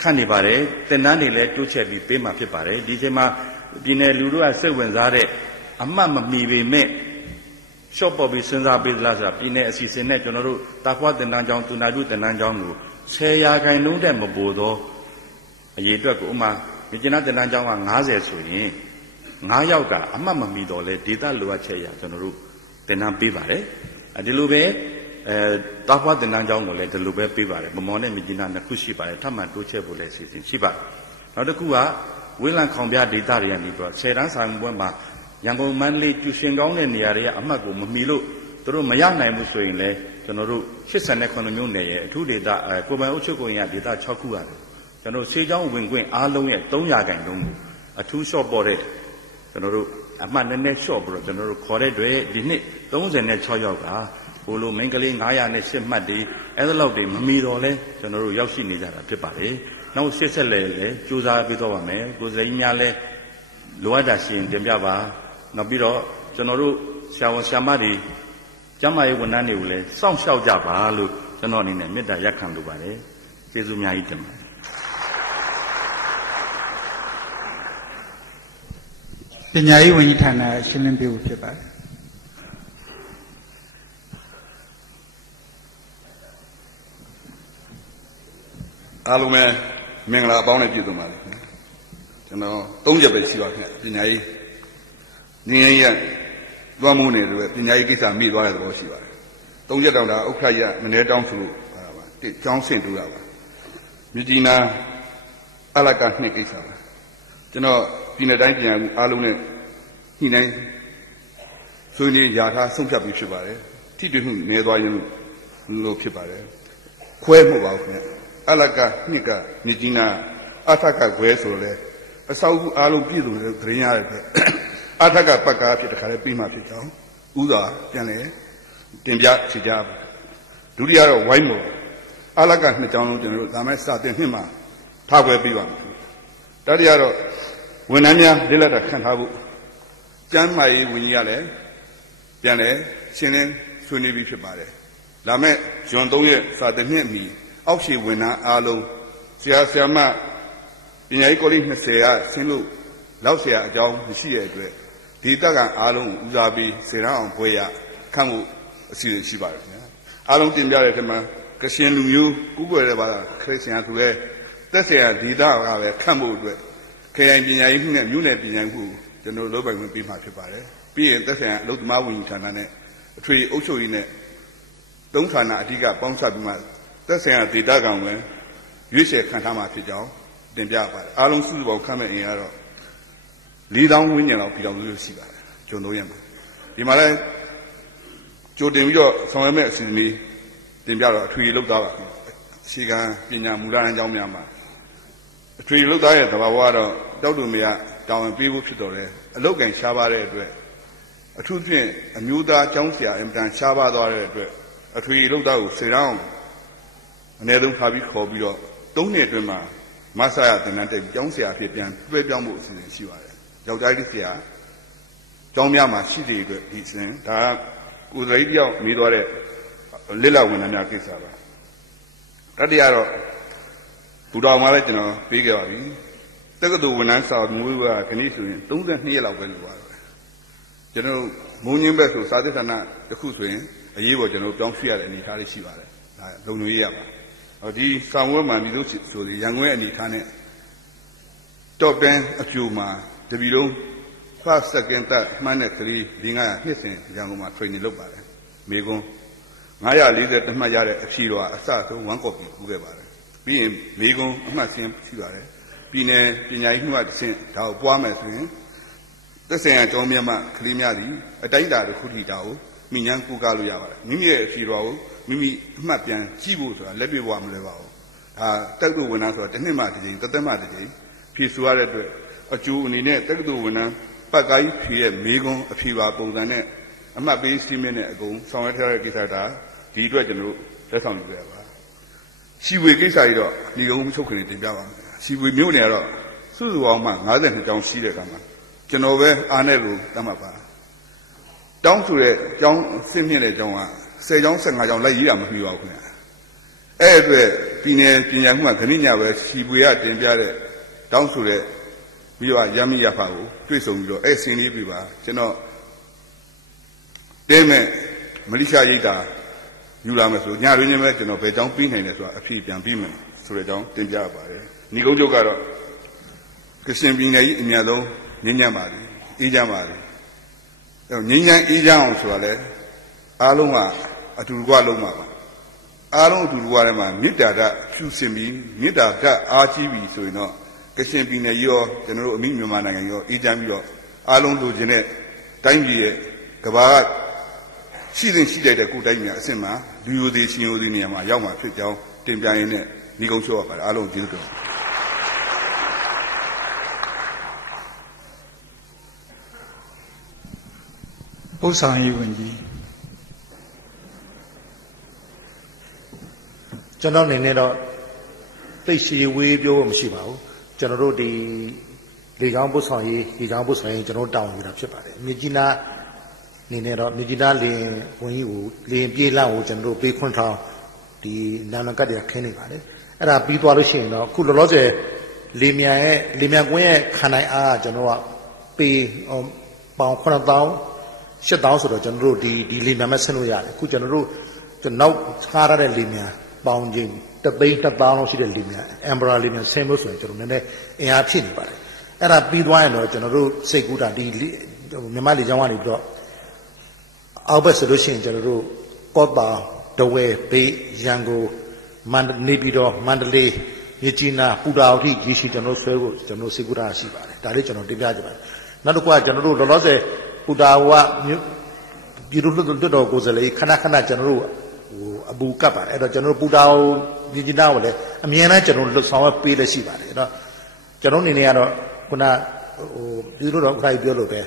ခန့်နေပါတယ်တင်နန်းတွေလည်းတိုးချဲ့ပြီးပေးမှဖြစ်ပါတယ်ဒီချိန်မှာပြည်နယ်လူတို့ကစိတ်ဝင်စားတဲ့အမှတ်မမီပေမဲ့ ရှော့ပေါ်ပြီးစဉ်းစားပေးသလားဆိုတာပြည်내အစီအစဉ်နဲ့ကျွန်တော်တို့တာဖွာတင်တန်းကျောင်းသူနာပြုတင်တန်းကျောင်းကို10%တဲ့မပိုတော့အရေးအတွက်ကိုဥမာမြကျနာတင်တန်းကျောင်းက90ဆိုရင်9ယောက်ကအမှတ်မမီတော့လဲဒေတာလိုအပ်ချက်ရကျွန်တော်တို့တင်တန်းပေးပါတယ်ဒီလိုပဲတာဖွာတင်တန်းကျောင်းကိုလည်းဒီလိုပဲပေးပါတယ်မမော်နဲ့မြကျနာနှစ်ခုရှိပါတယ်ထပ်မံတိုးချဲ့ဖို့လည်းအစီအစဉ်ရှိပါတယ်နောက်တစ်ခုကဝင်းလံခေါင်ပြဒေတာတွေကနေပြီးတော့10တန်းဆိုင်ပွဲမှာရန်ကုန်မန္တလေးကျူရှင်ကောင်းတဲ့နေရာတွေကအမှတ်ကိုမမီလို့သူတို့မရနိုင်ဘူးဆိုရင်လည်းကျွန်တော်တို့89မျိုးနယ်ရဲ့အထူးဒေတာကိုပိုင်အုပ်ချုပ်ခွင့်ရဒေတာ6ခုရတယ်ကျွန်တော်ဆေးကြောင်းဝင်ခွင့်အားလုံးရဲ့300%ကိုအထူးလျှော့ပေါ်တဲ့ကျွန်တော်တို့အမှတ်နည်းနည်းလျှော့ပြီးတော့ကျွန်တော်တို့ခေါ်တဲ့တွေဒီနှစ်36ယောက်ကဟိုလိုမိန်းကလေး908မှတ်တွေအဲ့ဒါလောက်တွေမမီတော့လဲကျွန်တော်တို့ရောက်ရှိနေကြတာဖြစ်ပါတယ်နောက်ဆက်ဆက်လဲစူးစမ်းပြီးတော့ပါမယ်ကိုယ်စိမ်းများလဲလိုအပ်တာရှိရင်တင်ပြပါနောက်ပြီးတော့ကျွန်တော်တို့ဆရာဝန်ဆရာမတွေကျန်းမာရေးဝန်ထမ်းတွေကိုလည်းစောင့်ရှောက်ကြပါလို့ကျွန်တော်အနေနဲ့မေတ္တာရပ်ခံလိုပါတယ်ကျေးဇူးအများကြီးတင်ပါတယ်ပညာရေးဝန်ကြီးဌာနရှင်းလင်းပေးဖို့ဖြစ်ပါတယ်အားလုံးပဲမင်္ဂလာအပေါင်းနဲ့ပြည့်စုံပါလိမ့်မယ်ကျွန်တော်3ချက်ပဲရှိပါခင်ဗျပညာရေးငင်းရလွှမ်းမိုးနေတယ်ပညာရေးကိစ္စမိသွားတဲ့သဘောရှိပါတယ်3ချက်တောင်တာဥက္ခရမနေတောင်းဆိုလို့ပါပါကျောင်းဆင့်တူတာပါမြကြီးနာအလကနှစ်ကိစ္စပါကျွန်တော်ပြည်နယ်တိုင်းပညာမှုအားလုံးနဲ့ညှိနှိုင်းဆွေးနွေးရာထားဆုံးဖြတ်ပြီးဖြစ်ပါတယ်ထိတွေ့မှုနေသွားရင်လို့ဖြစ်ပါတယ်ခွဲမှုပါဘူးခင်ဗျအလကနှစ်ကမြကြီးနာအထကခွဲဆိုလဲအဆောက်အဦအားလုံးပြည့်စုံတဲ့သတင်းရတယ်ပဲအထကပတ်ကားဖြစ်တခါလဲပြီးမှဖြစ်ကြောင်းဥစွာပြန်လဲတင်ပြချကြပါဒုတိယတော့ဝိုင်းမို့အလကနှစ်ကြောင်းလုံးကျွန်တော်တို့ဒါမဲ့စတင်နှစ်မှာထားခွဲပြီးပါမယ်တတိယတော့ဝန်ထမ်းများလက်လက်တာခံထားဖို့ကျန်းမာရေးဝန်ကြီးကလည်းပြန်လဲရှင်းလင်းဆွေးနွေးပြီးဖြစ်ပါတယ်ဒါမဲ့ဇွန်3ရက်စတင်နှစ်မီအောက်ခြေဝန်ထမ်းအားလုံးဆရာဆရာမပညာရေးကောလိပ်20ကဆင်းလို့လောက်ဆရာအကြောင်းမရှိတဲ့အတွက်ဒီတက်ကအားလုံးဦးစားပြီးစေရအောင်ပွဲရခန့်မှုအစီအစဉ်ရှိပါတယ်ခင်ဗျာအားလုံးတင်ပြတဲ့ထက်မှာကရှင်လူမျိုးကူးကွယ်တဲ့ဘာသာခရစ်ယာန်သူရဲ့သက်ဆိုင်ရာဒေသကပဲခန့်မှုအတွက်ခရိုင်ပညာရေးမှုနဲ့မြို့နယ်ပညာရေးမှုကျွန်တော်လုပ်ပိုင်ခွင့်ပေးမှာဖြစ်ပါတယ်ပြီးရင်သက်ဆိုင်ရာအလုပ်သမားဝန်ကြီးဌာနနဲ့အထွေအုပ်ချုပ်ရေးနဲ့သုံးဌာနအဓိကပေါင်းစပ်ပြီးမှသက်ဆိုင်ရာဒေသကောင်ပဲရွေးချယ်ခံထားမှာဖြစ်ကြောင်းတင်ပြပါတယ်အားလုံးစုစုပေါင်းခန့်မဲ့အင်ကတော့4000ဝန်းကျင်လောက်ပြည်တော်စုရှိပါတယ်ကျုံ3ရက်မှာဒီမှာလဲကြိုတင်ပြီးတော့ဆောင်ရွက်မဲ့အစီအစဉ်တင်ပြတော့အထွေလောက်သားပါအခြေခံပညာမူလတန်းကျောင်းများမှာအထွေလောက်သားရဲ့သဘာဝကတော့တောက်တူမရတာဝန်ပေးဖို့ဖြစ်တော်တယ်အလုတ်ကန်ရှားပါတဲ့အတွက်အထူးဖြင့်အမျိုးသားကျောင်းဆရာအင်တန်ရှားပါသွားတဲ့အတွက်အထွေလောက်သားကိုစေတောင်းအနည်းဆုံးထားပြီးခေါ်ပြီးတော့3နှစ်အတွင်းမှာမဆရာတင်တန်းတက်ကျောင်းဆရာဖြစ်ပြန်တွဲပြောင်းဖို့အစီအစဉ်ရှိပါတယ်ယောက်ျားလေးဆရာကျောင်းများမှာရှိတဲ့အတွက်ဒီအစဉ်ဒါကိုယ်စိတ်ပြောင်းနေသွားတဲ့လက်လဝန်ထမ်းများကိစ္စပါတတိယတော့ဘူတော်မှာလည်းကျွန်တော်ပေးခဲ့ပါပြီတက္ကသိုလ်ဝန်ထမ်းစာမွေးကခဏဆိုရင်32ရက်လောက်ပဲလိုပါတယ်ကျွန်တော်မုံညင်းဘက်ဆိုစာသစ်ဌာနတစ်ခုဆိုရင်အရေးပေါ်ကျွန်တော်ပြောင်းရွှေ့ရတဲ့အနေအထားလေးရှိပါတယ်ဒါလုံငွေရပါဒီစာမွေးမှာမြို့ဆိုရန်ကုန်ရဲ့အနေအထားနဲ့ top 10အကျိုးမှာတပီလုံး first second third မှန်းတဲ့ကလေး500နှစ်စဉ်ရန်ကုန်မှာ training လုပ်ပါတယ်မေကွန်း940တမှတ်ရတဲ့အဖြေတော်အစဆုံး1 copy ပို့ခဲ့ပါတယ်ပြီးရင်မေကွန်းအမှတ်စင်းရှိပါတယ်ပြည်နယ်ပညာရေးမှုအဆင့်ဒါကိုပွားမယ်ဆိုရင်သက်ဆိုင်ရာကျောင်းမြတ်မှကလေးများသည်အတိုင်းအတာတစ်ခုထိဒါကိုမိညာကိုကားလို့ရပါတယ်မိမိရဲ့အဖြေတော်ကိုမိမိအမှတ်ပြန်ကြည့်ဖို့ဆိုတာလက်တွေ့ဘဝမလွယ်ပါဘူးဒါတက်တူဝန်ထမ်းဆိုတာတစ်နှစ်မှတစ်ကြိမ်တစ်သက်မှတစ်ကြိမ်ဖြေဆိုရတဲ့အတွက်အကျိုးအနေနဲ့တက္ကသိုလ်ဝန်ထမ်းပတ်ကိုင်းဖြေရဲ့မေကွန်းအဖြေပါပုံစံနဲ့အမှတ်ပေးစီးမင်းနဲ့အကုန်ဆောင်ရွက်ထားတဲ့ကိစ္စဒါဒီအတွက်ကျွန်တော်တို့လက်ဆောင်ယူရပါစီဝေကိစ္စကြီးတော့ဒီကုန်းချုပ်ခွင့်တင်ပြပါမယ်စီဝေမြို့နယ်ကတော့စုစုပေါင်းမှ52ကျောင်းရှိတဲ့ကံမှာကျွန်တော်ပဲအားနဲ့လို့တတ်မှတ်ပါတောင်းဆိုတဲ့ကျောင်းစစ်မြင့်တဲ့ကျောင်းက10ကျောင်း15ကျောင်းလိုက်ရေးတာမပြီးပါဘူးခင်ဗျအဲ့အတွက်ပြည်နယ်ပညာမှုကခဏညပဲစီဝေကတင်ပြတဲ့တောင်းဆိုတဲ့ပြီးတော့ရမီရဖာကိုတွေ့ဆုံပြီးတော့အဲ့စင်းလေးပြပါကျွန်တော် တဲမဲ့မလိရှာရိတ်တာယူလာမယ်ဆိုညရင်းချင်းပဲကျွန်တော်ဘယ်ကြောင်းပြီးနိုင်လဲဆိုတာအဖြစ်ပြန်ပြီးမယ်ဆိုတဲ့အကြောင်းတင်ပြပါတယ်ညီကုန်းချုပ်ကတော့ကရှင်ပြည်နယ်ကြီးအများဆုံးငြိမ်းချမ်းပါလေအေးချမ်းပါလေငြိမ်းချမ်းအေးချမ်းအောင်ဆိုတာလဲအားလုံးကအတူတကွလုံးပါပါအားလုံးအတူတကွထဲမှာမေတ္တာဓာတ်ဖြူစင်ပြီးမေတ္တာဓာတ်အားကြီးပြီးဆိုရင်တော့ကရှင်ပြည်နယ်ရောကျွန်တော်တို့အမိမြန်မာနိုင်ငံရောအေးချမ်းပြီးတော့အားလုံးလိုချင်တဲ့တိုင်းပြည်ရဲ့ကဘာကရှိတဲ့ကိုယ်တိုင်းများအဆင့်မှာလူယိုသေးရှင်ယိုသေးနေရာမှာရောက်မှာဖြစ်ကြောင်းတင်ပြရင်းနဲ့ညီကုန်းချုပ်ရပါတယ်အားလုံးကျေးဇူးတော်ပုဆောင်ရေးဝန်ကြီးကျွန်တော်အနေနဲ့တော့သိရှိဝေးပြောဖို့မရှိပါဘူးကျွန်တော်တို့ဒီလေကြောင်းပုဆောင်ရေးကျွန်တော်တောင်းယူတာဖြစ်ပါတယ်မြကြီးနားနေနဲ့တော့မြကြီးနားလင်းဝန်ကြီးကိုလင်းပြေးလန့်ကိုကျွန်တော်တို့ပေးခွင့်ထောင်းဒီနာမကတ်ရခင်းနေပါတယ်အဲ့ဒါပြီးသွားလို့ရှိရင်တော့ခုလောလောဆယ်လေမြန်ကွင်းရဲ့ခန္ဓာအားကျွန်တော်ကပေးပေါင်9000 8000ဆိုတော့ကျွန်တော်တို့ဒီလေမြန်မဲ့ဆင်းလို့ရတယ်ခုကျွန်တော်တို့နောက်ကားရတဲ့လေမြန်ပေါင်ချင်း3,000 လောက်ရှိတဲ့လေမြန်အမ်ဘရာလေမြန်ဆင်းလို့ဆိုရင်ကျွန်တော်နည်းနည်းအင်အားဖြစ်နေပါတယ်အဲ့ဒါပြီးသွားရင်တော့ကျွန်တော်တို့စိတ်ကူးတာဒီမြန်မာလေကြောင်းကနေပြီးတော့အောက်ဘက်ဆိုလို့ရှိရင်ကျွန်တော်တို့ကော့တာဒဝဲဘေးရန်ကုန်နေပြည်တော်မန္တလေးမြစ်ကြီးနားပူတာအထိရေရှိကျွန်တော်ဆွဲဖို့ကျွန်တော်စိတ်ကူးတာရှိပါတယ်ဒါလေးကျွန်တော်တင်ပြကြပါတယ်နောက်တစ်ခုကကျွန်တော်တို့လောလောဆယ်ပူတာဝပြည်သူ့လွှတ်တော်ကိုယ်စားလှယ်ခဏကျွန်တော်တို့အဘူကပ်ပါတယ်အဲ့တော့ကျွန်တော်တို့ပူတာမြစ်ကြီးနားကိုလည်းအမြဲတမ်းကျွန်တော်တို့ဆောင်ရွက်ပေးလက်ရှိပါတယ်အဲ့တော့ကျွန်တော်အနေနဲ့ကတော့ခုနပြည်သူ့လွှတ်တော်ဥက္ကဋ္ဌပြောလို့ပဲ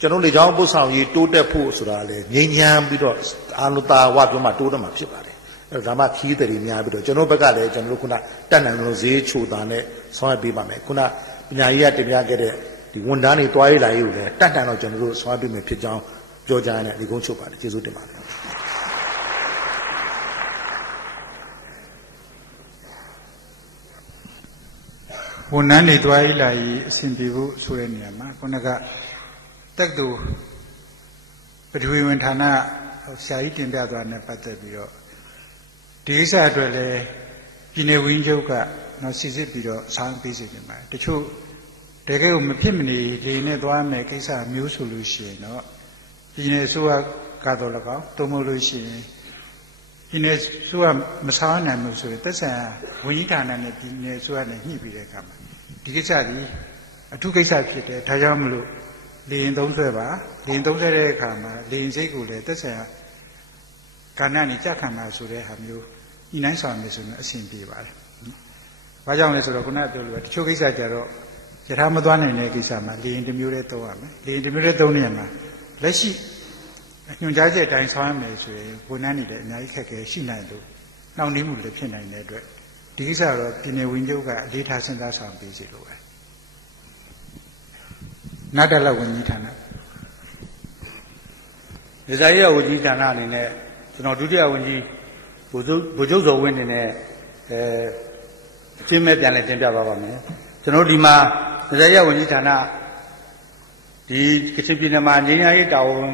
ကျွန်တော်လေကြောင်းပို့ဆောင်ရေးတိုးတက်ဖို့ဆိုတာလေငြိမ်းချမ်းပြီးတော့အာလုတာဝပြောမှတိုးတက်မှာဖြစ်ပါတယ်အဲ့တော့ဒါမှခီးတယ်များပြီးတော့ကျွန်တော်ဘက်ကလည်းကျွန်တော်တို့ခုနတက်နိုင်လို့ဈေးချိုတာနဲ့ဆောင်ရွက်ပေးပါမယ်ခုနပညာရေးကတင်ပြခဲ့တဲ့ဒီဝန်ထမ်းတွေတွားရေးလာရေးကိုလည်းတက်နိုင်တော့ကျွန်တော်တို့ဆောင်ရွက်ပေးမယ်ဖြစ်ကြောင်းပြောကြတဲ့ဒီကုန်းချုပ်ပါတယ်ကျေးဇူးတင်ပါတယ်ဝန်ထမ်းတွေတွားရေးလာရေးအဆင်ပြေဖို့ဆိုတဲ့နေရာမှာခုနကတက်တူပထဝီဝင်ဌာနဆရာကြီးတင်ပြသွားတဲ့ပတ်သက်ပြီးတော့ဒီကိစ္စအတွက်လည်းပြည်နယ်ဝင်းချုပ်ကတော့စီစစ်ပြီးတော့ဆောင်းပေးစီနေပါတယ်တချို့တကယ်ကိုမဖြစ်မနေလေနဲ့သွားမယ်ကိစ္စမျိုးဆိုလို့ရှိရင်တော့ပြည်နယ်ဆိုကတော့လည်းကောင်းတုံးမလို့ရှိရင်ပြည်နယ်ဆိုမဆောင်းနိုင်ဘူးဆိုရင်သက်ဆိုင်ရာဝန်ကြီးဌာနနဲ့ပြည်နယ်ဆိုနဲ့ညှိပြီးတဲ့အခါမှာဒီကိစ္စဒီအထူးကိစ္စဖြစ်တယ်ဒါကြောင့်မလို့လေရင်သုံးဆွဲပါလေရင်သုံးဆွဲတဲ့အခါမှာလေရင်စိတ်ကိုလည်းသက်ဆိုင်ရာကဏ္ဍနဲ့ကြက်ခံပါဆိုတဲ့ဟာမျိုးဤနိုင်ဆောင်မယ်ဆိုရင်အဆင်ပြေပါတယ်။ဘာကြောင့်လဲဆိုတော့ခုနကပြောလို့တချို့ကိစ္စကြတော့ယထာမသွားနိုင်တဲ့ကိစ္စမှာလေရင်တစ်မျိုးလေးသုံးရမယ်။လေရင်တစ်မျိုးလေးသုံးနေရမှာလက်ရှိညွှန်ကြားချက်အတိုင်းဆောင်ရမယ်ဆိုရင်ဝန်ထမ်းတွေလည်းအများကြီးခက်ခဲရှိနိုင်လို့နှောင့်နှေးမှုလည်းဖြစ်နိုင်တဲ့အတွက်ဒီကိစ္စတော့ပြည်နယ်ဝန်ကြီးကအလေးထားစဉ်းစားဆောင်ပေးစီလို့ပဲနတ်တလဝန်ကြီးဌာနဒေသရေးဝန်ကြီးဌာနအနေနဲ့ကျွန်တော်ဒုတိယဝန်ကြီးဗိုလ်ချုပ်ဇော်ဝင်းအနေနဲ့အချင်းမဲ့ပြန်လည်တင်ပြသွားပါမယ်ကျွန်တော်ဒီမှာဒေသရေးဝန်ကြီးဌာနဒီကချင်ပြည်နယ်မှာငြိမ်းချမ်းရေးတာဝန်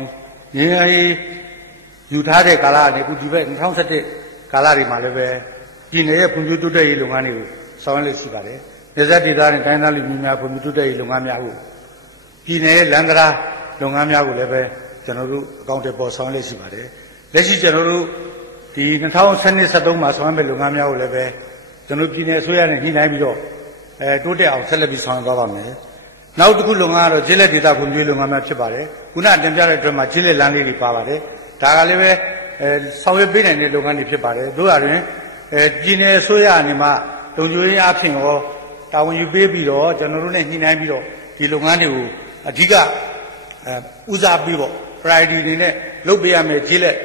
ငြိမ်းချမ်းရေးယူထားတဲ့ကာလကနေအခုဒီဘက်2017ကာလတွေမှာလည်းပဲပြည်နယ်ရဲ့ဖွံ့ဖြိုးတိုးတက်ရေးလုပ်ငန်းတွေကိုဆောင်ရွက်ရှိပါတယ်ဒေသဒေသနဲ့တိုင်းသားလူမျိုးများဖွံ့ဖြိုးတိုးတက်ရေးလုပ်ငန်းများကိုပြည်နယ်ရဲ့လမ်းတရားလုပ်ငန်းများကိုလည်းပဲကျွန်တော်တို့အကောင့်တွေပေါ်ဆောင်ရွက်ရှိပါတယ်လက်ရှိကျွန်တော်တို့ဒီ2012-13မှာဆောင်ရွက်မဲ့လုပ်ငန်းများကိုလည်းပဲကျွန်တော်ပြည်နယ်အစိုးရနဲ့ညှိနှိုင်းပြီးတော့တိုးတက်အောင်ဆက်လက်ပြီးဆောင်ရွက်သွားပါမယ်နောက်တစ်ခုလုပ်ငန်းကတော့ဂျင်းလက်ဒေသဖွံ့ဖြိုးရေးလုပ်ငန်းများဖြစ်ပါတယ်ခုနတင်ပြတဲ့အတွက်မှာဂျင်းလက်လမ်းလေးတွေပါပါတယ်ဒါကလည်းပဲဆောင်ရွက်ပေးနိုင်တဲ့လုပ်ငန်းတွေဖြစ်ပါတယ်တို့ရတွင်ပြည်နယ်အစိုးရအနေမှာလုံခြုံရေးအဖြစ်ရောတာဝန်ယူပေးပြီးတော့ကျွန်တော်တို့နဲ့ညှိနှိုင်းပြီးတော့ဒီလုပ်ငန်းတွေကိုအဓိကဦးစားပြီးတော့ priority အနေနဲ့လုပ်ပေးရမယ်ဂျင်းလက်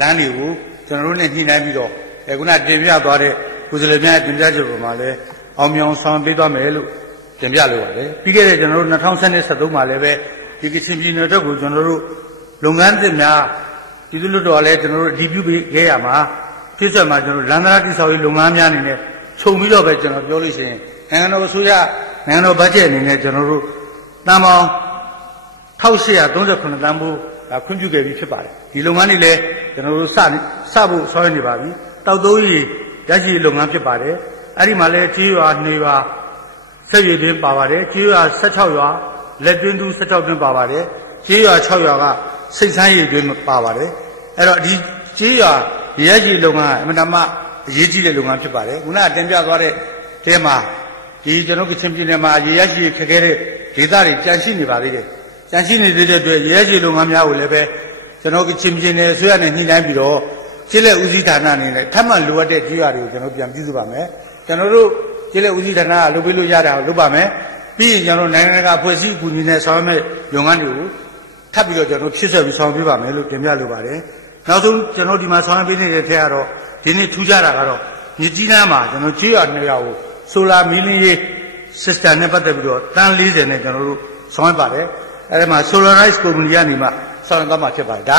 လမ်းတွေကိုကျွန်တော်တို့နဲ့ညှိနှိုင်းပြီးတော့ခုနတင်ပြသွားတဲ့ကိုယ်စားလှယ်များတင်ပြချက်ပေါ်မှာလည်းအောင်မြောင်ဆောင်ပေးသွားမယ်လို့တင်ပြလိုပါတယ်ပြီးခဲ့တဲ့ကျွန်တော်တို့2013မှာလည်းပဲဒီကချင်ပြည်နယ်အတွက်ကိုကျွန်တော်တို့လုပ်ငန်းသစ်များဒီလိုလို့တော့လည်းကျွန်တော်တို့အတည်ပြုပေးခဲ့ရမှာဖြစ်ဆက်မှာကျွန်တော်လမ်းသားတိဆောက်ရေးလုပ်ငန်းများအနေနဲ့ခြုံပြီးတော့ပဲကျွန်တော်ပြောလို့ရှိရင်နိုင်ငံတော်အစိုးရနိုင်ငံတော်ဘတ်ဂျက်အနေနဲ့ကျွန်တော်တို့တန်ပေါင်း1839တန်ဖိုး ခွင့်ပြုခဲ့ပြီးဖြစ်ပါတယ်ဒီလုပ်ငန်းတွေလည်းကျွန်တော်တို့စဖို့ဆောင်ရွက်နေပါပြီတောက်သုံးရည်ရရှိလုပ်ငန်းဖြစ်ပါတယ်အဲ့ဒီမှာလည်းကြေးရွာနေရွာဆက်ရည်တွင်ပါပါတယ်ကြေးရွာ16ရွာလက်တွင်းသူ16တွင်ပါပါတယ်ကြေးရွာ6ရွာကစိတ်ဆန်းရည်တွင်ပါပါတယ်အဲ့တော့ဒီကြေးရွာရရှိလုပ်ငန်းအမှန်တမ်းအရေးကြီးတဲ့လုပ်ငန်းဖြစ်ပါတယ်ခုနကတင်ပြသွားတဲ့တဲမှာဒီကျွန်တော်ကချင်ပြည်နယ်မှာရရှိခက်ခဲတဲ့ဒေသတွေကြန့်ရှိနေပါသေးတယ်ကြန့်ရှိနေတဲ့အတွက်ရရှိလုပ်ငန်းများကိုလည်းပဲကျွန်တော်ကချင်ပြည်နယ်ဆွေးရနဲ့ညှိနှိုင်းပြီးတော့ကျေးလက်ဦးစီးဌာနအနေနဲ့ထပ်မံလိုအပ်တဲ့ကြေးရွာတွေကိုကျွန်တော်ပြန်ပြုစုပါမယ်ကျွန်တော်တို့ကျေးလက်ဦးစီးဌာနကလုပ်ပေးလို့ရတာကိုလုပ်ပါမယ်ပြီးရင်ကျွန်တော်နိုင်ငံတကာဖွဲ့စည်းအကူအညီနဲ့ဆောင်ရွက်မဲ့လုပ်ငန်းတွေကိုထပ်ပြီးတော့ကျွန်တော်ဖြည့်ဆွက်ပြီးဆောင်ရွက်ပေးပါမယ်လို့တင်ပြလိုပါတယ်နောက်ဆုံးကျွန်တော်ဒီမှာဆောင်ရွက်ပေးနေတဲ့ထက်ကတော့ဒီနေ့ထူးခြားတာကတော့မြစ်ကြီးနားမှာကျွန်တော်ကြေးရွာ2ရွာကိုဆိုလာမီလီရေး system နဲ့ပတ်သက်ပြီးတော့တန်း40နဲ့ကျွန်တော်တို့ဆောင်ရွက်ပါတယ်အဲဒီမှာ Solarize Company ကနေမှဆောင်ရွက်သွားမှာဖြစ်ပါတယ်ဒါ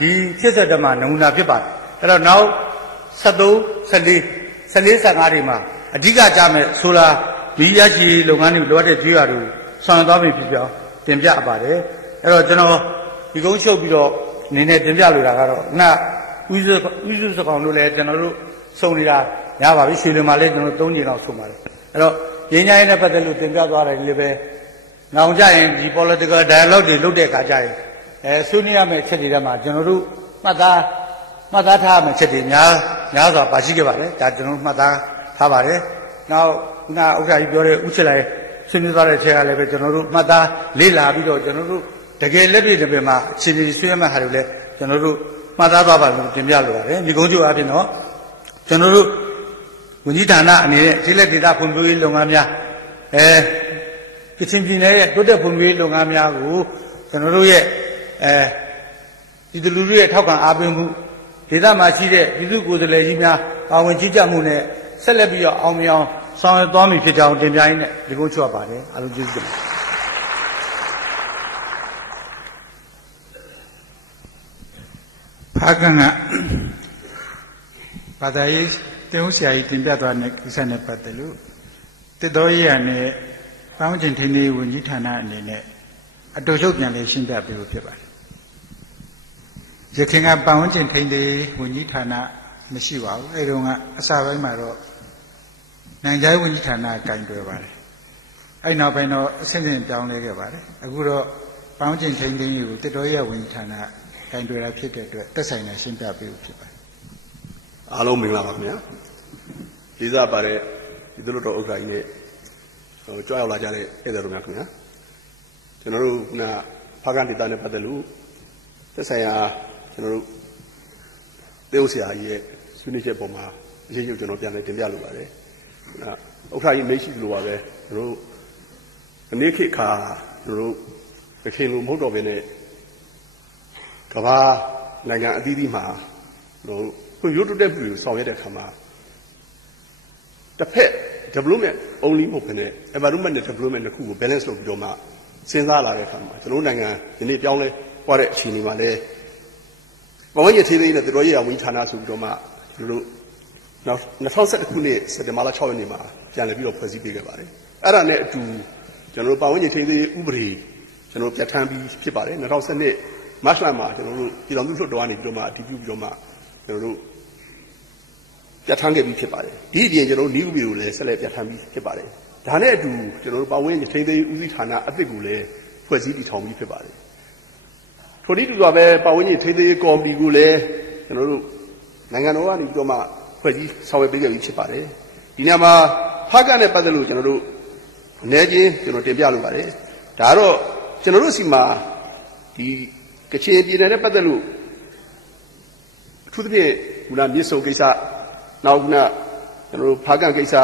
ဒီဖြစ်ဆက်တမှာနမူနာဖြစ်ပါတယ်အဲ့တော့နောက်73 15တွေမှာအဓိကကြမဲ့ဆိုလာမီးရရှိလုပ်ငန်းတွေလိုအပ်တဲ့ကြေးရွာတွေကိုဆောင်ရွက်သွားပြီဖြစ်ကြောင်းတင်ပြပါတယ်အဲ့တော့ကျွန်တော်ဒီကုန်းချုပ်ပြီးတော့အနေနဲ့တင်ပြလိုတာကတော့ဦးစုစကောင်တို့လည်းကျွန်တော်တို့စုံနေတာရပါပြီရွှေလင်မှာလည်းကျွန်တော်3ကြိမ်လောက်ဆုံပါတယ်အဲ့တော့ရင်းနှီးရေးနဲ့ပတ်သက်လို့တင်ပြသွားတယ်လည်းပဲနောင်ကြရင်ဒီ political dialogue တွေလုပ်တဲ့အခါကျရင်ဆွေးနွေးရမယ့်အချက်တွေထဲမှာကျွန်တော်တို့မှတ်သားထားရမယ့်အချက်တွေများစွာပါရှိခဲ့ပါတယ်ဒါကျွန်တော်မှတ်သားထားပါတယ်နောက်ခုနဥက္ကဋ္ဌကြီးပြောတဲ့ဥချစ်လိုက်ဆွေးနွေးသွားတဲ့အချက်ကလည်းပဲကျွန်တော်တို့မှတ်သားလေ့လာပြီးတော့ကျွန်တော်တို့တကယ်လက်တွေ့တစ်ပင်မှာအခြေအနေဆွေးနွေးမှဟာတွေလည်းကျွန်တော်တို့မှတ်သားသွားပါလို့တင်ပြလိုပါတယ်ဒီကုန်းချုပ်အပြင်တော့ကျွန်တော်တို့ဝန်ကြီးဌာနအနေနဲ့ကျေးလက်ဒေသဖွံ့ဖြိုးရေးလုပ်ငန်းများကချင်ပြည်နယ်ရဲ့တိုးတက်ဖွံ့ဖြိုးရေးလုပ်ငန်းများကိုကျွန်တော်တို့ရဲ့ဒီလူတွေရဲ့ထောက်ခံအားပေးမှုဒေသမှာရှိတဲ့ပြည်သူ့ကိုယ်စားလှယ်ကြီးများပါဝင်ကြီးကြပ်မှုနဲ့ဆက်လက်ပြီးတော့အောင်မြင်အောင်ဆောင်ရွက်သွားမည်ဖြစ်ကြောင်းတင်ပြရင်းနဲ့ဒီကုန်းချုပ်ပါတယ်အားလုံးကျေးဇူးတင်ပါတယ်ဖားကန်ကဘာသာရေးတင်ဦးဆရာကြီးတင်ပြသွားတဲ့ကိစ္စနဲ့ပတ်သက်လို့တစ်တော်ရည်ရနဲ့ပေါင်းကျင်ထင်းလေးဝန်ကြီးဌာနအနေနဲ့အတူချုပ်ပြန်လေးရှင်းပြပေးလို့ဖြစ်ပါတယ်ရခင်ကပေါင်းကျင်ထင်းလေးဝန်ကြီးဌာနမရှိပါဘူးအဲဒီတော့ကအစပိုင်းမှာတော့နိုင်ငံခြားရေးဝန်ကြီးဌာနကင်တွယ်ပါတယ်အဲဒီနောက်ပိုင်းတော့အဆင့်ဆင့်ပြောင်းလဲခဲ့ပါတယ်အခုတော့ပေါင်းကျင်ထင်းလေးကိုတစ်တော်ရည်ဝန်ကြီးဌာနကင်တွယ်တာဖြစ်တဲ့အတွက်သက်ဆိုင်တဲ့ရှင်းပြပေးလို့ဖြစ်ပါတယ်အားလုံးမင်္ဂလာပါခင်ဗျာလေးစားပါတဲ့ဒီလိုတော့ဥက္ကဋ္ဌကြီးနဲ့ကြွားရောက်လာကြတဲ့ဧည့်သည်တော်များခင်ဗျာကျွန်တော်တို့ကဖားကန်ဒေသနဲ့ပတ်သက်လို့သက်ဆိုင်ရာကျွန်တော်တို့တေဦးဆရာကြီးရဲ့ဆွေးနွေးချက်ပေါ်မှာအရေးကြီးကျွန်တော်ပြန်လည်တင်ပြလိုပါတယ်ဥက္ကဋ္ဌကြီးမိတ်ရှိလိုပါပဲကျွန်တော်တို့အနည်းခေတ်ခါကျွန်တော်တို့တခင်လိုမဟုတ်တော့ဘဲနဲ့ကမ္ဘာနိုင်ငံအသီးသီးမှာကျွန်တော်ဖွံ့ဖြိုးတိုးတက်မှုကိုဆောင်ရွက်တဲ့အခါမှာတစ်ဖက် development only မဟုတ်ဘဲနဲ့ environment နဲ့ development နှစ်ခုကို balance လုပ်ပြီးတော့မှစဉ်းစားလာတဲ့အခါမှာကျွန်တော်နိုင်ငံဒီနေ့ပြောင်းလဲသွားတဲ့အခြေအနေမှာလည်းဘဝရဲ့သေးသေးနဲ့တော်ရည်ဝန်ကြီးဌာနဆိုပြီးတော့မှကျွန်တော်တို့နောက်2011ခုနှစ်စက်တင်ဘာလ6ရက်နေ့မှာပြန်လည်ပြီးတော့ဖွဲ့စည်းပေးခဲ့ပါတယ်အဲ့ဒါနဲ့အတူကျွန်တော်တို့ဘဝရဲ့သေးသေးဥပဒေကျွန်တော်ပြဋ္ဌာန်းပြီးဖြစ်ပါတယ်2012မတ်လမှာကျွန်တော်တို့ပြည်တော်စုလွှတ်တော်ကနေပြီးတော့မှအတည်ပြုပြီးတော့မှကျွန်တော်တို့ပြဋ္ဌာန်းခဲ့ပြီးဖြစ်ပါတယ်ဒီအပြင်ကျွန်တော်တို့ဤဥပဒေကိုလည်းဆက်လက်ပြဋ္ဌာန်းပြီးဖြစ်ပါတယ်ဒါနဲ့အတူကျွန်တော်တို့ပတ်ဝန်းကျင်ထိန်းသိမ်းဦးစီးဌာနအသစ်ကိုလည်းဖွဲ့စည်းတည်ထောင်ပြီးဖြစ်ပါတယ်ထို့နည်းတူစွာပဲပတ်ဝန်းကျင်ထိန်းသိမ်းကော်မတီကိုလည်းကျွန်တော်တို့နိုင်ငံတော်ကနေပြီးတော့မှဖွဲ့စည်းဆောင်ရွက်ပေးခဲ့ပြီးဖြစ်ပါတယ်ဒီနေရာမှာဖားကန်နဲ့ပတ်သက်လို့ကျွန်တော်တို့အနေချင်းကျွန်တော်တင်ပြလိုပါတယ်ဒါကတော့ကျွန်တော်တို့စီမှာဒီကချင်ပြည်နယ်နဲ့ပတ်သက်လို့အထူးသဖြင့်ခုနမြစ်ဆုံကိစ္စနောက်ခုနကျွန်တော်တို့ဖားကန်ကိစ္စ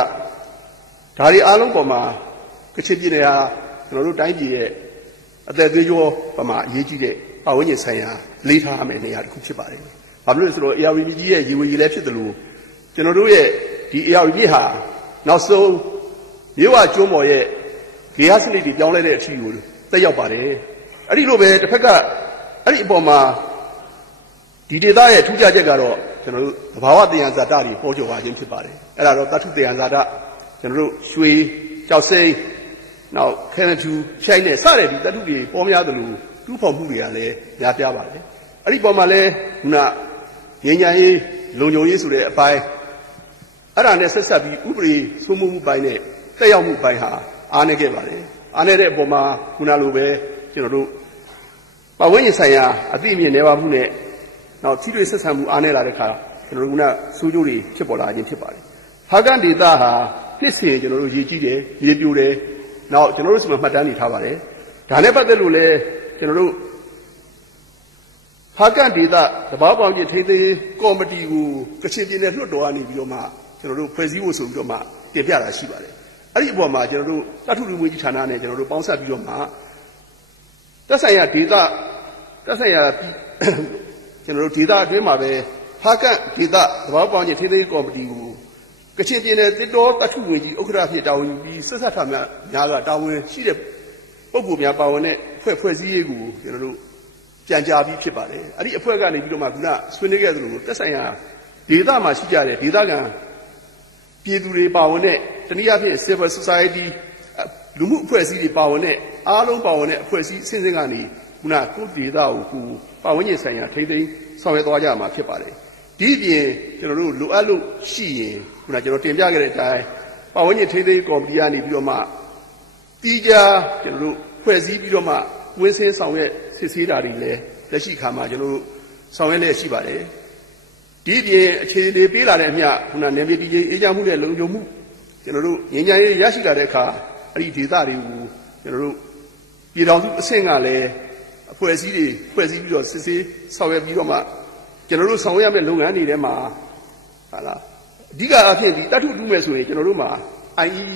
ဒါတွေအားလုံးပေါ်မှာကချင်ပြည်နယ်ဟာကျွန်တော်တို့တိုင်းပြည်ရဲ့အသက်သွေးကြောပမာအရေးကြီးတဲ့ပတ်ဝန်းကျင်ဆိုင်ရာလေးထားရမယ့်နေရာတစ်ခုဖြစ်ပါတယ်။ဘာဖြစ်လို့လဲဆိုတော့ ARV ကြီးရဲ့ရေဝေရေလဲဖြစ်တယ်လို့ကျွန်တော်တို့ရဲ့ဒီ ARV ကြီးဟာနောက်ဆုံးမြို့ဝကျွန်းပေါ်ရဲ့ဂေဟစနစ်တွေပြောင်းလဲတဲ့အထီကိုတက်ရောက်ပါတယ်။အဲ့ဒီလိုပဲတစ်ဖက်ကအဲ့ဒီအပေါ်မှာဒီဒေသရဲ့ထူးခြားချက်ကတော့ကျွန်တော်တို့သဘာဝသယံဇာတတွေပေါ်ကျော်လာခြင်းဖြစ်ပါတယ်။အဲ့ဒါတော့သတ္ထုသယံဇာတကျွန်တော်တို့ရွှေကြောက်စိမ်းနောက်ခဲနထူရှိုင်းနဲ့စတဲ့ဒီသတ္ထုတွေပေါ်များသလိုတူ တူးဖော်မှုတွေကလည်းများပြားပါတယ်အဲ့ဒီပေါ်မှာလည်းခုနငြိမ်းချမ်းရေးလုံခြုံရေးဆိုတဲ့အပိုင်းအဲ့ဒါနဲ့ဆက်ဆက်ပြီးဥပဒေစိုးမိုးမှုပိုင်းနဲ့တက်ရောက်မှုပိုင်းဟာအားနည်းခဲ့ပါတယ်အားနည်းတဲ့အပေါ်မှာခုနလိုပဲကျွန်တော်တို့ပတ်ဝန်းကျင်ဆိုင်ရာအသိအမြင်နေပါမှုနဲ့နောက်ထိတွေ့ဆက်ဆံမှုအားနည်းလာတဲ့အခါကျွန်တော်တို့ကစိုးကျိုးတွေဖြစ်ပေါ်လာခြင်းဖြစ်ပါတယ်ဖားကန့်ဒေသဟာနှစ်စဉ်ကျွန်တော်တို့ရေကြီးတယ်ရေပြိုတယ်နောက်ကျွန်တော်တို့စီမံမှတ်တမ်းနေထားပါတယ်ဒါနဲ့ပတ်သက်လို့လည်းကျွန်တော်တို့ဖားကန့်ဒေသတဘာပေါင်းကြီးထိန်းသိမ်းကော်မတီကိုကချင်ပြည်နယ်လွှတ်တော်ကနေပြီးတော့မှကျွန်တော်တို့ဖွဲ့စည်းဖို့ဆိုပြီးတော့မှတင်ပြတာရှိပါတယ်အဲ့ဒီအပေါ်မှာကျွန်တော်တို့တထုလူမျိုးကြီးဌာနနဲ့ကျွန်တော်တို့ပေါင်းစပ်ပြီးတော့မှသက်ဆိုင်ရာဒေသသက်ဆိုင်ရာကျွန်တော်တို့ဒေသအတွင်းမှာပဲဖားကန့်ဒေသတဘာပေါင်းကြီးထိန်းသိမ်းကော်မတီကိုကချင်ပြည်နယ်တစ်တော်တထုဝင်ကြီးဥက္ကဋ္ဌဖြစ်တာဝန်ယူပြီးဆက်ဆက်ထားများကတာဝန်ရှိတဲ့ပုဂ္ဂိုလ်များပါဝင်တဲ့ဖွဲ့စည်းရေးကိုကျွန်တော်တို့ပြန်ကြားပြီးဖြစ်ပါတယ်အဲ့ဒီအဖွဲ့ကနေပြီးတော့မှခုနဆွေးနွေးခဲ့သလိုသက်ဆိုင်ရာဒေသမှာရှိကြတဲ့ဒေသခံပြည်သူတွေပါဝင်တဲ့တနည်းအားဖြင့် civil society လူမှုအဖွဲ့အစည်းတွေပါဝင်တဲ့အားလုံးပါဝင်တဲ့အဖွဲ့အစည်းအစဉ်စဉ်ကနေခုနကိုဒေသကိုပါဝင်ခြင်းဆိုင်ရာထိန်းသိမ်းဆောင်ရွက်သွားကြမှာဖြစ်ပါတယ်ဒီအပြင်ကျွန်တော်တို့လိုအပ်လို့ရှိရင်ခုနကျွန်တော်တင်ပြခဲ့တဲ့အတိုင်းပါဝင်ခြင်းထိန်းသိမ်းကော်မတီကနေပြီးတော့မှတီးခြားကျွန်တော်တို့ဖွဲ့စည်းပြီးတော့မှဝင်းစင်းဆောင်ရွက်စစ်ဆေးတာတွေလည်းလက်ရှိခါမှာကျွန်တော်တို့ဆောင်ရွက်လျက်ရှိပါတယ်ဒီအပြင်အခြေအနေပေးလာတဲ့အမျှခုနနယ်မြေတည်ငြိမ်အေးချမ်းမှုနဲ့လုံခြုံမှုကျွန်တော်တို့ငြိမ်းချမ်းရေးရရှိလာတဲ့အခါအဲ့ဒီဒေသတွေကိုကျွန်တော်တို့ပြည်တော်စုအဆင့်ကလည်းအဖွဲ့အစည်းတွေဖွဲ့စည်းပြီးတော့စစ်ဆေးဆောင်ရွက်ပြီးတော့မှကျွန်တော်တို့ဆောင်ရွက်ရမယ့်လုပ်ငန်းတွေထဲမှာဟာလားအဓိကအဖြစ်ဒီတတ်ထုတူးမယ်ဆိုရင်ကျွန်တော်တို့မှာ IE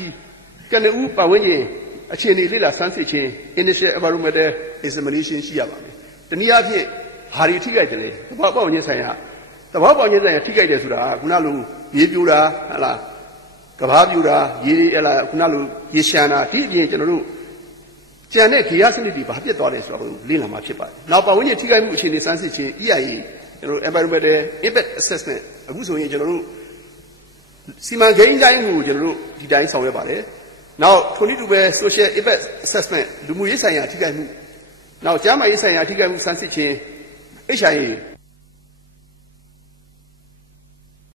ကနဦးပတ်ဝန်းကျင်အခြေအနေလေ့လာစမ်းစစ်ခြင်း initial environmental examination ရှိရပါမယ်။တနည်းအားဖြင့်ဟာတွေထိခိုက်တယ်လေ။သဘာဝပတ်ဝန်းကျင်ဆိုင်ရာထိခိုက်တယ်ဆိုတာကခုနလိုရေပြိုတာဟာလားကဘာပြိုတာရေဟလာခုနလိုရေရှမ်းတာဒီအပြင်ကျွန်တော်တို့ကြံတဲ့ခေယစနစ်တွေဘာဖြစ်သွားတယ်ဆိုတာကိုလေ့လာမှာဖြစ်ပါတယ်။နောက်ပတ်ဝန်းကျင်ထိခိုက်မှုအခြေအနေစမ်းစစ်ခြင်း EIA ကျွန်တော်တို့ environmental impact assessment အခုဆိုရင်ကျွန်တော်တို့စီမံကိန်းတိုင်းကိုကျွန်တော်တို့ဒီတိုင်းဆောင်ရွက်ပါတယ်။နောက်ထိုနည်းတူပဲ social impact assessment လူမှုရေးဆိုင်ရာထိခိုက်မှုနောက်ကျန်းမာရေးဆိုင်ရာထိခိုက်မှုစမ်းစစ်ခြင်း HIA